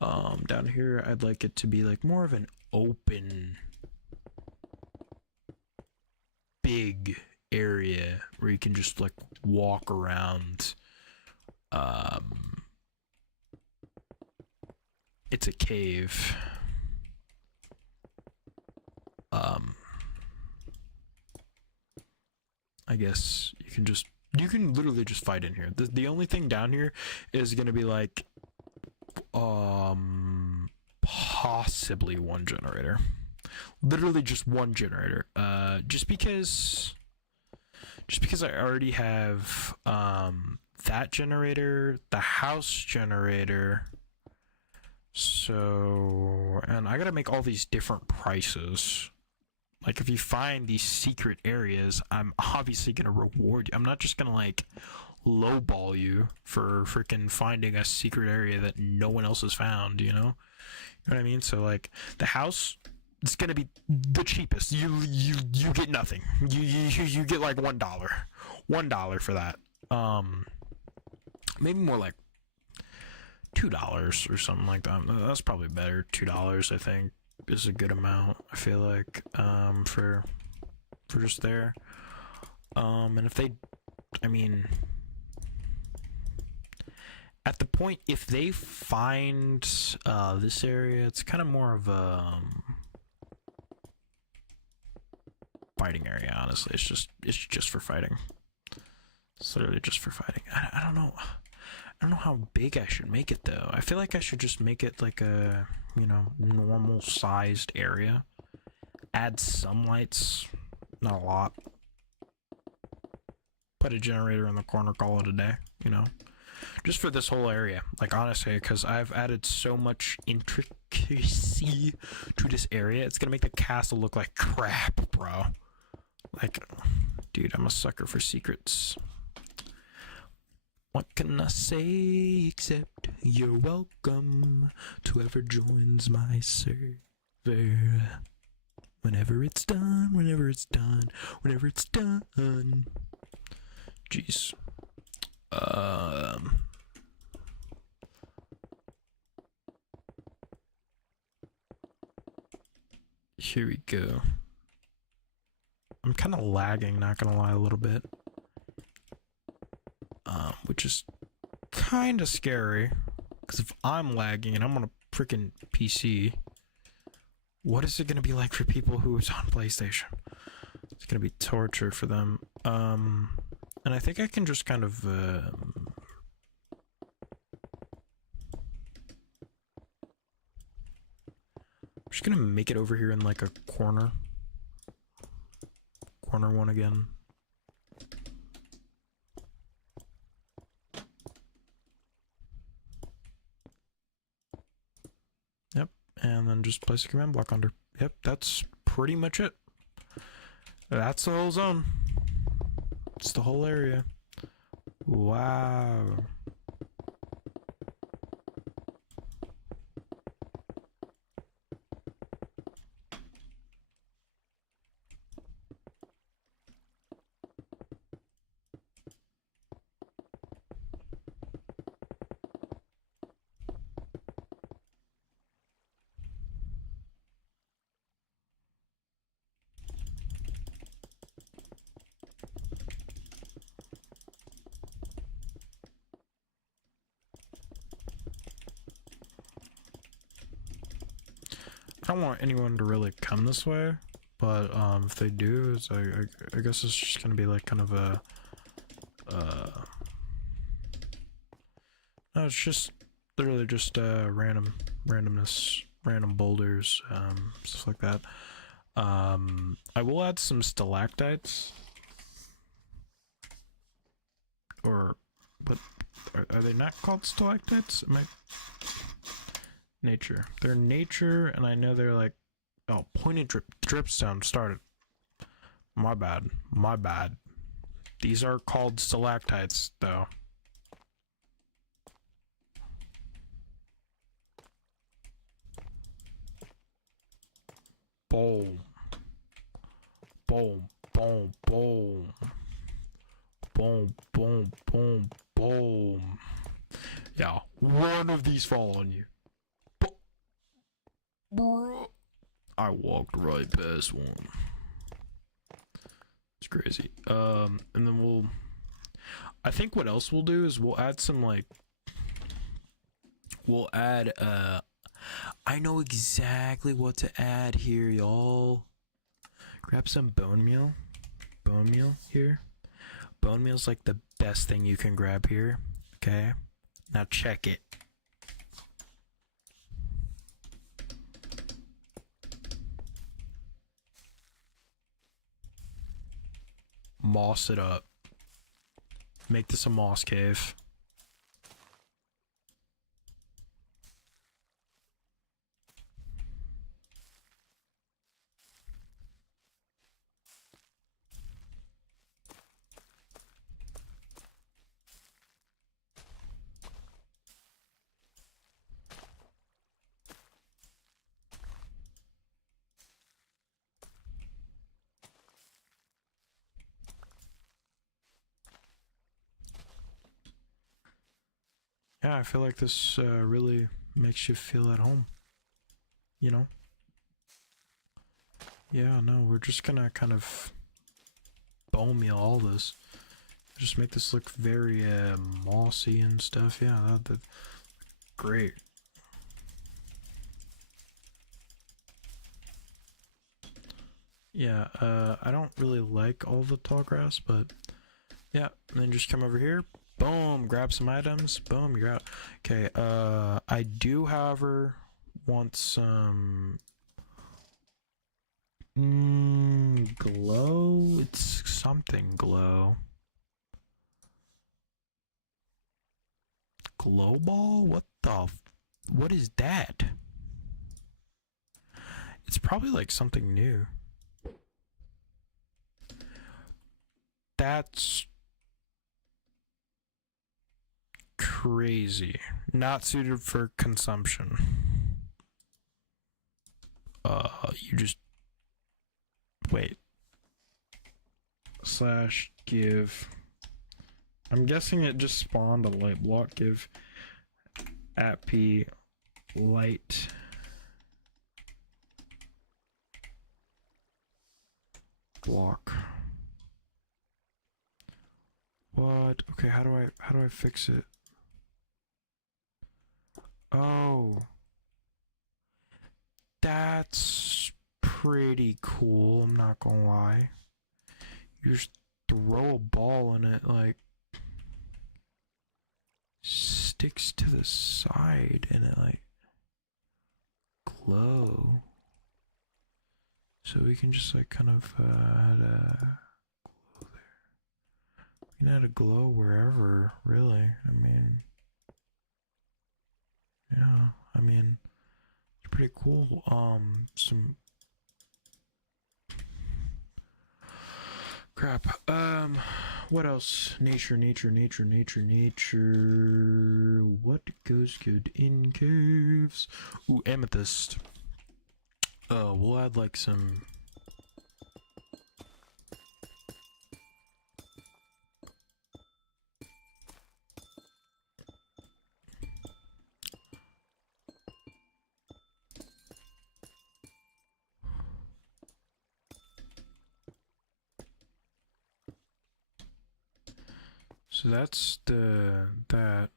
Down here, I'd like it to be like more of an open, big area where you can just like walk around. It's a cave. I guess you can literally just fight in here. The only thing down here is gonna be like possibly one generator. Literally just one generator. Just because I already have that generator, the house generator. So, and I gotta make all these different prices. Like if you find these secret areas, I'm obviously gonna reward you. I'm not just gonna like lowball you for freaking finding a secret area that no one else has found, you know? You know what I mean? So like the house, it's gonna be the cheapest. You get nothing. You get like $1 for that. Maybe more like $2 or something like that. That's probably better. $2, I think, is a good amount. I feel like for just there. And if they, I mean, at the point if they find this area, it's kind of more of a fighting area. Honestly, it's just for fighting. It's literally just for fighting. I don't know. I don't know how big I should make it though. I feel like I should just make it like a, you know, normal sized area. Add some lights, not a lot. Put a generator in the corner, call it a day, you know. Just for this whole area, like honestly, because I've added so much intricacy to this area, it's gonna make the castle look like crap, bro. Like, dude, I'm a sucker for secrets. What can I say except you're welcome to whoever joins my server. Whenever it's done, whenever it's done, whenever it's done. Jeez. Here we go. I'm kind of lagging, not gonna lie, a little bit. Which is kind of scary. Because if I'm lagging and I'm on a freaking PC, what is it gonna be like for people who's on PlayStation? It's gonna be torture for them. And I think I can just kind of I'm just gonna make it over here in like a corner one again. Yep, and then just place a command block under. Yep, that's pretty much it. That's the whole zone. It's the whole area. Wow. I don't want anyone to really come this way, but if they do, it's, I guess it's just gonna be like kind of a no, it's just literally just randomness, random boulders, stuff like that. I will add some stalactites, or but are they not called stalactites? Am I? Nature. They're nature, and I know they're like, oh, pointed dripstone started. My bad. My bad. These are called stalactites, though. Boom. Boom. Boom. Boom. Boom. Boom. Boom. Boom. Yeah, one of these fall on you. Bro, I walked right past one. It's crazy. And then I think what else we'll do is we'll add some we'll add I know exactly what to add here, y'all. Grab some bone meal. Bone meal here. Bone meal's like the best thing you can grab here. Okay? Now check it. Moss it up. Make this a moss cave. Yeah, I feel like this really makes you feel at home. You know? Yeah, no, we're just gonna kind of bone meal all this. Just make this look very mossy and stuff. Yeah, that's great. Yeah, I don't really like all the tall grass, but yeah, and then just come over here, boom, grab some items, boom, you're out. Okay, I do, however, want some glow. It's something glow. Glow ball? What is that? It's probably like something new. That's crazy. Not suited for consumption. You just wait. / give. I'm guessing it just spawned a light block. Give @p light block. What? Okay, how do I fix it? Oh, that's pretty cool. I'm not gonna lie. You just throw a ball in it, like sticks to the side, and it like glow. So we can just like kind of add a glow there. We can add a glow wherever, really. I mean, yeah, I mean, it's pretty cool. Some crap. What else? Nature. What goes good in caves? Ooh, amethyst. We'll add like some. So that's that.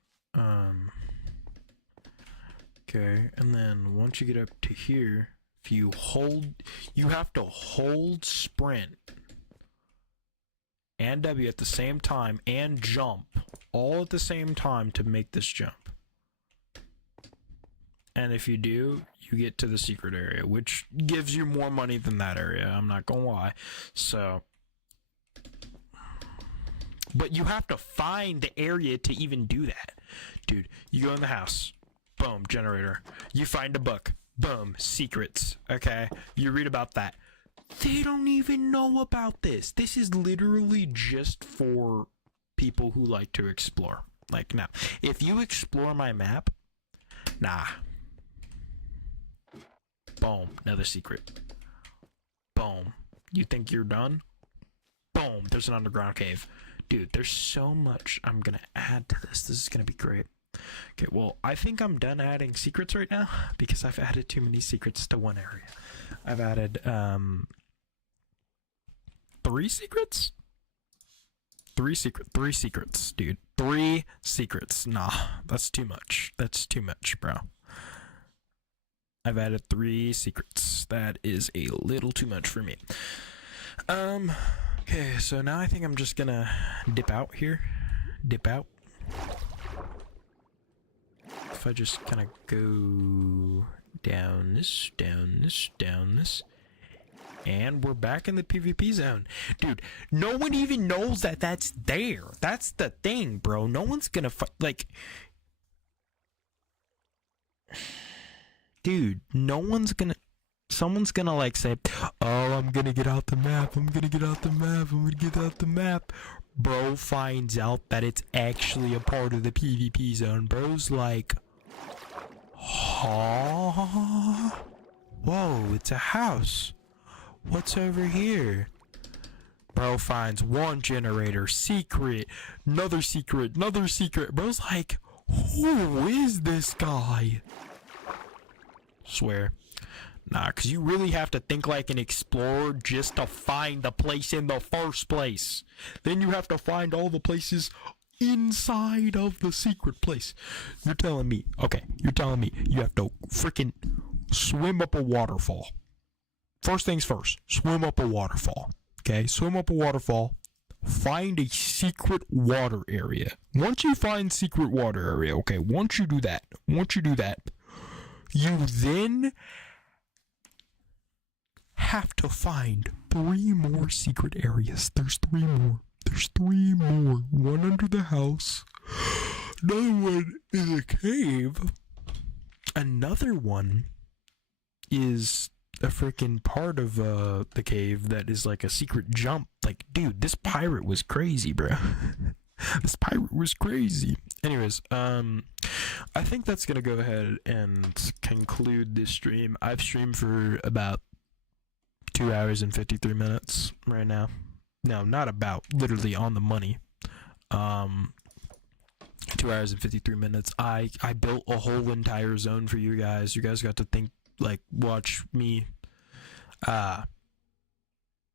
Okay, and then once you get up to here, if you have to hold sprint and W at the same time and jump all at the same time to make this jump. And if you do, you get to the secret area, which gives you more money than that area. I'm not gonna lie. So, but you have to find the area to even do that. Dude, you go in the house, boom, generator. You find a book, boom, secrets, okay? You read about that. They don't even know about this. This is literally just for people who like to explore. Like, now, if you explore my map, nah. Boom, another secret. Boom. You think you're done? Boom, there's an underground cave. Dude, there's so much I'm gonna add to this. This is gonna be great. Okay, well, I think I'm done adding secrets right now because I've added too many secrets to one area. I've added 3 secrets? 3 secrets, dude. 3 secrets. Nah, that's too much. That's too much, bro. I've added 3 secrets. That is a little too much for me. Okay, so now I think I'm just gonna dip out here. Dip out. If I just kind of go down this, and we're back in the PvP zone. Dude, no one even knows that that's there. That's the thing, bro. No one's gonna like... Dude, no one's gonna... Someone's gonna like say, oh, I'm gonna get out the map. Bro finds out that it's actually a part of the PvP zone. Bro's like, huh? Whoa, it's a house. What's over here? Bro finds 1 generator, secret, another secret. Bro's like, Who is this guy? Swear. Nah, because you really have to think like an explorer just to find the place in the first place. Then you have to find all the places inside of the secret place. You're telling me, okay, you're telling me you have to freaking swim up a waterfall. First things first, swim up a waterfall. Okay, swim up a waterfall. Find a secret water area. Once you find secret water area, okay, once you do that, you then have to find 3 more secret areas. There's 3 more. One under the house. Another one is a cave. Another one is a freaking part of the cave that is like a secret jump. Like, dude, this pirate was crazy, bro. This pirate was crazy. Anyways, I think that's gonna go ahead and conclude this stream. I've streamed for about 2 hours and 53 minutes right now. No, not about, literally on the money. 2 hours and 53 minutes. I built a whole entire zone for you guys. You guys got to think, like, watch me, how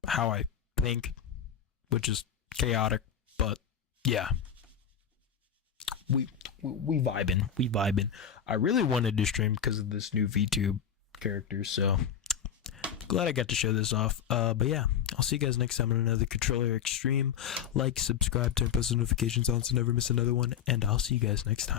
I think, which is chaotic, but yeah. We vibing. I really wanted to stream because of this new VTube character, so glad I got to show this off. But yeah, I'll see you guys next time on another Controller Extreme. Like, subscribe, turn post notifications on so never miss another one, and I'll see you guys next time.